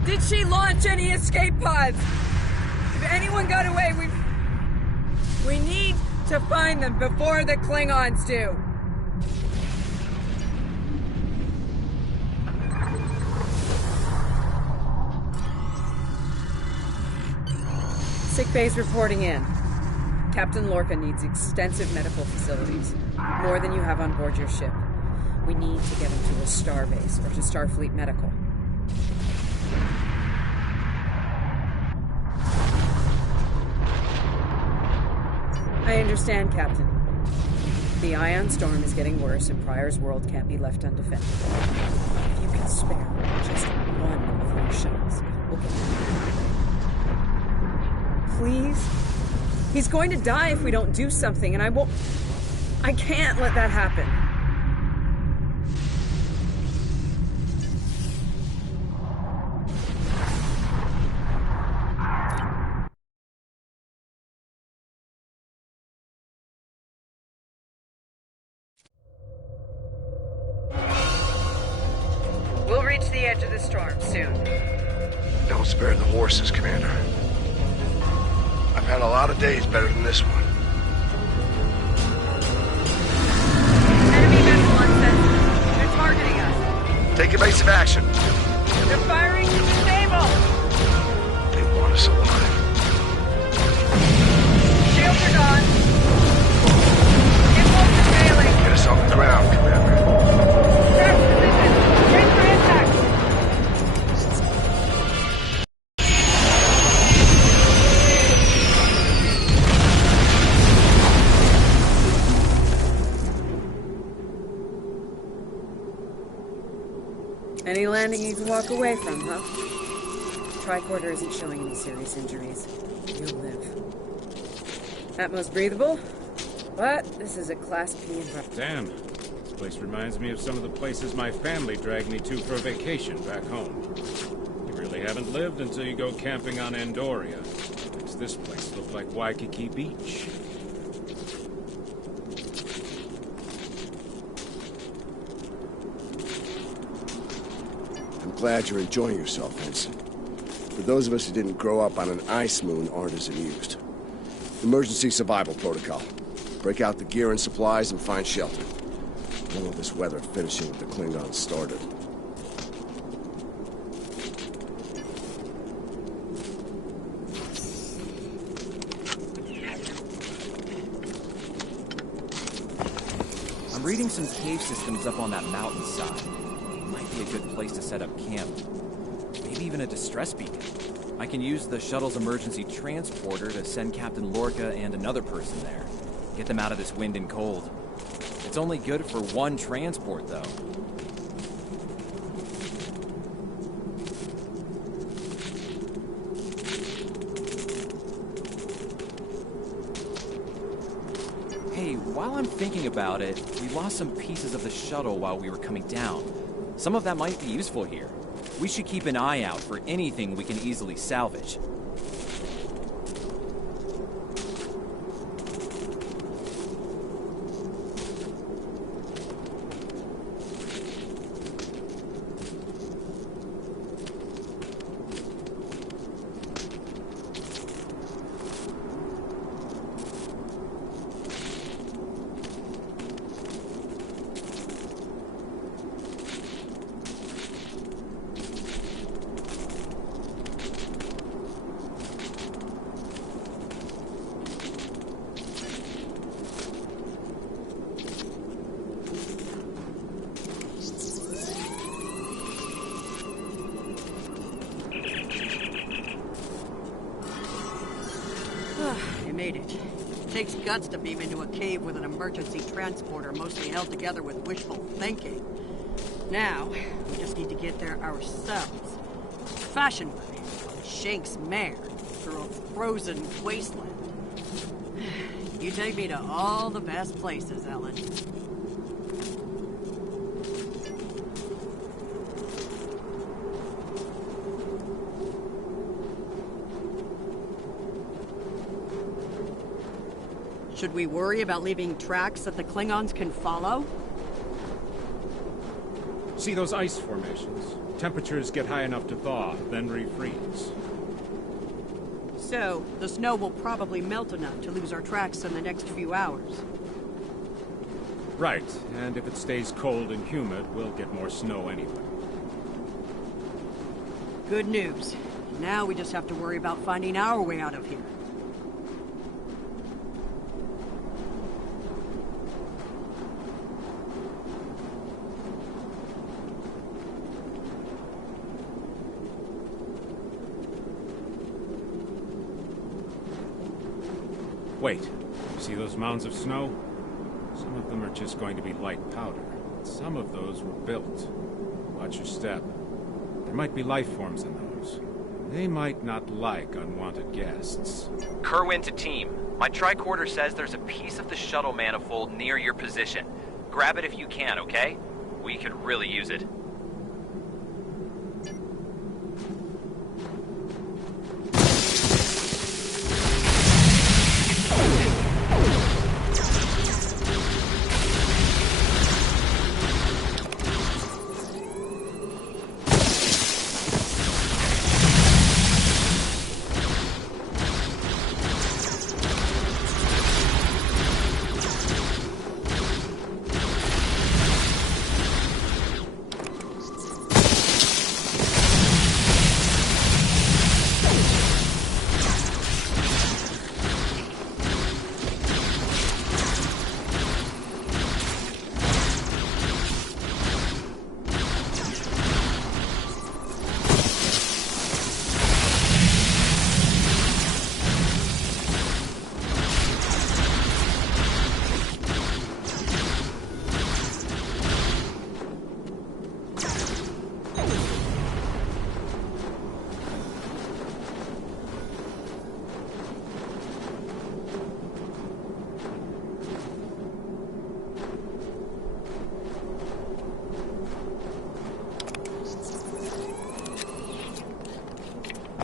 Did she launch any escape pods? If anyone got away, we need to find them before the Klingons do. Sick bay's reporting in. Captain Lorca needs extensive medical facilities. More than you have on board your ship. We need to get him to a starbase or to Starfleet Medical. I understand, Captain. The ion storm is getting worse and Pryor's world can't be left undefended. If you can spare just one of your shuttles, we'll get him. Please? He's going to die if we don't do something, and I can't let that happen. We'll reach the edge of the storm soon. Don't spare the horses, Commander. I've had a lot of days better than this one. Enemy vessel unsensitive. They're targeting us. Take evasive action. They're firing to disable. They want us alive. Shields are gone. Impulse is failing. Get us off the ground, Commander. Crash position. Train for impact. Any landing you can walk away from, huh? Tricorder isn't showing any serious injuries. You'll live. Atmos breathable, but this is a Class P environment. Damn. This place reminds me of some of the places my family dragged me to for a vacation back home. You really haven't lived until you go camping on Andoria. Makes this place look like Waikiki Beach. I'm glad you're enjoying yourself, Ensign. For those of us who didn't grow up on an ice moon, aren't as amused. Emergency survival protocol. Break out the gear and supplies and find shelter. I don't want this weather finishing what the Klingons started. I'm reading some cave systems up on that mountainside. Might be a good place to set up camp. Maybe even a distress beacon. I can use the shuttle's emergency transporter to send Captain Lorca and another person there. Get them out of this wind and cold. It's only good for one transport, though. Hey, while I'm thinking about it, we lost some pieces of the shuttle while we were coming down. Some of that might be useful here. We should keep an eye out for anything we can easily salvage. You made it. It takes guts to beam into a cave with an emergency transporter mostly held together with wishful thinking. Now, we just need to get there ourselves. Fashion way, on Shank's mare, through a frozen wasteland. You take me to all the best places, Ellen. Should we worry about leaving tracks that the Klingons can follow? See those ice formations? Temperatures get high enough to thaw, then refreeze. So, the snow will probably melt enough to lose our tracks in the next few hours. Right, and if it stays cold and humid, we'll get more snow anyway. Good news. Now we just have to worry about finding our way out of here. Wait, you see those mounds of snow? Some of them are just going to be light powder. Some of those were built. Watch your step. There might be life forms in those. They might not like unwanted guests. Kerwin to team. My tricorder says there's a piece of the shuttle manifold near your position. Grab it if you can, okay? We could really use it.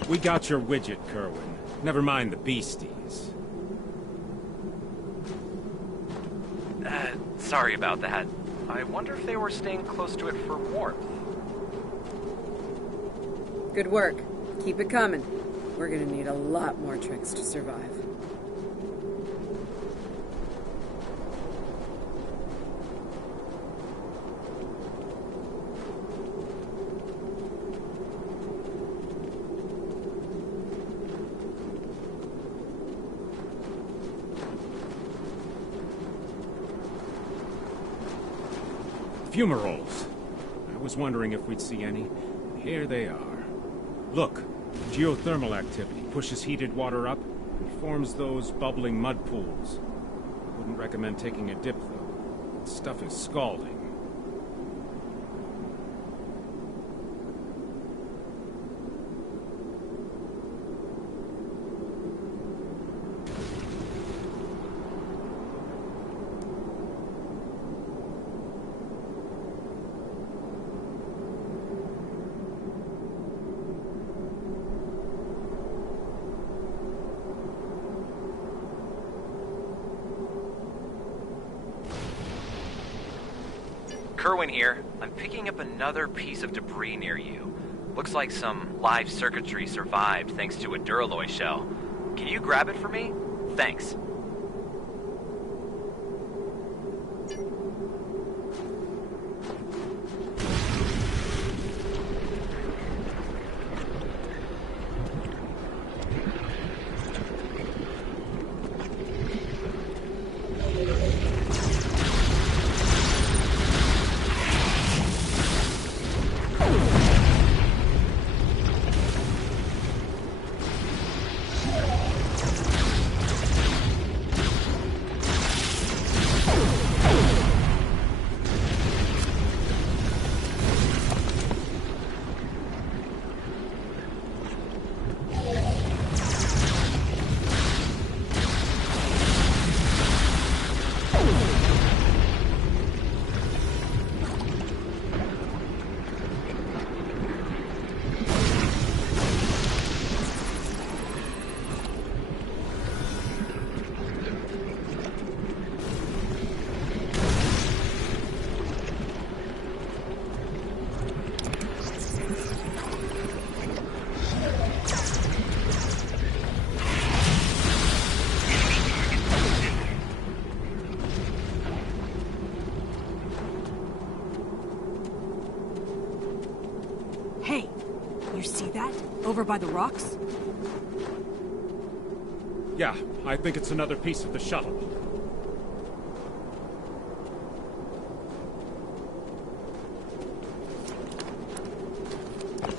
We got your widget, Kerwin. Never mind the beasties. Sorry about that. I wonder if they were staying close to it for warmth. Good work. Keep it coming. We're gonna need a lot more tricks to survive. Fumaroles. I was wondering if we'd see any. Here they are. Look, geothermal activity pushes heated water up and forms those bubbling mud pools. I wouldn't recommend taking a dip, though. That stuff is scalding. Kerwin here. I'm picking up another piece of debris near you. Looks like some live circuitry survived thanks to a Duralloy shell. Can you grab it for me? Thanks. that? Over by the rocks? Yeah, I think it's another piece of the shuttle.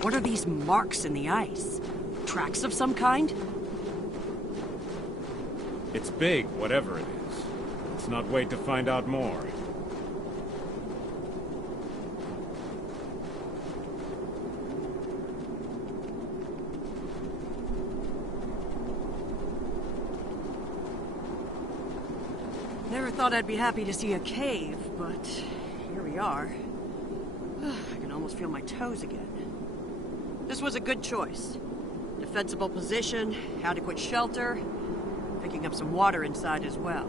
What are these marks in the ice? Tracks of some kind? It's big, whatever it is. Let's not wait to find out more. Never thought I'd be happy to see a cave, but here we are. I can almost feel my toes again. This was a good choice. Defensible position, adequate shelter, picking up some water inside as well.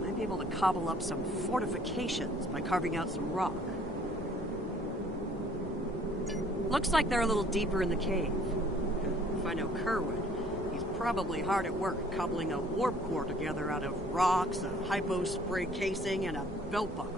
Might be able to cobble up some fortifications by carving out some rock. Looks like they're a little deeper in the cave. If I know Kerwin, he's probably hard at work cobbling a warp core together out of rocks, a hypo spray casing, and a belt buckle.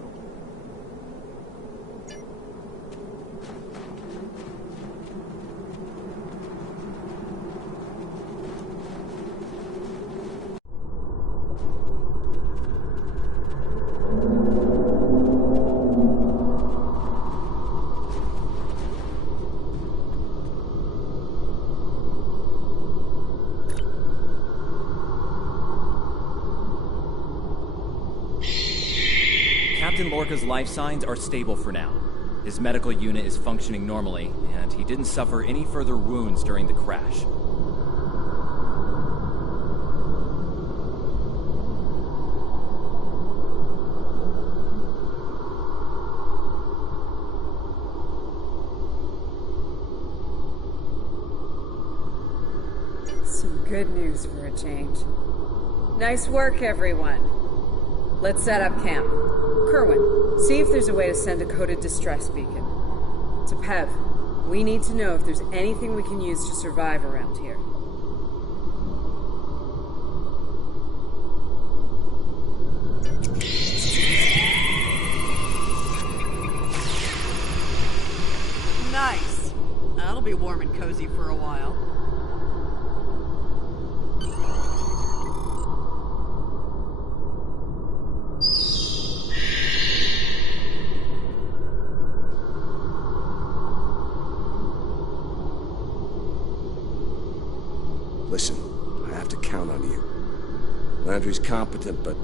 Captain Lorca's life signs are stable for now. His medical unit is functioning normally, and he didn't suffer any further wounds during the crash. Some good news for a change. Nice work, everyone. Let's set up camp. Kerwin, see if there's a way to send a coded distress beacon. To Pev, we need to know if there's anything we can use to survive around here. Nice. That'll be warm and cozy for a while. Listen, I have to count on you. Landry's competent, but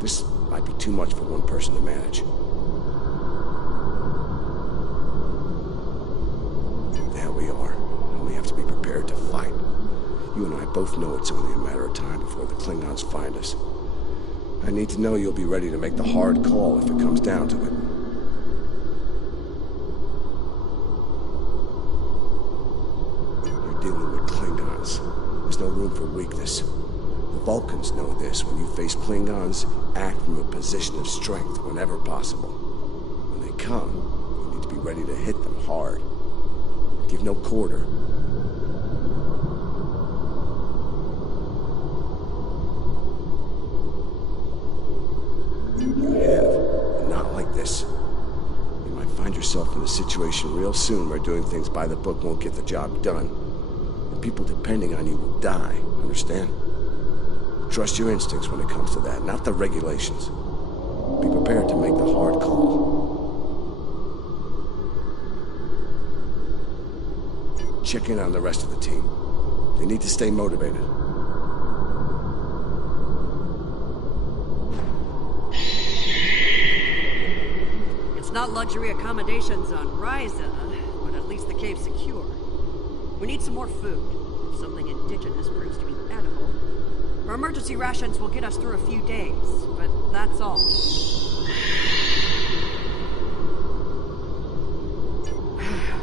this might be too much for one person to manage. There we are, and we have to be prepared to fight. You and I both know it's only a matter of time before the Klingons find us. I need to know you'll be ready to make the hard call if it comes down to it. You're dealing with Klingons. There's no room for weakness. The Vulcans know this. When you face Klingons, act from a position of strength whenever possible. When they come, you need to be ready to hit them hard. Give no quarter. You have, but not like this. You might find yourself in a situation real soon where doing things by the book won't get the job done. People depending on you will die, understand? Trust your instincts when it comes to that, not the regulations. Be prepared to make the hard call. Check in on the rest of the team. They need to stay motivated. It's not luxury accommodations on Ryza, but at least the cave's secure. We need some more food. If something indigenous proves to be edible. Our emergency rations will get us through a few days, but that's all.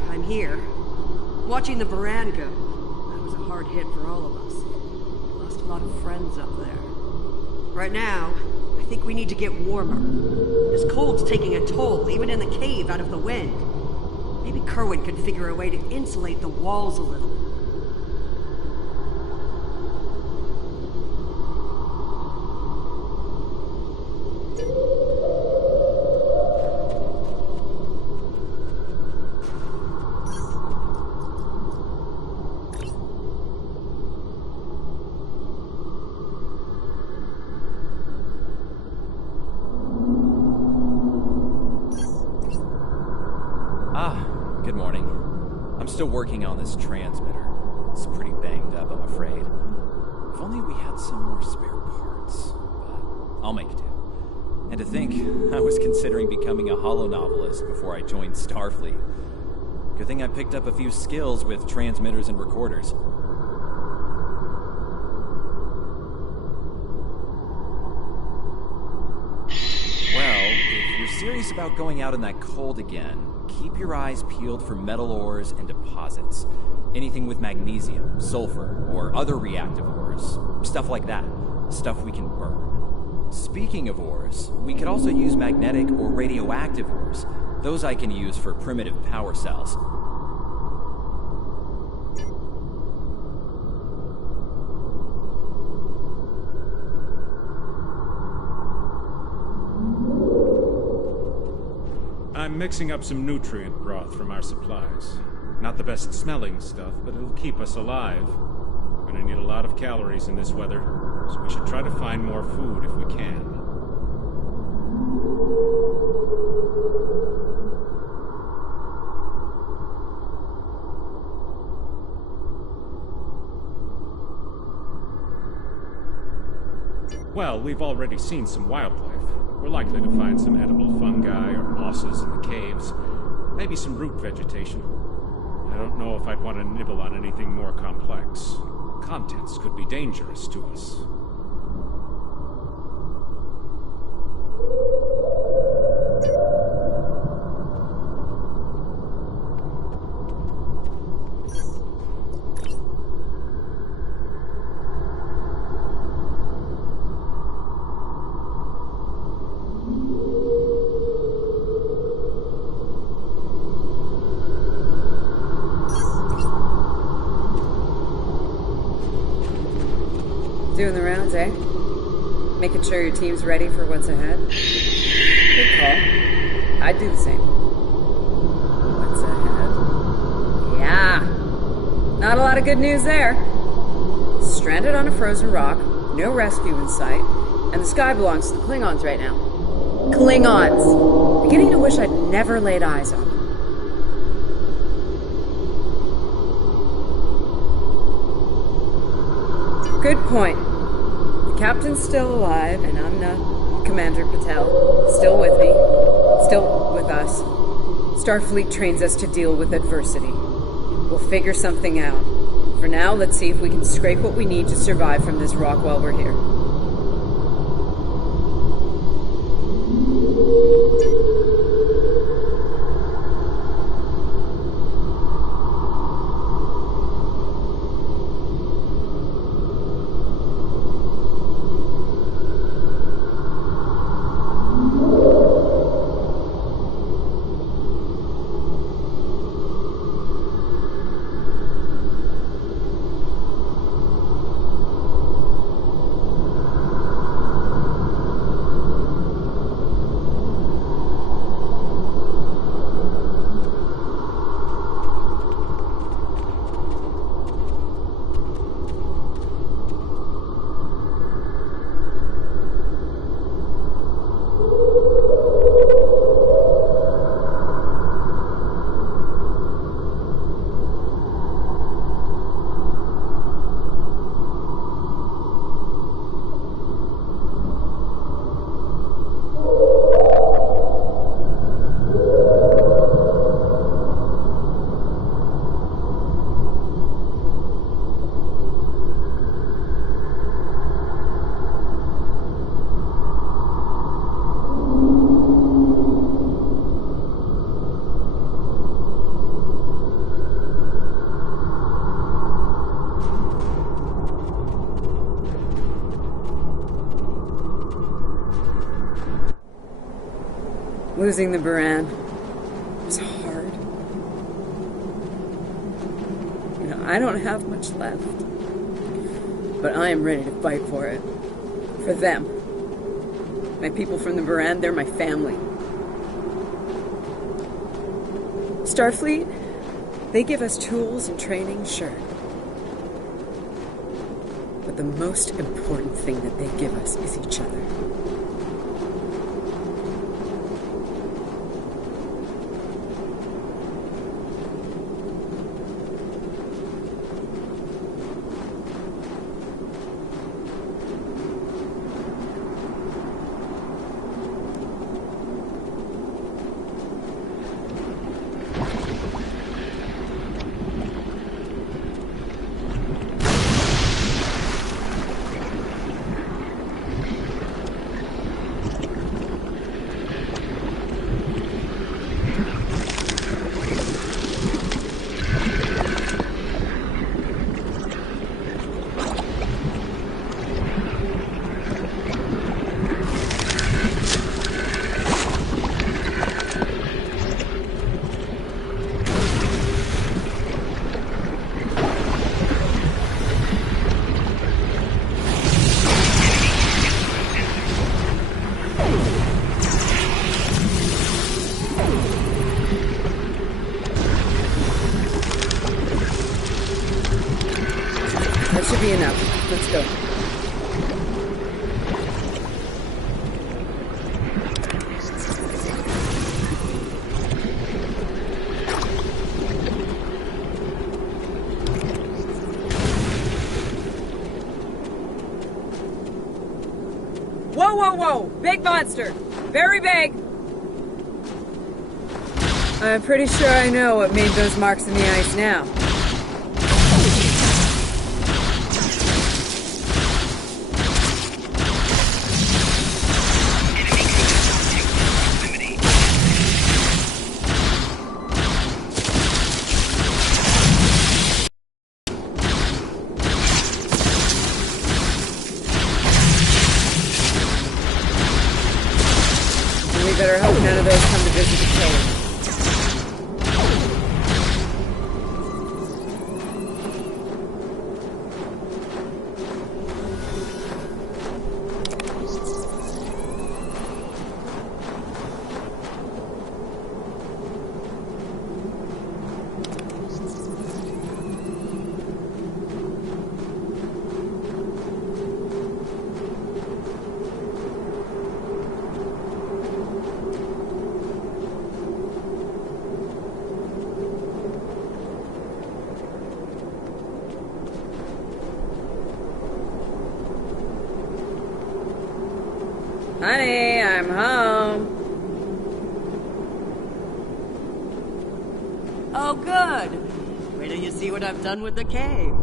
I'm here, watching the Baran go. That was a hard hit for all of us. Lost a lot of friends up there. Right now, I think we need to get warmer. This cold's taking a toll, even in the cave out of the wind. Maybe Kerwin could figure a way to insulate the walls a little. still working on this transmitter. It's pretty banged up, I'm afraid. If only we had some more spare parts. But I'll make do. And to think, I was considering becoming a holonovelist before I joined Starfleet. Good thing I picked up a few skills with transmitters and recorders. Well, if you're serious about going out in that cold again, keep your eyes peeled for metal ores and deposits. Anything with magnesium, sulfur, or other reactive ores. Stuff like that. Stuff we can burn. Speaking of ores, we could also use magnetic or radioactive ores. Those I can use for primitive power cells. I'm mixing up some nutrient broth from our supplies. Not the best smelling stuff, but it'll keep us alive. We're gonna need a lot of calories in this weather, so we should try to find more food if we can. Well, we've already seen some wildlife. We're likely to find some edible fungi or mosses in the caves. Maybe some root vegetation. I don't know if I'd want to nibble on anything more complex. The contents could be dangerous to us. Doing the rounds, eh? Making sure your team's ready for what's ahead? Good call. I'd do the same. What's ahead? Yeah. Not a lot of good news there. Stranded on a frozen rock, no rescue in sight, and the sky belongs to the Klingons right now. Klingons! Beginning to wish I'd never laid eyes on them. Good point. The captain's still alive, and I'm Commander Patel. Still with me. Still with us. Starfleet trains us to deal with adversity. We'll figure something out. For now, let's see if we can scrape what we need to survive from this rock while we're here. Losing the Baran was hard. You know, I don't have much left. But I am ready to fight for it. For them. My people from the Baran, they're my family. Starfleet, they give us tools and training, sure. But the most important thing that they give us is each other. Whoa, whoa, whoa! Big monster! Very big! I'm pretty sure I know what made those marks in the ice now. We better hope none of those come to visit the cave. Honey, I'm home. Oh, good. Wait till you see what I've done with the cave.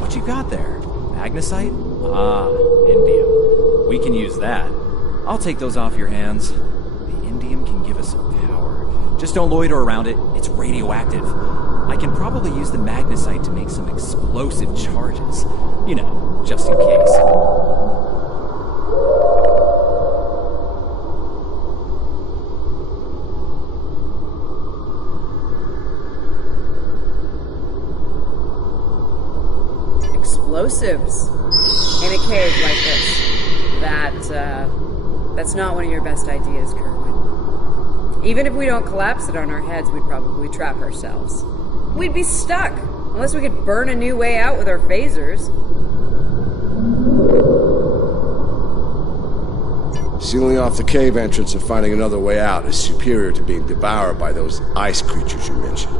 What you got there? Magnesite? Ah, indium. We can use that. I'll take those off your hands. The indium can give us some power. Just don't loiter around it. It's radioactive. I can probably use the magnesite to make some explosive charges. You know, just in case. Explosives in a cave like this. That's not one of your best ideas, Kerwin. Even if we don't collapse it on our heads, we'd probably trap ourselves. We'd be stuck, unless we could burn a new way out with our phasers. Sealing off the cave entrance and finding another way out is superior to being devoured by those ice creatures you mentioned.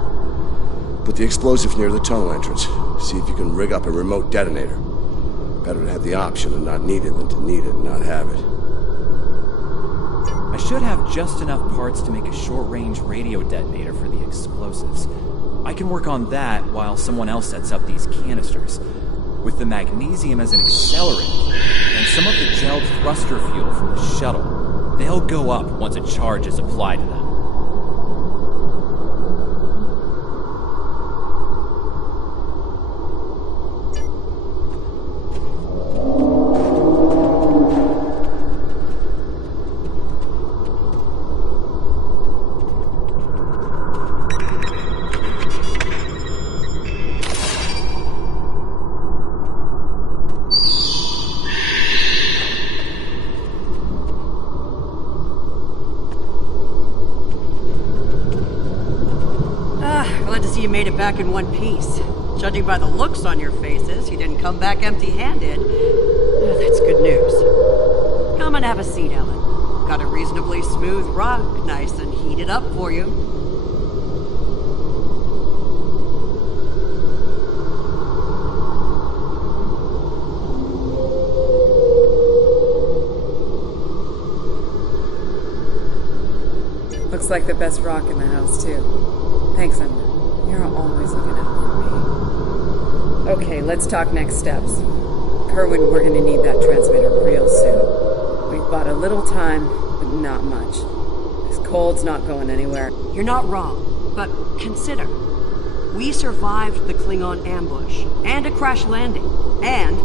Put the explosive near the tunnel entrance. See if you can rig up a remote detonator. Better to have the option and not need it than to need it and not have it. I should have just enough parts to make a short-range radio detonator for the explosives. I can work on that while someone else sets up these canisters. With the magnesium as an accelerant, and some of the gelled thruster fuel from the shuttle, they'll go up once a charge is applied to them. You made it back in one piece. Judging by the looks on your faces, you didn't come back empty-handed. That's good news. Come and have a seat, Ellen. Got a reasonably smooth rock, nice and heated up for you. Looks like the best rock in the house, too. Thanks, Emma. You're always looking out for me. Okay, let's talk next steps. Kerwin, we're gonna need that transmitter real soon. We've bought a little time, but not much. This cold's not going anywhere. You're not wrong, but consider. We survived the Klingon ambush, and a crash landing, and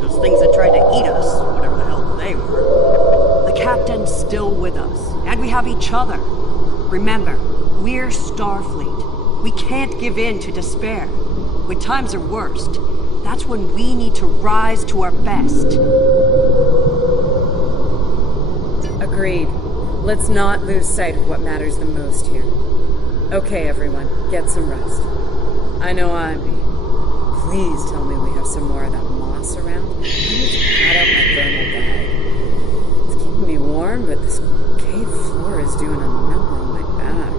those things that tried to eat us, whatever the hell they were. The captain's still with us, and we have each other. Remember, we're Starfleet. We can't give in to despair. When times are worst, that's when we need to rise to our best. Agreed. Let's not lose sight of what matters the most here. Okay, everyone, get some rest. I know I'm being. Please tell me we have some more of that moss around. I need to pad out my thermal bag. It's arm, but this cave floor is doing a number on my back.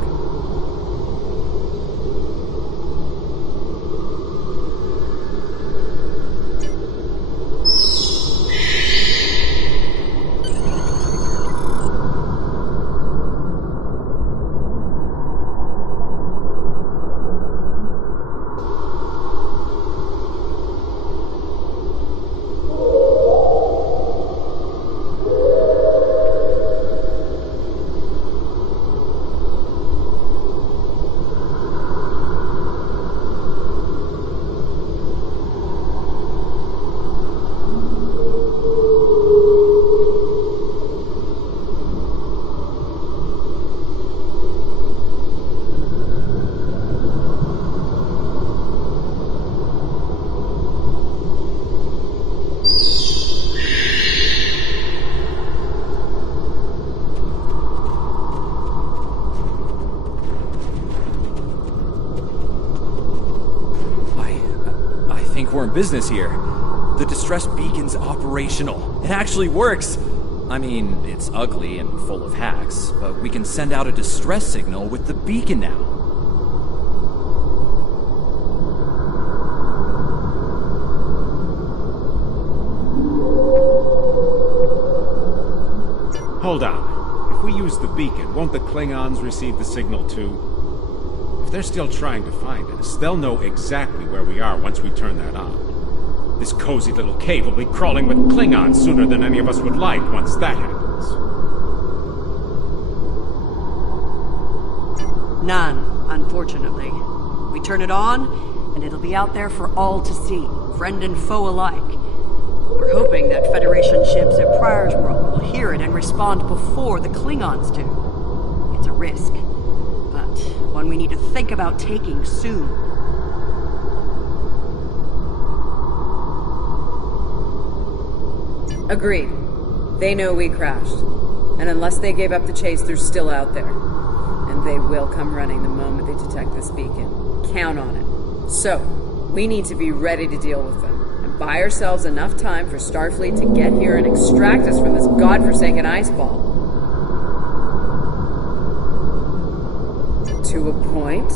We're in business here. The distress beacon's operational. It actually works. I mean, it's ugly and full of hacks, but we can send out a distress signal with the beacon now. Hold on. If we use the beacon, won't the Klingons receive the signal too? If they're still trying to find us, they'll know exactly where we are once we turn that on. This cozy little cave will be crawling with Klingons sooner than any of us would like once that happens. None, unfortunately. We turn it on, and it'll be out there for all to see, friend and foe alike. We're hoping that Federation ships at Pryor's World will hear it and respond before the Klingons do. It's a risk, but one we need to think about taking soon. Agreed. They know we crashed. And unless they gave up the chase, they're still out there. And they will come running the moment they detect this beacon. Count on it. So, we need to be ready to deal with them. And buy ourselves enough time for Starfleet to get here and extract us from this godforsaken ice ball. To a point,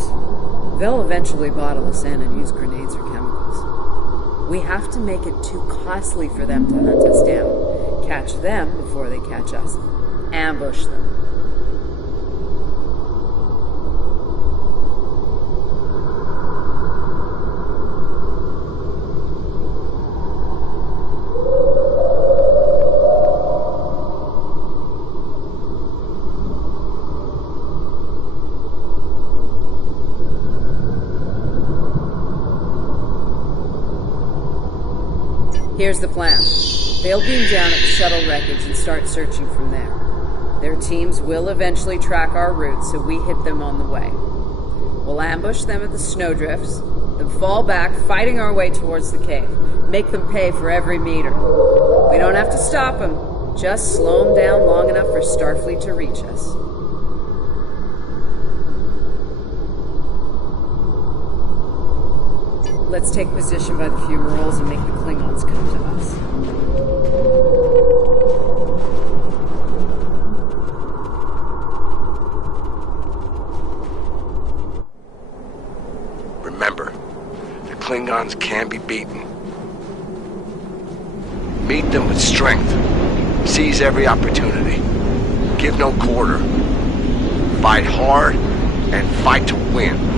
they'll eventually bottle us in and use grenades or chemicals. We have to make it too costly for them to hunt us down. Catch them before they catch us. Ambush them. Here's the plan. They'll beam down at the shuttle wreckage and start searching from there. Their teams will eventually track our route, so we hit them on the way. We'll ambush them at the snowdrifts, then fall back, fighting our way towards the cave. Make them pay for every meter. We don't have to stop them, just slow them down long enough for Starfleet to reach us. Let's take position by the fumaroles and make the Klingons come to us. Remember, the Klingons can be beaten. Meet them with strength. Seize every opportunity. Give no quarter. Fight hard and fight to win.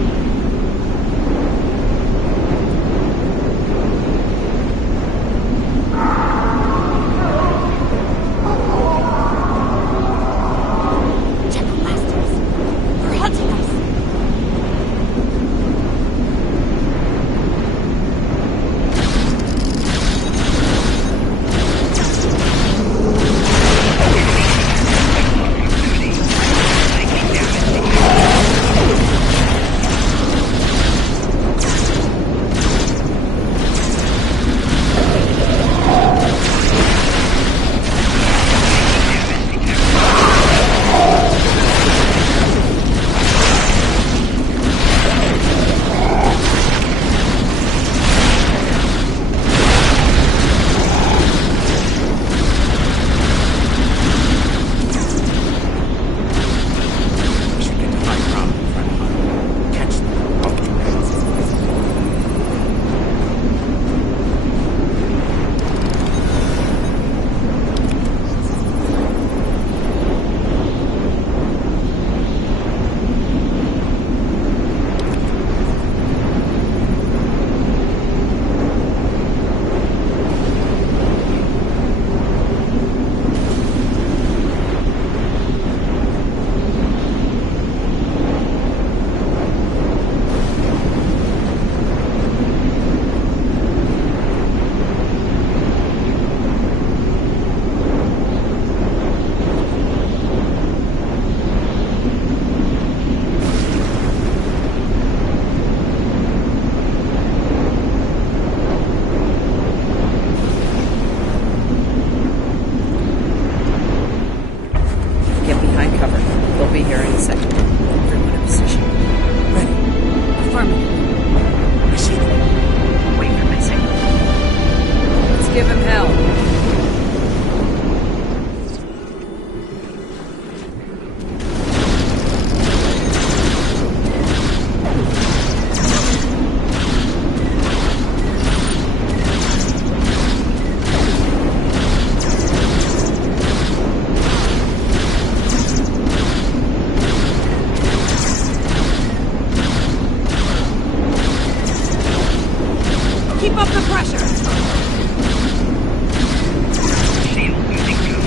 Second. Everyone in position. Ready. Affirmative. Receiving. Wait for my signal. Let's give him hell. Keep up the pressure! Shield losing fuel.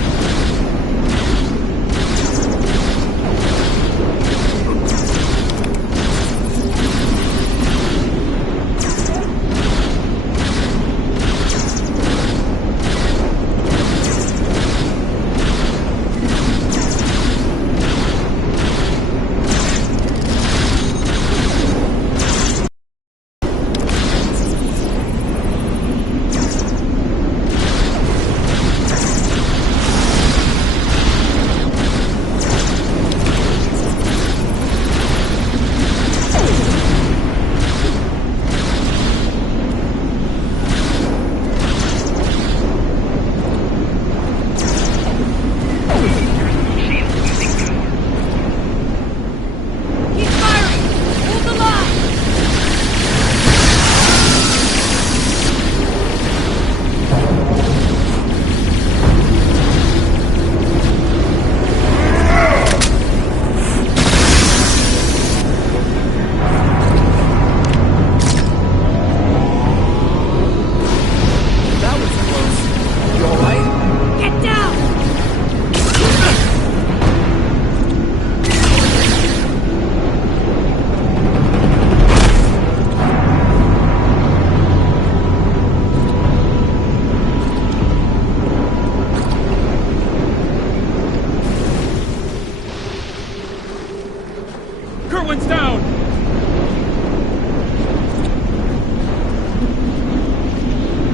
Kerwin's down!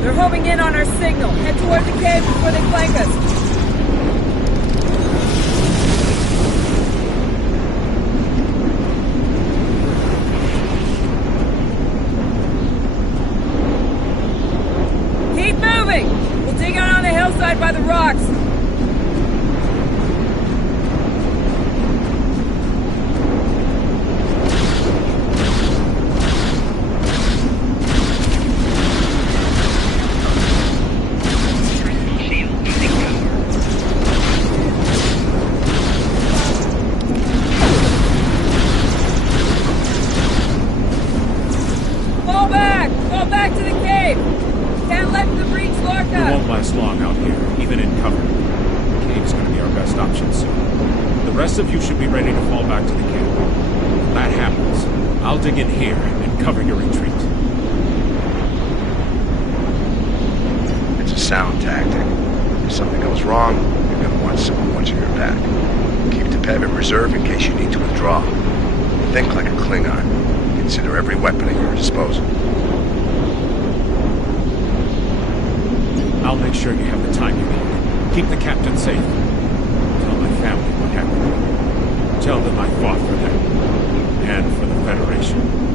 They're homing in on our signal. Head toward the cave before they flank us. Keep moving! We'll dig out on the hillside by the rocks. Fall back to the cave! Can't let the breach lock We us! won't last long out here, even in cover. The cave's gonna be our best option soon. The rest of you should be ready to fall back to the camp. When that happens, I'll dig in here and cover your retreat. It's a sound tactic. If something goes wrong, you're gonna want someone watching your back. Keep the Pev in reserve in case you need to withdraw. Think like a Klingon. Consider every weapon at your disposal. I'll make sure you have the time you need. Keep the captain safe. Tell my family what happened. Tell them I fought for them. And for the Federation.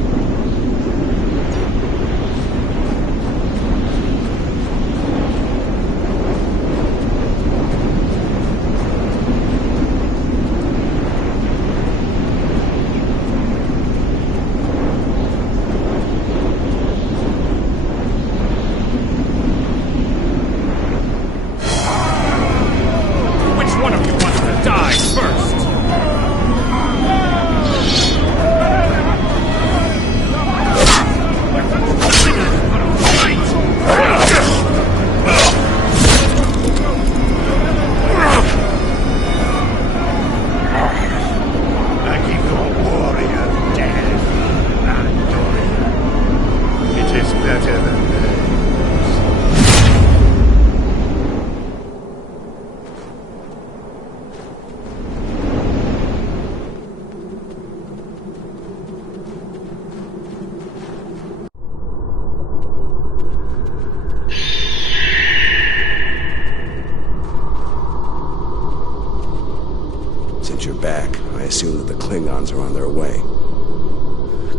that you're back, I assume that the Klingons are on their way.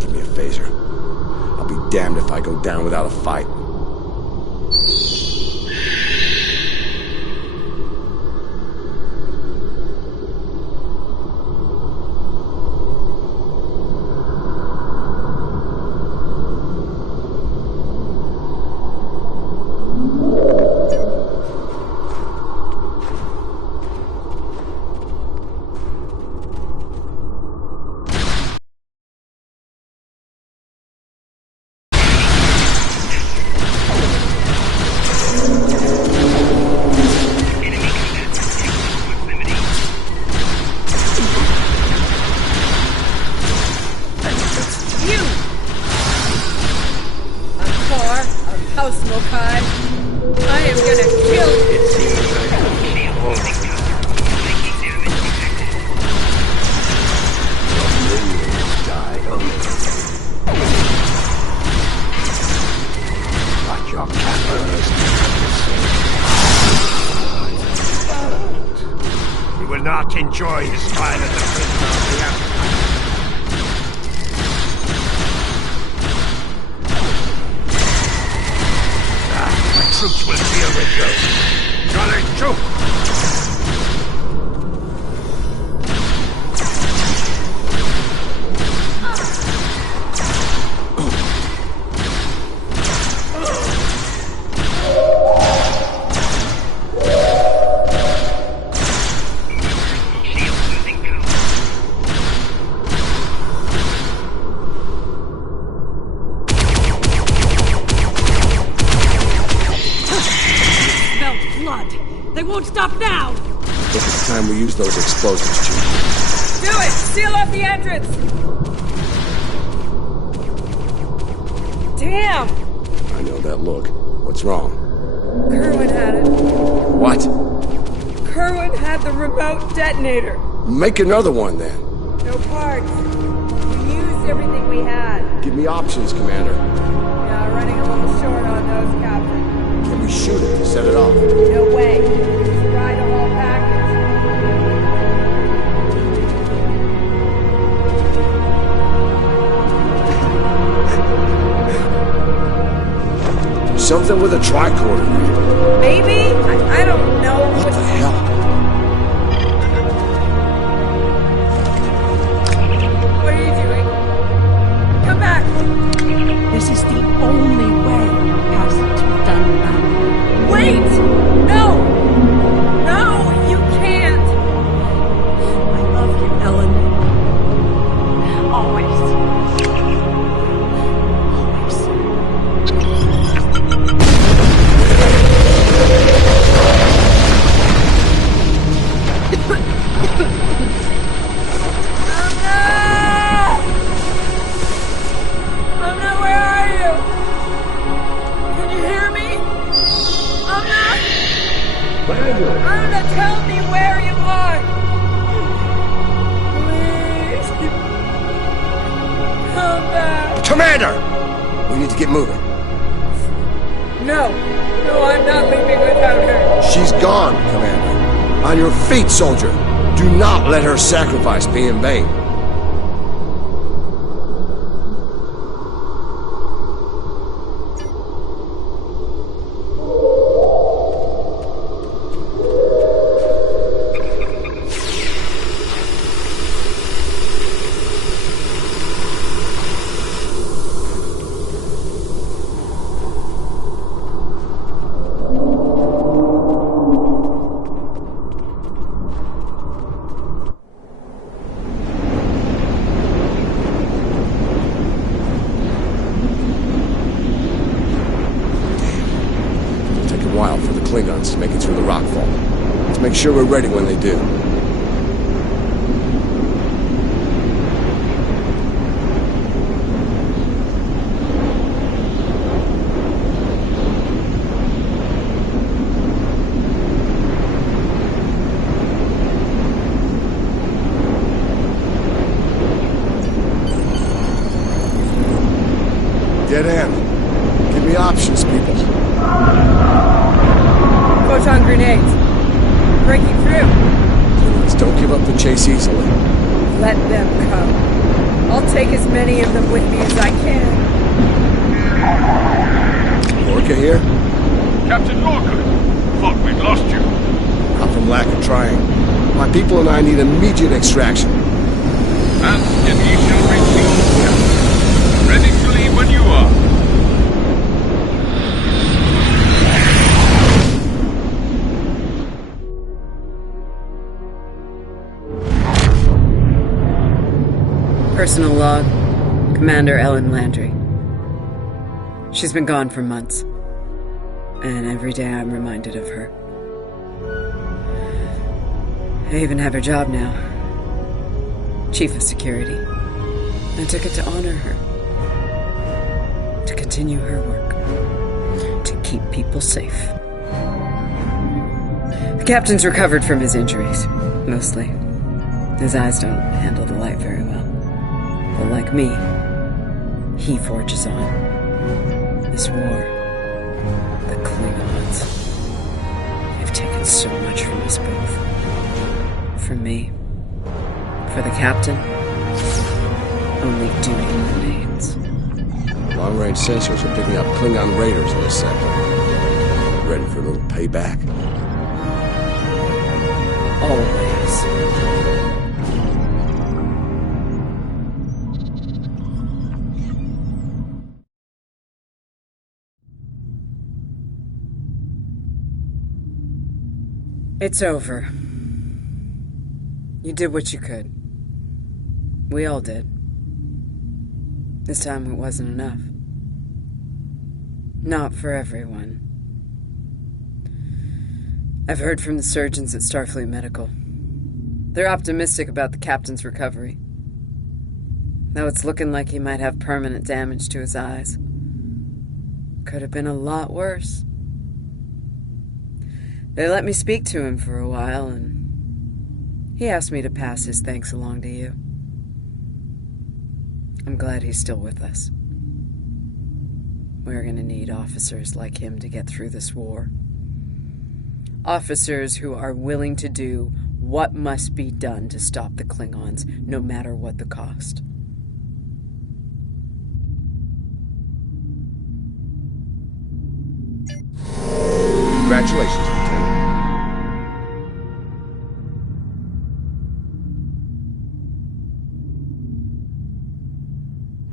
Give me a phaser. I'll be damned if I go down without a fight. Enjoy his time at the prison of the appetite. My troops will deal with you. Jolly troop! Stop now! I think it's time we use those explosives, Chief. Do it! Seal off the entrance! Damn! I know that look. What's wrong? Kerwin had it. What? Kerwin had the remote detonator. Make another one, then. No parts. We used everything we had. Give me options, Commander. Yeah, running a little short on those, Captain. Can we shoot it to set it off? No way. Try the whole package. Something with a tricorder. Maybe? I don't know. What the hell? What are you doing? Come back! This is the only way it has to be done now. Wait! No! No, you can't! I love you, Ellen. Always. Anna, tell me where you are! Please! Come back! Commander! We need to get moving. No! No, I'm not leaving without her! She's gone, Commander. On your feet, soldier! Do not let her sacrifice be in vain. Klingons to make it through the rockfall. Let's make sure we're ready when they do. Dead end. Give me options, people. Photon grenades. Breaking through. Klingons Just don't give up the chase easily. Let them come. I'll take as many of them with me as I can. Lorca here? Captain Lorca! Thought we'd lost you. Not from lack of trying. My people and I need immediate extraction. And ye shall reach the old camp. Ready to leave when you are. Personal log, Commander Ellen Landry. She's been gone for months, and every day I'm reminded of her. I even have her job now. Chief of Security. I took it to honor her. To continue her work. To keep people safe. The captain's recovered from his injuries, mostly. His eyes don't handle the light very well. But like me, he forges on. This war, the Klingons, they've taken so much from us both. From me, for the captain, only duty remains. Long-range sensors are picking up Klingon raiders in this sector. Ready for a little payback? Always. It's over. You did what you could. We all did. This time it wasn't enough. Not for everyone. I've heard from the surgeons at Starfleet Medical. They're optimistic about the captain's recovery. Though it's looking like he might have permanent damage to his eyes. Could have been a lot worse. They let me speak to him for a while, and he asked me to pass his thanks along to you. I'm glad he's still with us. We're gonna need officers like him to get through this war. Officers who are willing to do what must be done to stop the Klingons, no matter what the cost. Congratulations, Lieutenant.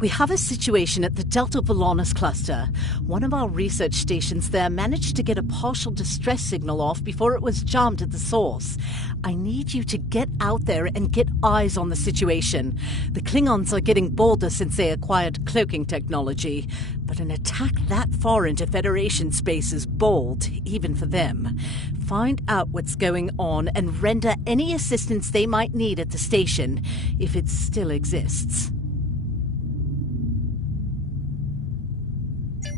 We have a situation at the Delta Volanus cluster. One of our research stations there managed to get a partial distress signal off before it was jammed at the source. I need you to get out there and get eyes on the situation. The Klingons are getting bolder since they acquired cloaking technology, but an attack that far into Federation space is bold, even for them. Find out what's going on and render any assistance they might need at the station, if it still exists.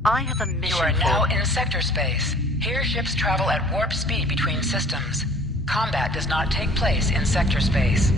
I have a mission. You are now in sector space. Here ships travel at warp speed between systems. Combat does not take place in sector space.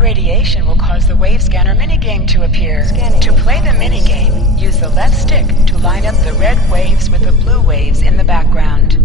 radiation will cause the wave scanner minigame to appear. To play the minigame, use the left stick to line up the red waves with the blue waves in the background.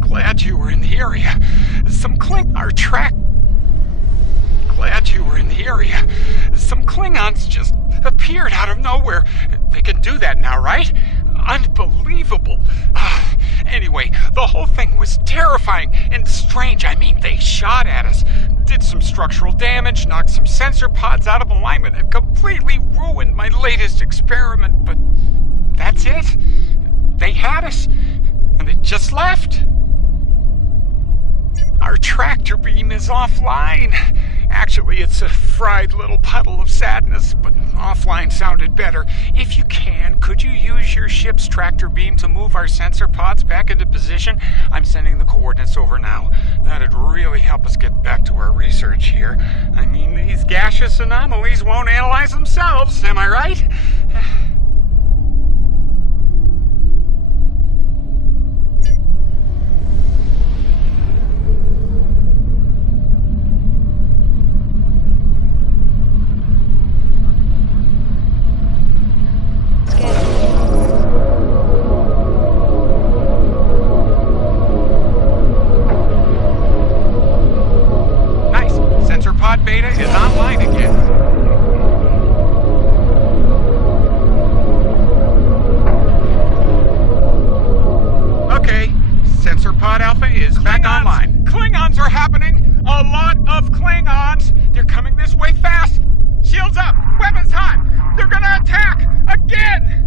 Glad you were in the area. Glad you were in the area. Some Klingons just appeared out of nowhere. They can do that now, right? Unbelievable. Anyway, the whole thing was terrifying and strange. I mean, they shot at us, did some structural damage, knocked some sensor pods out of alignment, and completely ruined my latest experiment. But that's it. They had us, and they just left. Our tractor beam is offline. Actually, it's a fried little puddle of sadness, but offline sounded better. If you can, could you use your ship's tractor beam to move our sensor pods back into position? I'm sending the coordinates over now. That'd really help us get back to our research here. I mean, these gaseous anomalies won't analyze themselves, am I right? Beta is online again. Okay, Sensor Pod Alpha is back online. Klingons are happening! A lot of Klingons! They're coming this way fast! Shields up! Weapons hot! They're gonna attack! Again!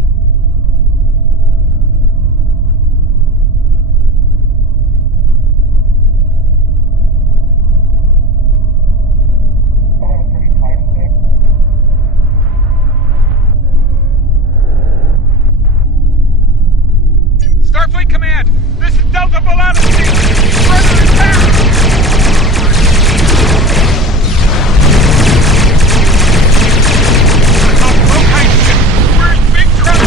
Starfleet Command, this is Delta Velocity. Further attack! We're in big trouble!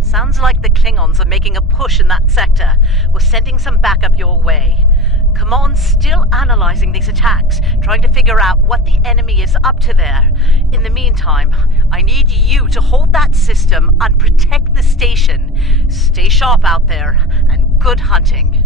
Sounds like the Klingons are making a push in that sector. We're sending some backup your way. Command's still analyzing these attacks, trying to figure out what the enemy is up to there. In the meantime, I need you to hold that system and protect the station. Stay sharp out there, and good hunting.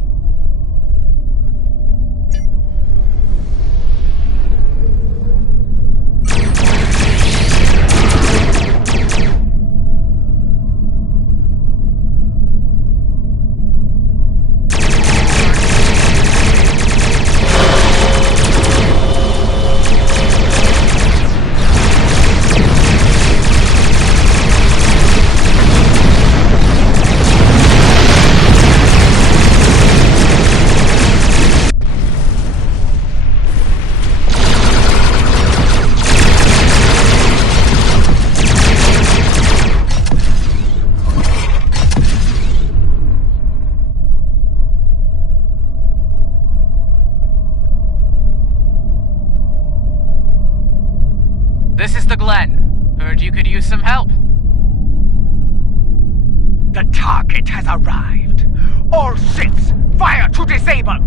This is the Glen. Heard you could use some help. The target has arrived. All ships, fire to disable!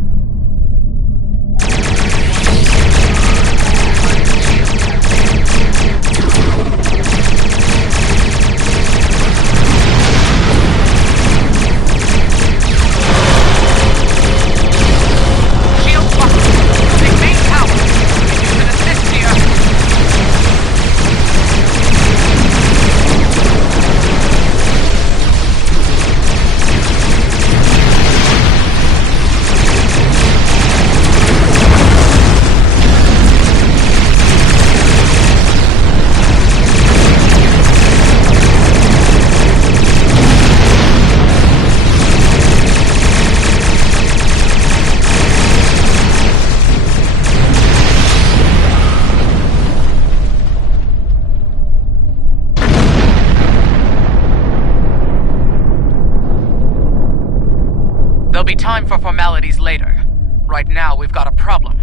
be time for formalities later. Right now, we've got a problem.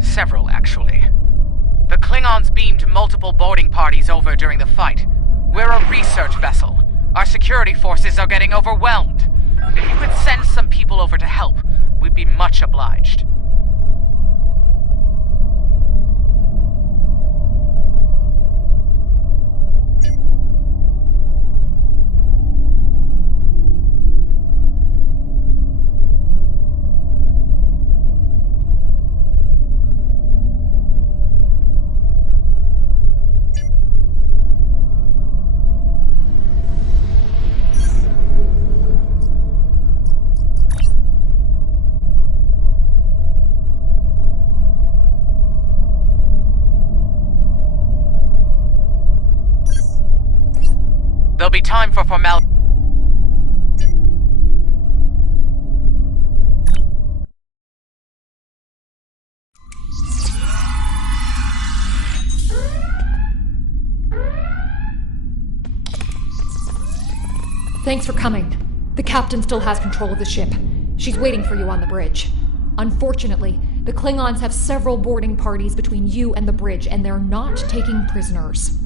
Several, actually. The Klingons beamed multiple boarding parties over during the fight. We're a research vessel. Our security forces are getting overwhelmed. If you could send some people over to help, we'd be much obliged. There'll be time for formality. Thanks for coming. The captain still has control of the ship. She's waiting for you on the bridge. Unfortunately, the Klingons have several boarding parties between you and the bridge, and they're not taking prisoners.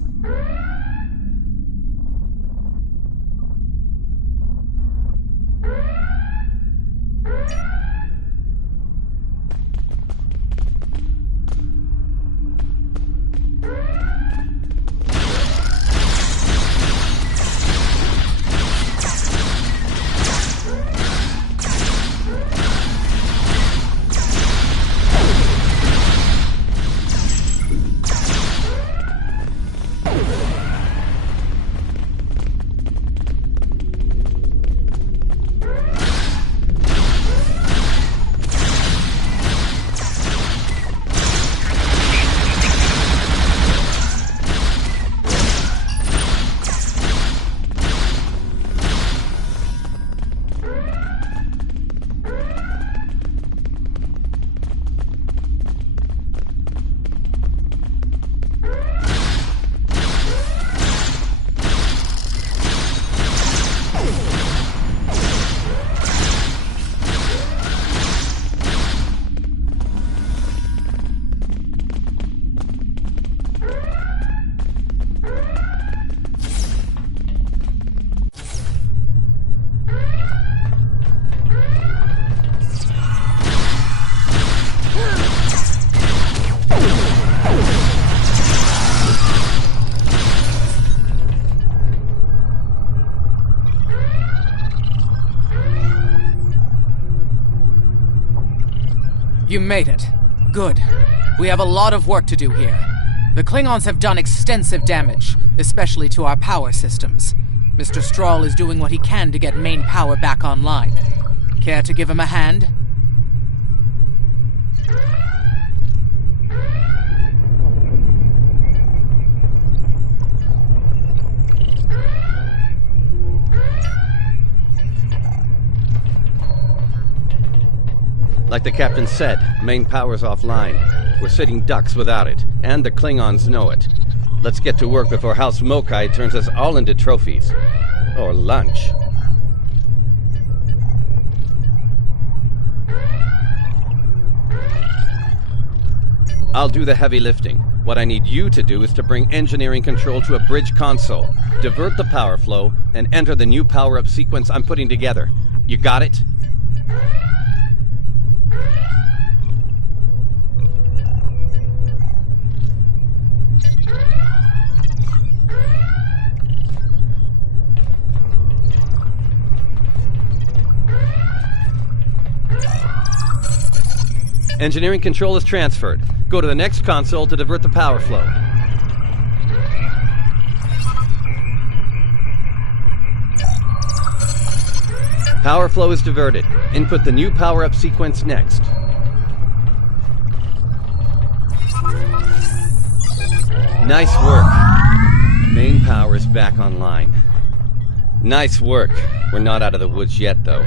You made it. Good. We have a lot of work to do here. The Klingons have done extensive damage, especially to our power systems. Mr. Strahl is doing what he can to get main power back online. Care to give him a hand? Like the captain said, main power's offline. We're sitting ducks without it, and the Klingons know it. Let's get to work before House Mokai turns us all into trophies. Or lunch. I'll do the heavy lifting. What I need you to do is to bring engineering control to a bridge console, divert the power flow, and enter the new power-up sequence I'm putting together. You got it? Engineering control is transferred. Go to the next console to divert the power flow. Power flow is diverted. Input the new power-up sequence next. Nice work. Main power is back online. Nice work. We're not out of the woods yet, though.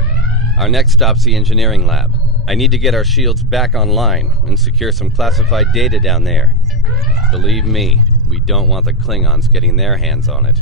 Our next stop's the engineering lab. I need to get our shields back online and secure some classified data down there. Believe me, we don't want the Klingons getting their hands on it.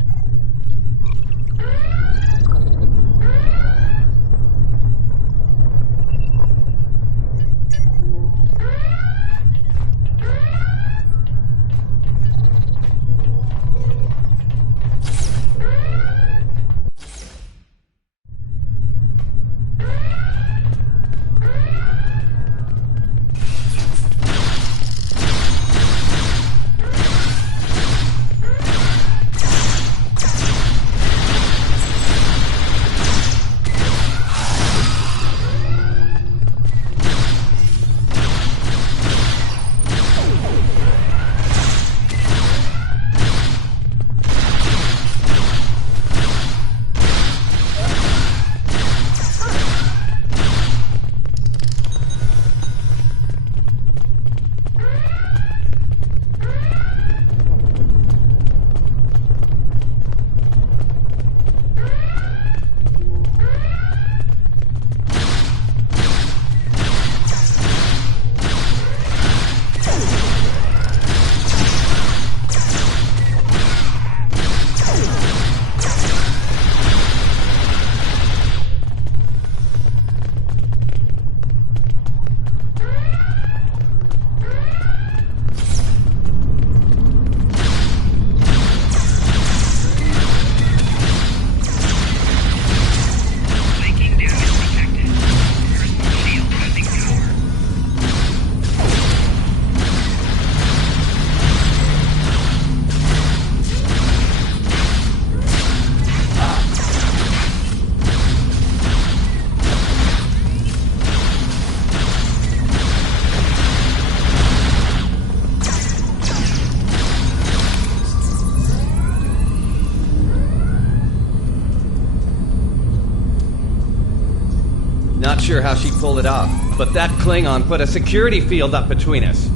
Not sure how she pulled it off, but that Klingon put a security field up between us.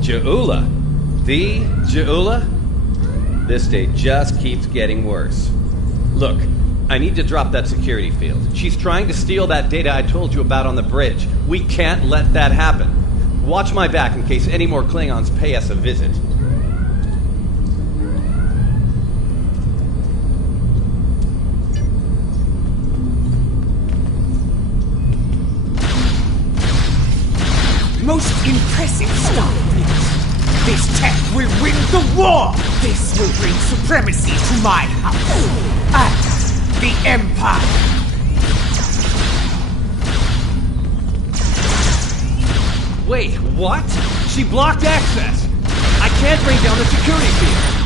Ja'ula? The Ja'ula? This day just keeps getting worse. Look, I need to drop that security field. She's trying to steal that data I told you about on the bridge. We can't let that happen. Watch my back in case any more Klingons pay us a visit. Most impressive Starfleet. This tech will win the war. This will bring supremacy to my house and the Empire. Wait, what? She blocked access. I can't bring down the security field.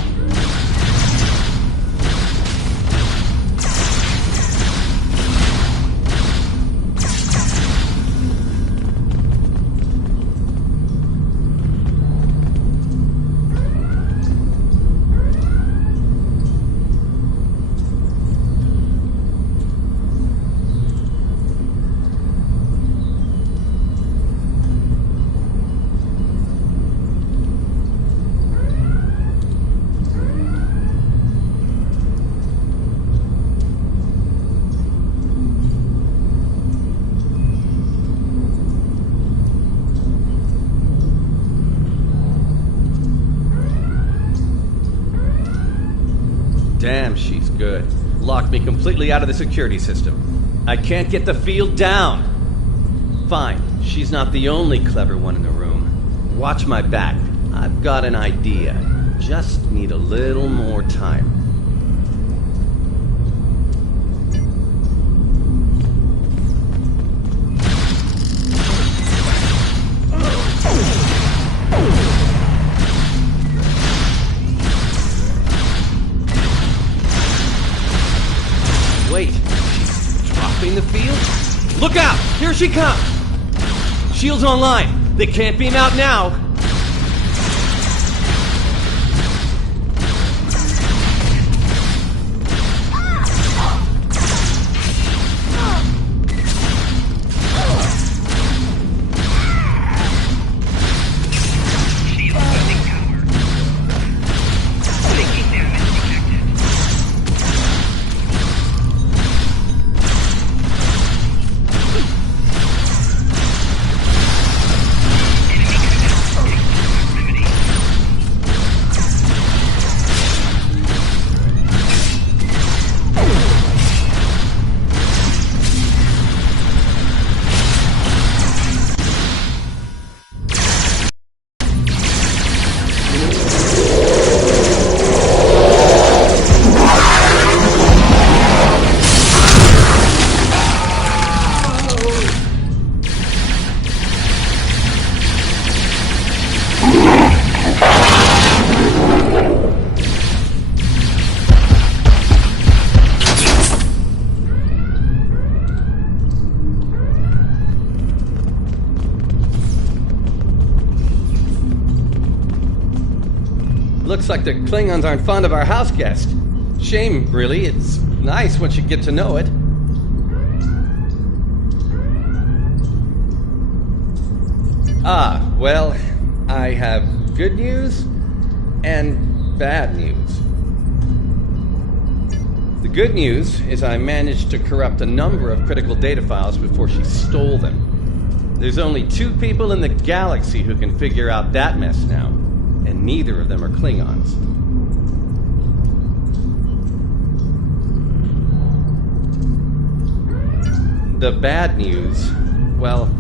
Damn, she's good. Locked me completely out of the security system. I can't get the field down. Fine, she's not the only clever one in the room. Watch my back. I've got an idea. Just need a little more time. Wait, she's dropping the field? Look out! Here she comes! Shields online. They can't beam out now. Looks like the Klingons aren't fond of our house guest. Shame, really. It's nice once you get to know it. Ah, well, I have good news and bad news. The good news is I managed to corrupt a number of critical data files before she stole them. There's only 2 people in the galaxy who can figure out that mess now. And neither of them are Klingons. The bad news, well,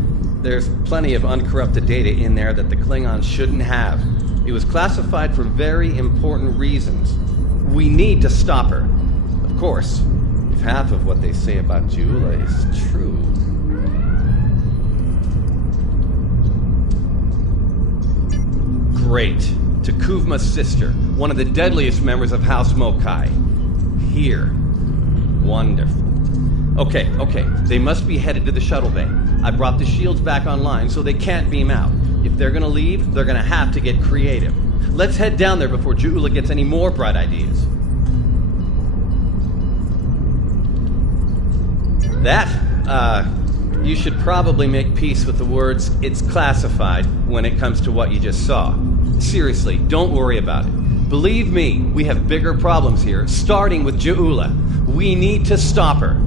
there's plenty of uncorrupted data in there that the Klingons shouldn't have. It was classified for very important reasons. We need to stop her. Of course, if half of what they say about Ja'ula is true. Great. Takuvma's sister, one of the deadliest members of House Mokai. Here. Wonderful. Okay. They must be headed to the shuttle bay. I brought the shields back online so they can't beam out. If they're gonna leave, they're gonna have to get creative. Let's head down there before Ja'ula gets any more bright ideas. You should probably make peace with the words, "it's classified," when it comes to what you just saw. Seriously, don't worry about it. Believe me, we have bigger problems here, starting with Ja'ula. We need to stop her.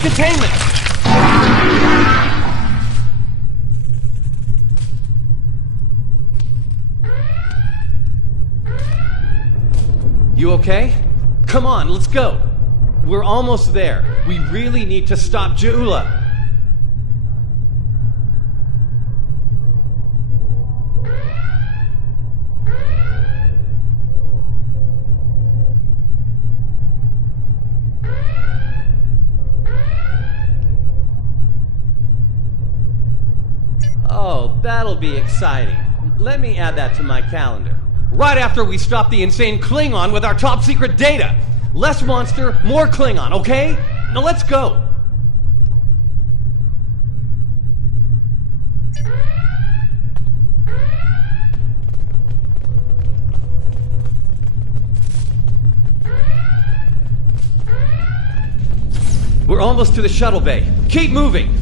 Containment! You okay? Come on, let's go. We're almost there. We really need to stop Ja'ula. Oh, that'll be exciting. Let me add that to my calendar. Right after we stop the insane Klingon with our top secret data. Less monster, more Klingon, okay? Now let's go. We're almost to the shuttle bay. Keep moving.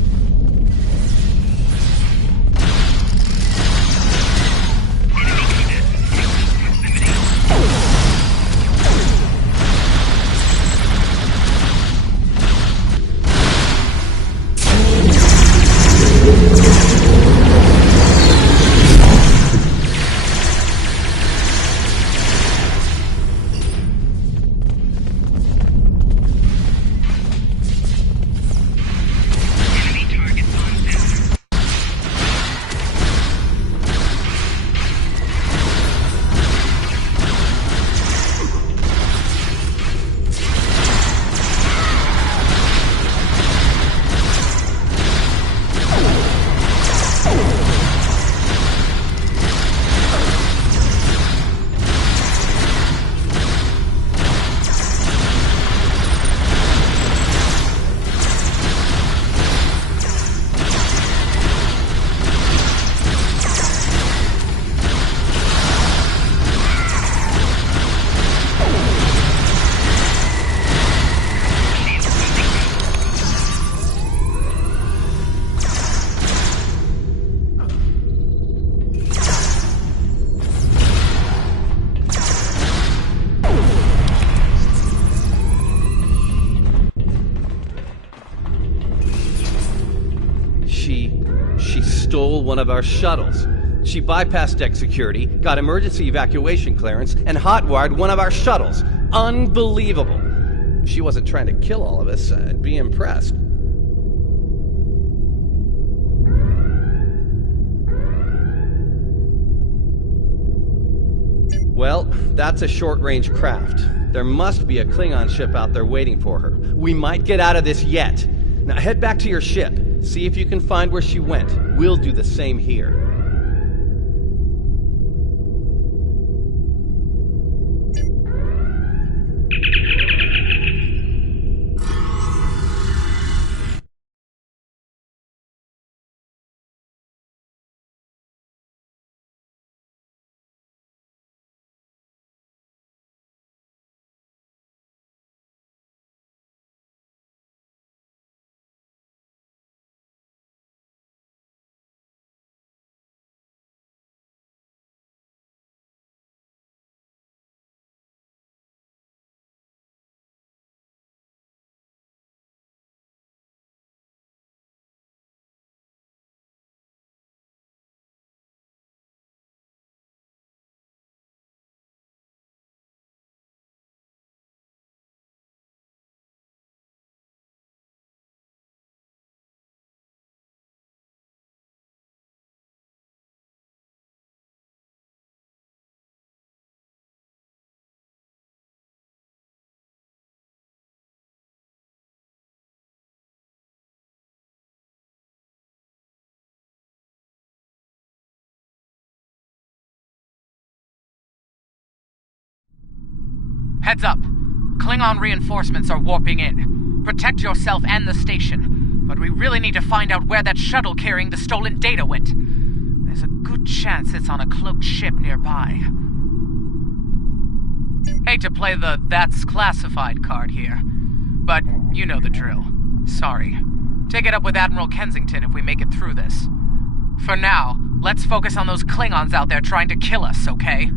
stole one of our shuttles. She bypassed deck security, got emergency evacuation clearance, and hotwired one of our shuttles. Unbelievable. If she wasn't trying to kill all of us, I'd be impressed. Well, that's a short-range craft. There must be a Klingon ship out there waiting for her. We might get out of this yet. Now head back to your ship. See if you can find where she went. We'll do the same here. Heads up. Klingon reinforcements are warping in. Protect yourself and the station. But we really need to find out where that shuttle carrying the stolen data went. There's a good chance it's on a cloaked ship nearby. Hate to play the "that's classified" card here, but you know the drill. Sorry. Take it up with Admiral Kensington if we make it through this. For now, let's focus on those Klingons out there trying to kill us, okay?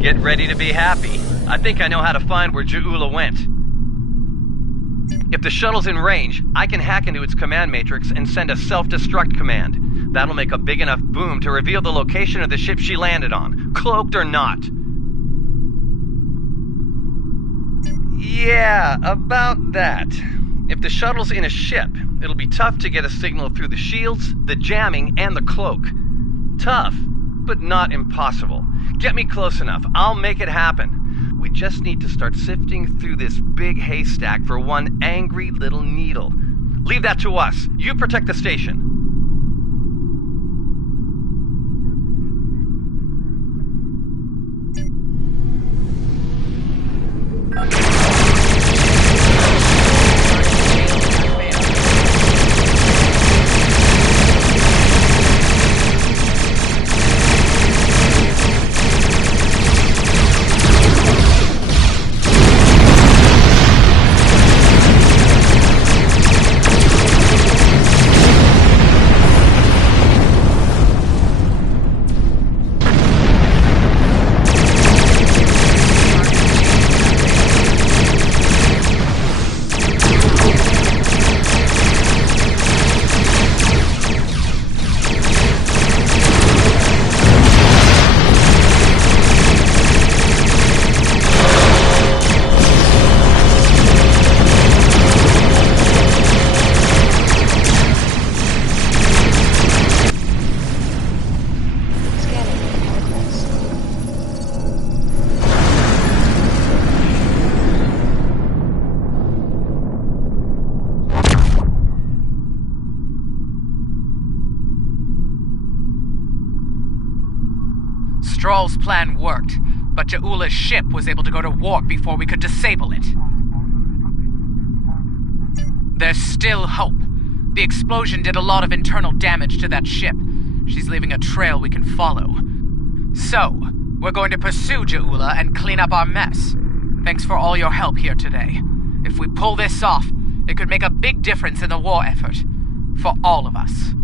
Get ready to be happy. I think I know how to find where Ja'ula went. If the shuttle's in range, I can hack into its command matrix and send a self-destruct command. That'll make a big enough boom to reveal the location of the ship she landed on, cloaked or not. Yeah, about that. If the shuttle's in a ship, it'll be tough to get a signal through the shields, the jamming, and the cloak. Tough, but not impossible. Get me close enough. I'll make it happen. We just need to start sifting through this big haystack for one angry little needle. Leave that to us. You protect the station. Stroll's plan worked, but Ja'ula's ship was able to go to warp before we could disable it. There's still hope. The explosion did a lot of internal damage to that ship. She's leaving a trail we can follow. So, we're going to pursue Ja'ula and clean up our mess. Thanks for all your help here today. If we pull this off, it could make a big difference in the war effort. For all of us.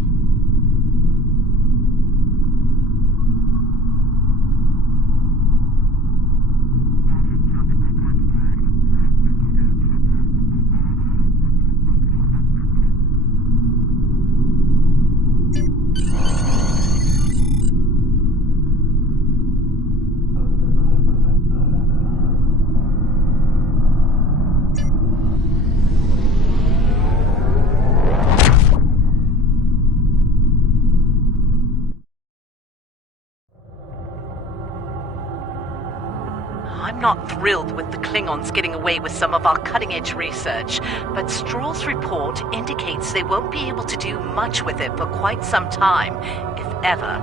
I'm not thrilled with the Klingons getting away with some of our cutting-edge research, but Stroll's report indicates they won't be able to do much with it for quite some time, if ever.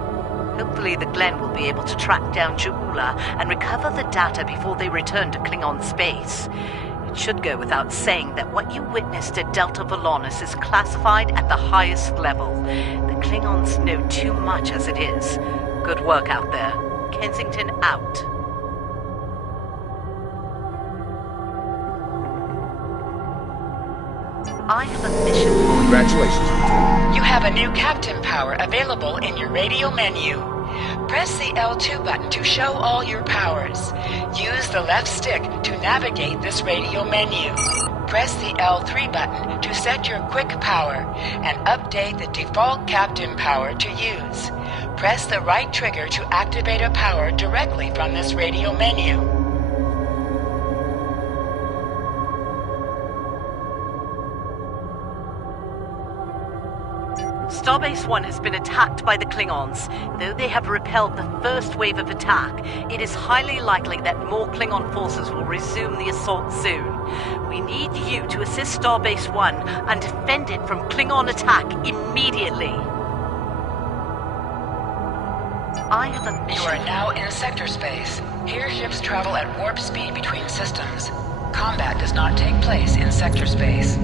Hopefully the Glen will be able to track down Ja'ula and recover the data before they return to Klingon space. It should go without saying that what you witnessed at Delta Volanus is classified at the highest level. The Klingons know too much as it is. Good work out there. Kensington out. I have a mission for you. Congratulations, Lieutenant. You have a new captain power available in your radio menu. Press the L2 button to show all your powers. Use the left stick to navigate this radio menu. Press the L3 button to set your quick power and update the default captain power to use. Press the right trigger to activate a power directly from this radio menu. Starbase 1 has been attacked by the Klingons. Though they have repelled the first wave of attack, it is highly likely that more Klingon forces will resume the assault soon. We need you to assist Starbase 1 and defend it from Klingon attack immediately. I have a mission. You are now in sector space. Here ships travel at warp speed between systems. Combat does not take place in sector space.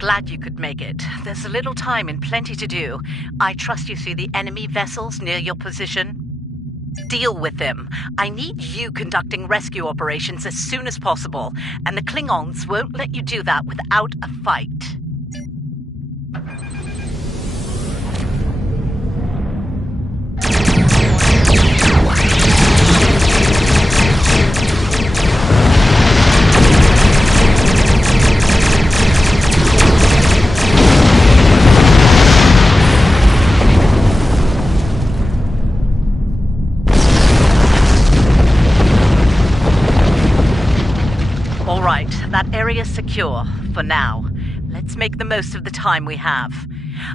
Glad you could make it. There's a little time and plenty to do. I trust you see the enemy vessels near your position. Deal with them. I need you conducting rescue operations as soon as possible, and the Klingons won't let you do that without a fight. That area's secure, for now. Let's make the most of the time we have.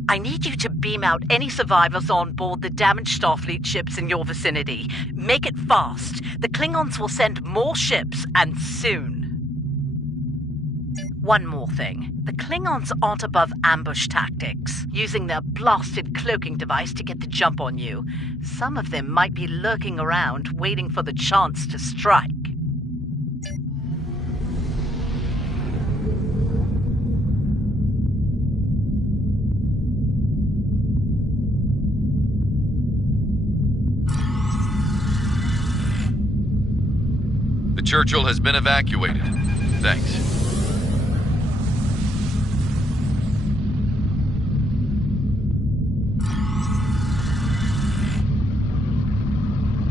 I need you to beam out any survivors on board the damaged Starfleet ships in your vicinity. Make it fast. The Klingons will send more ships, and soon. One more thing. The Klingons aren't above ambush tactics, using their blasted cloaking device to get the jump on you. Some of them might be lurking around, waiting for the chance to strike. The Churchill has been evacuated. Thanks.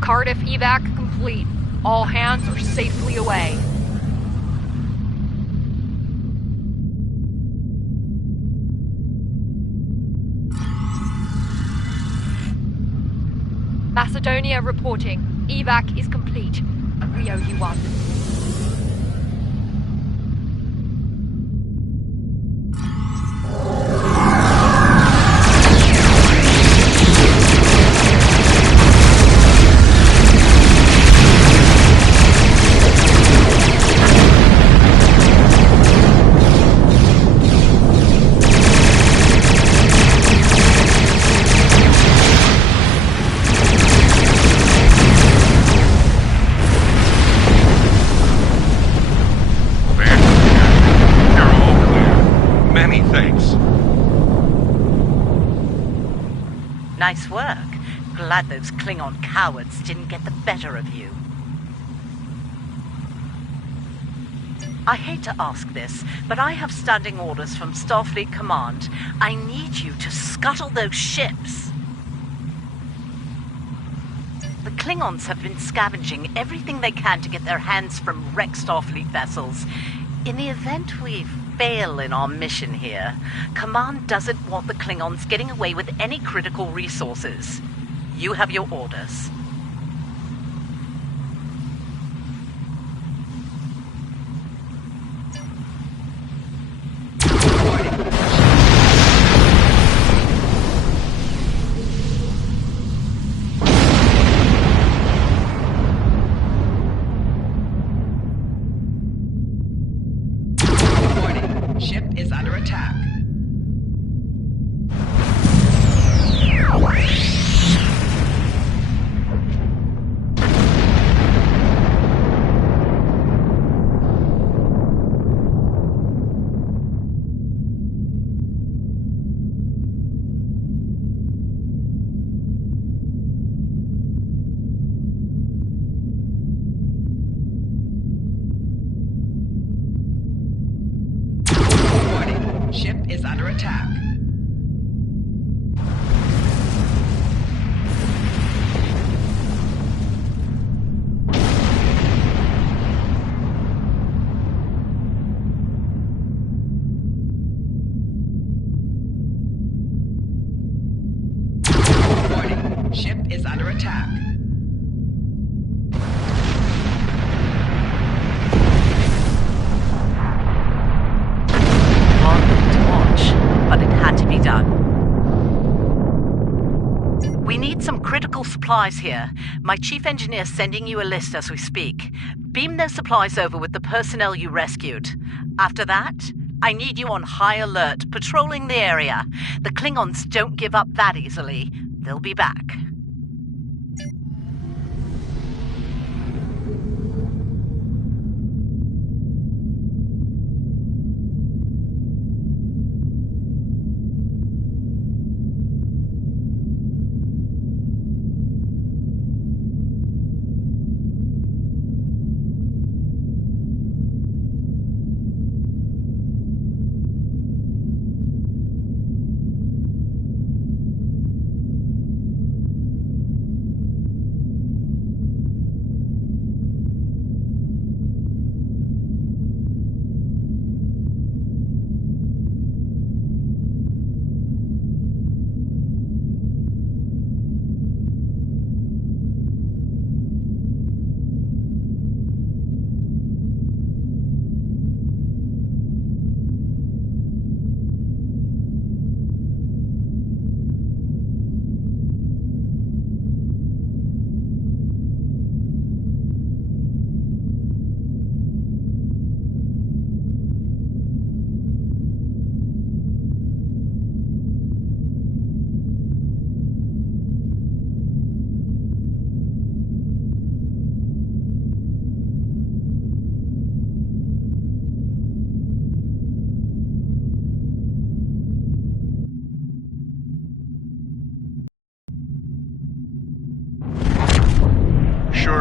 Cardiff evac complete. All hands are safely away. Macedonia reporting. Evac is complete. We owe you one. Nice work. Glad those Klingon cowards didn't get the better of you. I hate to ask this, but I have standing orders from Starfleet Command. I need you to scuttle those ships. The Klingons have been scavenging everything they can to get their hands from wrecked Starfleet vessels. In the event we fail in our mission here, Command doesn't want the Klingons getting away with any critical resources. You have your orders. Ship is under attack. Ship is under attack. Warning, ship is under attack. But it had to be done. We need some critical supplies here. My chief engineer's sending you a list as we speak. Beam those supplies over with the personnel you rescued. After that, I need you on high alert, patrolling the area. The Klingons don't give up that easily. They'll be back.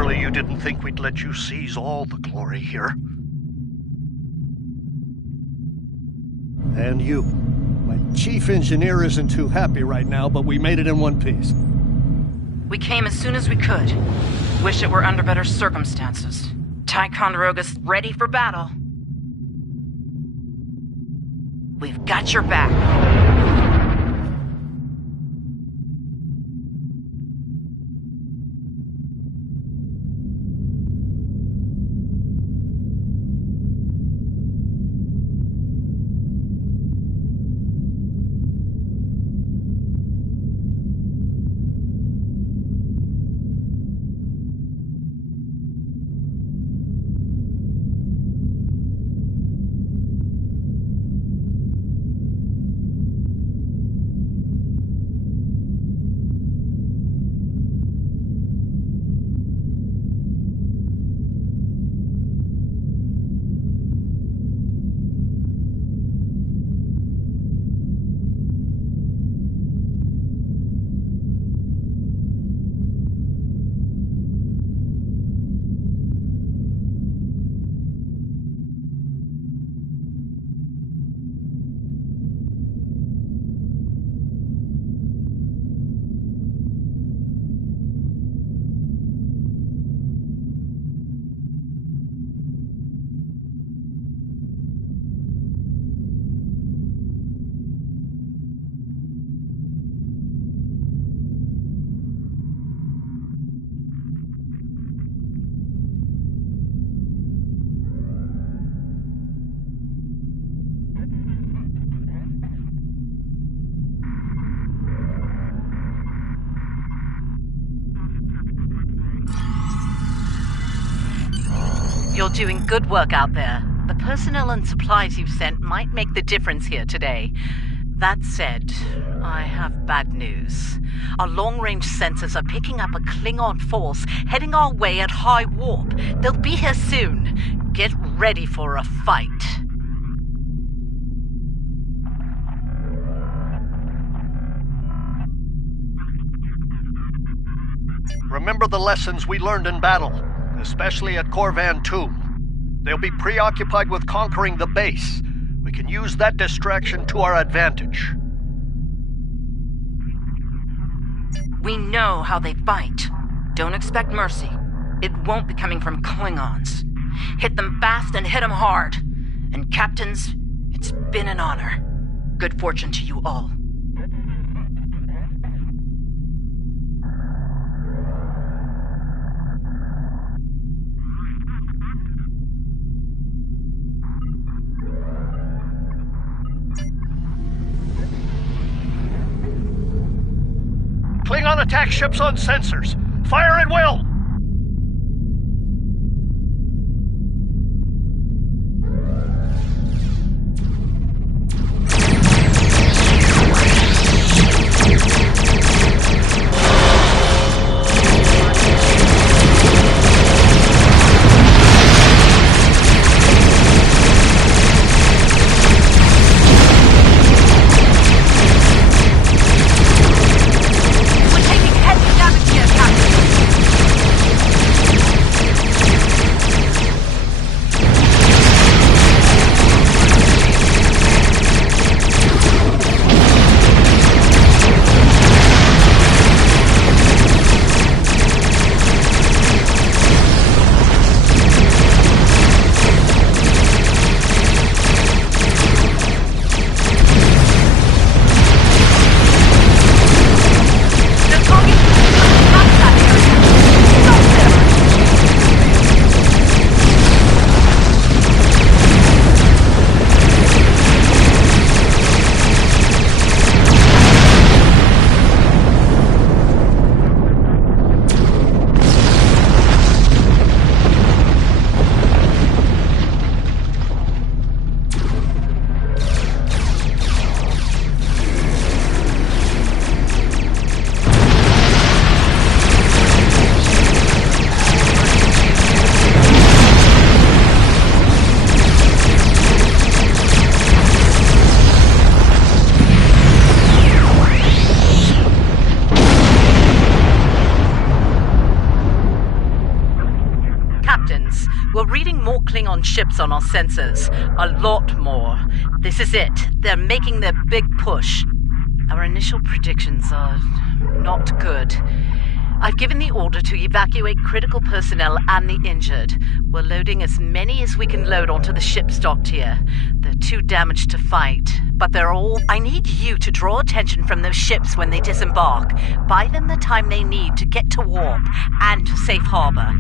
Surely you didn't think we'd let you seize all the glory here. And you. My chief engineer isn't too happy right now, but we made it in one piece. We came as soon as we could. Wish it were under better circumstances. Ticonderoga's ready for battle. We've got your back. You're doing good work out there. The personnel and supplies you've sent might make the difference here today. That said, I have bad news. Our long-range sensors are picking up a Klingon force heading our way at high warp. They'll be here soon. Get ready for a fight. Remember the lessons we learned in battle, especially at Corvan 2. They'll be preoccupied with conquering the base. We can use that distraction to our advantage. We know how they fight. Don't expect mercy. It won't be coming from Klingons. Hit them fast and hit them hard. And captains, it's been an honor. Good fortune to you all. Klingon attack ships on sensors. Fire at will! We're reading more Klingon ships on our sensors. A lot more. This is it. They're making their big push. Our initial predictions are not good. I've given the order to evacuate critical personnel and the injured. We're loading as many as we can load onto the ships docked here. They're too damaged to fight, but they're all... I need you to draw attention from those ships when they disembark. Buy them the time they need to get to warp and to safe harbor.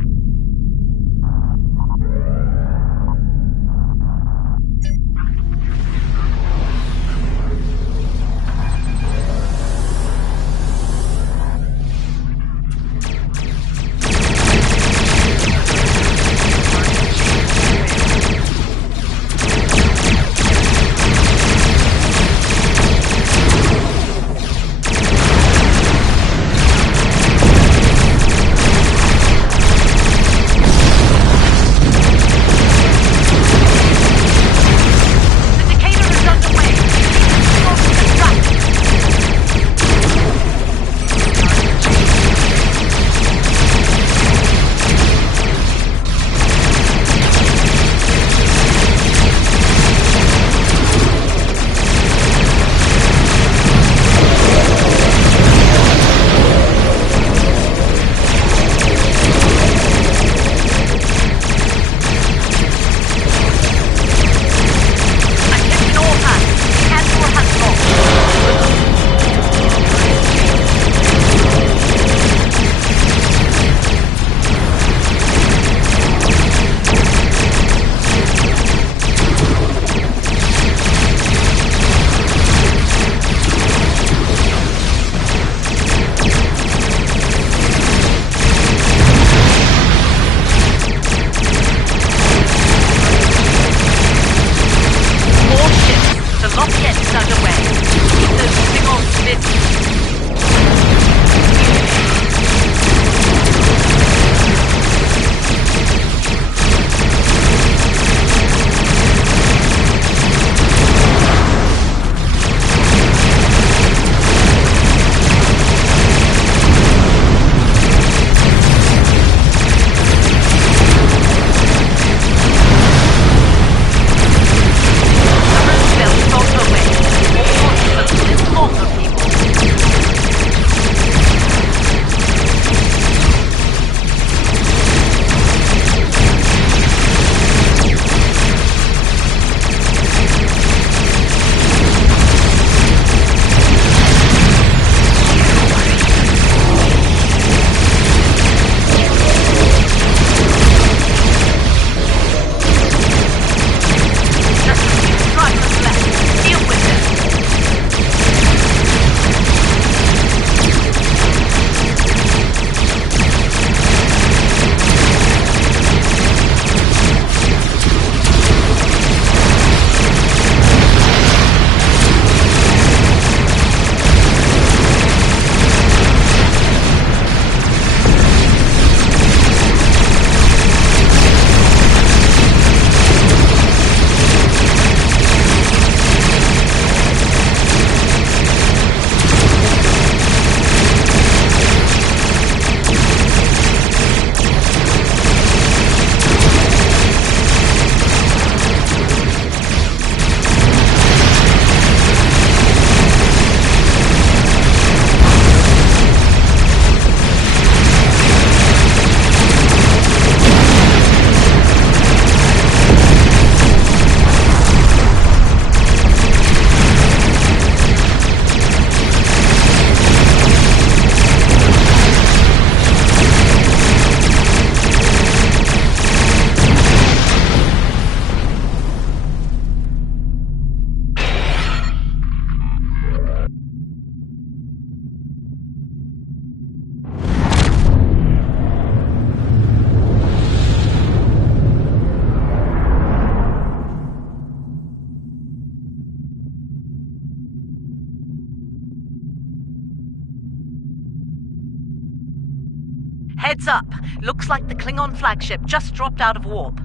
Heads up! Looks like the Klingon flagship just dropped out of warp.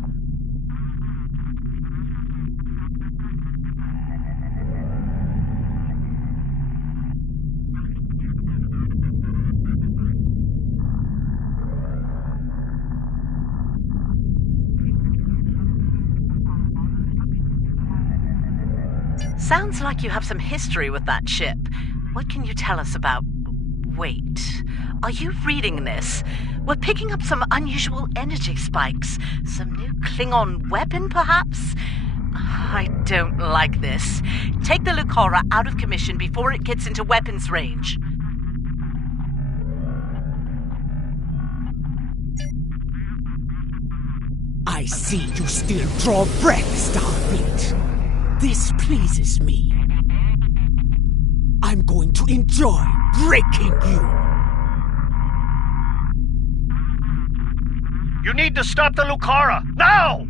Sounds like you have some history with that ship. What can you tell us about... Wait, are you reading this? We're picking up some unusual energy spikes. Some new Klingon weapon, perhaps? I don't like this. Take the Lucara out of commission before it gets into weapons range. I see you still draw breath, Starfleet. This pleases me. I'm going to enjoy breaking you. You need to stop the Lucara, now!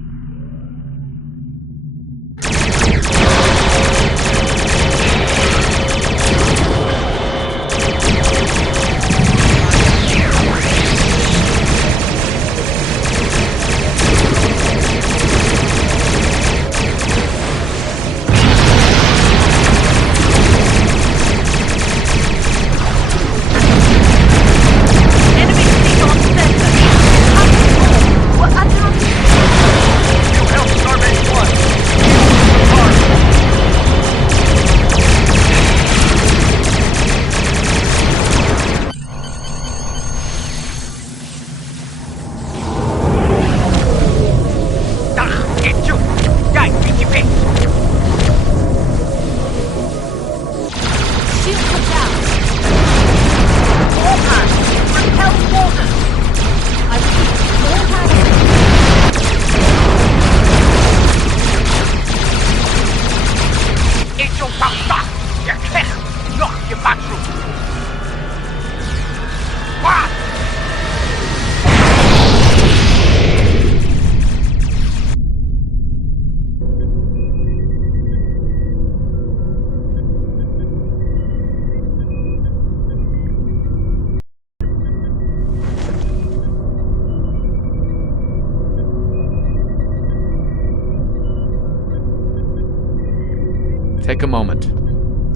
Take a moment.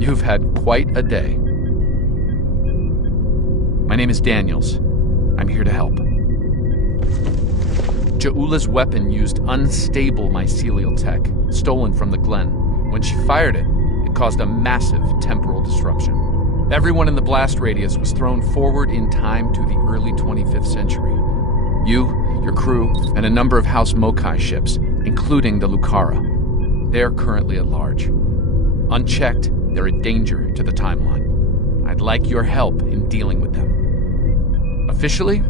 You've had quite a day. My name is Daniels. I'm here to help. Ja'ula's weapon used unstable mycelial tech, stolen from the Glen. When she fired it, it caused a massive temporal disruption. Everyone in the blast radius was thrown forward in time to the early 25th century. You, your crew, and a number of House Mokai ships, including the Lucara. They are currently at large. Unchecked, they're a danger to the timeline. I'd like your help in dealing with them. Officially,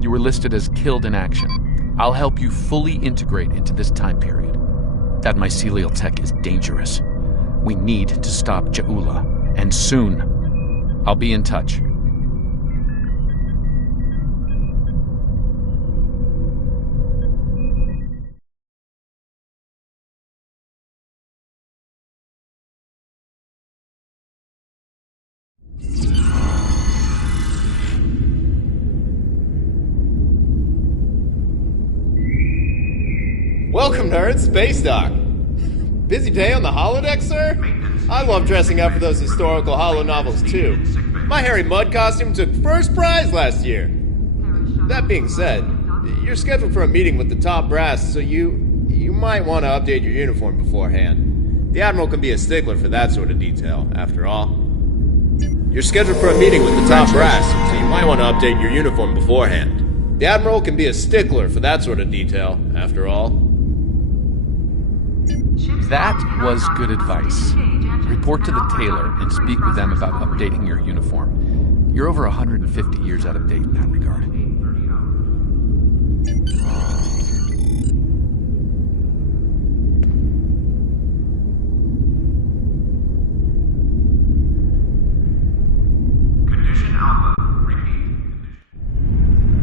you were listed as killed in action. I'll help you fully integrate into this time period. That mycelial tech is dangerous. We need to stop Ja'ula, and soon. I'll be in touch. Welcome, nerds. Space Dock. Busy day on the holodeck, sir? I love dressing up for those historical holo novels, too. My Harry Mudd costume took first prize last year. That being said, you're scheduled for a meeting with the top brass, so you might want to update your uniform beforehand. The Admiral can be a stickler for that sort of detail, after all. You're scheduled for a meeting with the top brass, so you might want to update your uniform beforehand. The Admiral can be a stickler for that sort of detail, after all. That was good advice. Report to the tailor and speak with them about updating your uniform. You're over 150 years out of date in that regard. Condition Alpha. Repeat.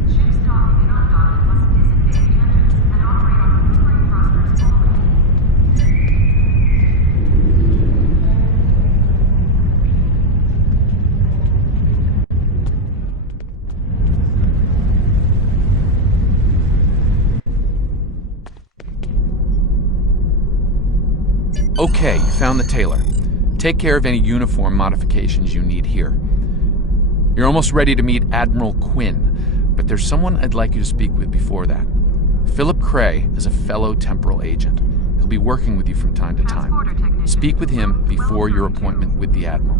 Ships docking and undocking must disengage engines and operate on returning thrusters only. Okay, you found the tailor. Take care of any uniform modifications you need here. You're almost ready to meet Admiral Quinn, but there's someone I'd like you to speak with before that. Philip Cray is a fellow temporal agent. He'll be working with you from time to time. Speak with him before your appointment with the Admiral.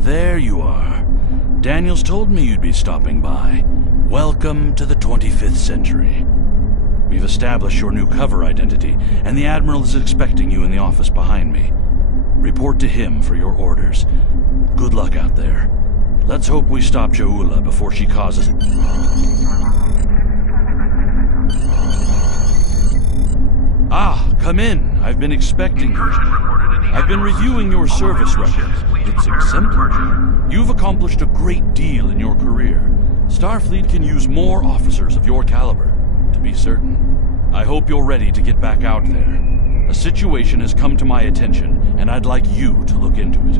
There you are. Daniels told me you'd be stopping by. Welcome to the 25th century. We've established your new cover identity, and the Admiral is expecting you in the office behind me. Report to him for your orders. Good luck out there. Let's hope we stop Ja'ula before she causes it. Ah, come in. I've been expecting you. I've been reviewing your service record. It's exemplary. You've accomplished a great deal in your career. Starfleet can use more officers of your caliber, to be certain. I hope you're ready to get back out there. A situation has come to my attention, and I'd like you to look into it.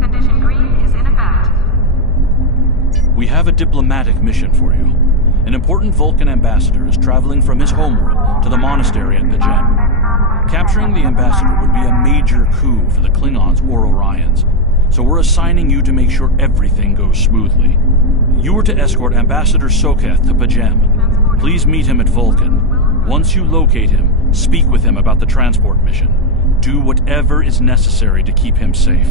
Condition green is in effect. We have a diplomatic mission for you. An important Vulcan ambassador is traveling from his homeworld to the monastery at Pajem. Capturing the ambassador would be a major coup for the Klingons or Orions, so we're assigning you to make sure everything goes smoothly. You are to escort Ambassador Soketh to Pajem. Please meet him at Vulcan. Once you locate him, speak with him about the transport mission. Do whatever is necessary to keep him safe.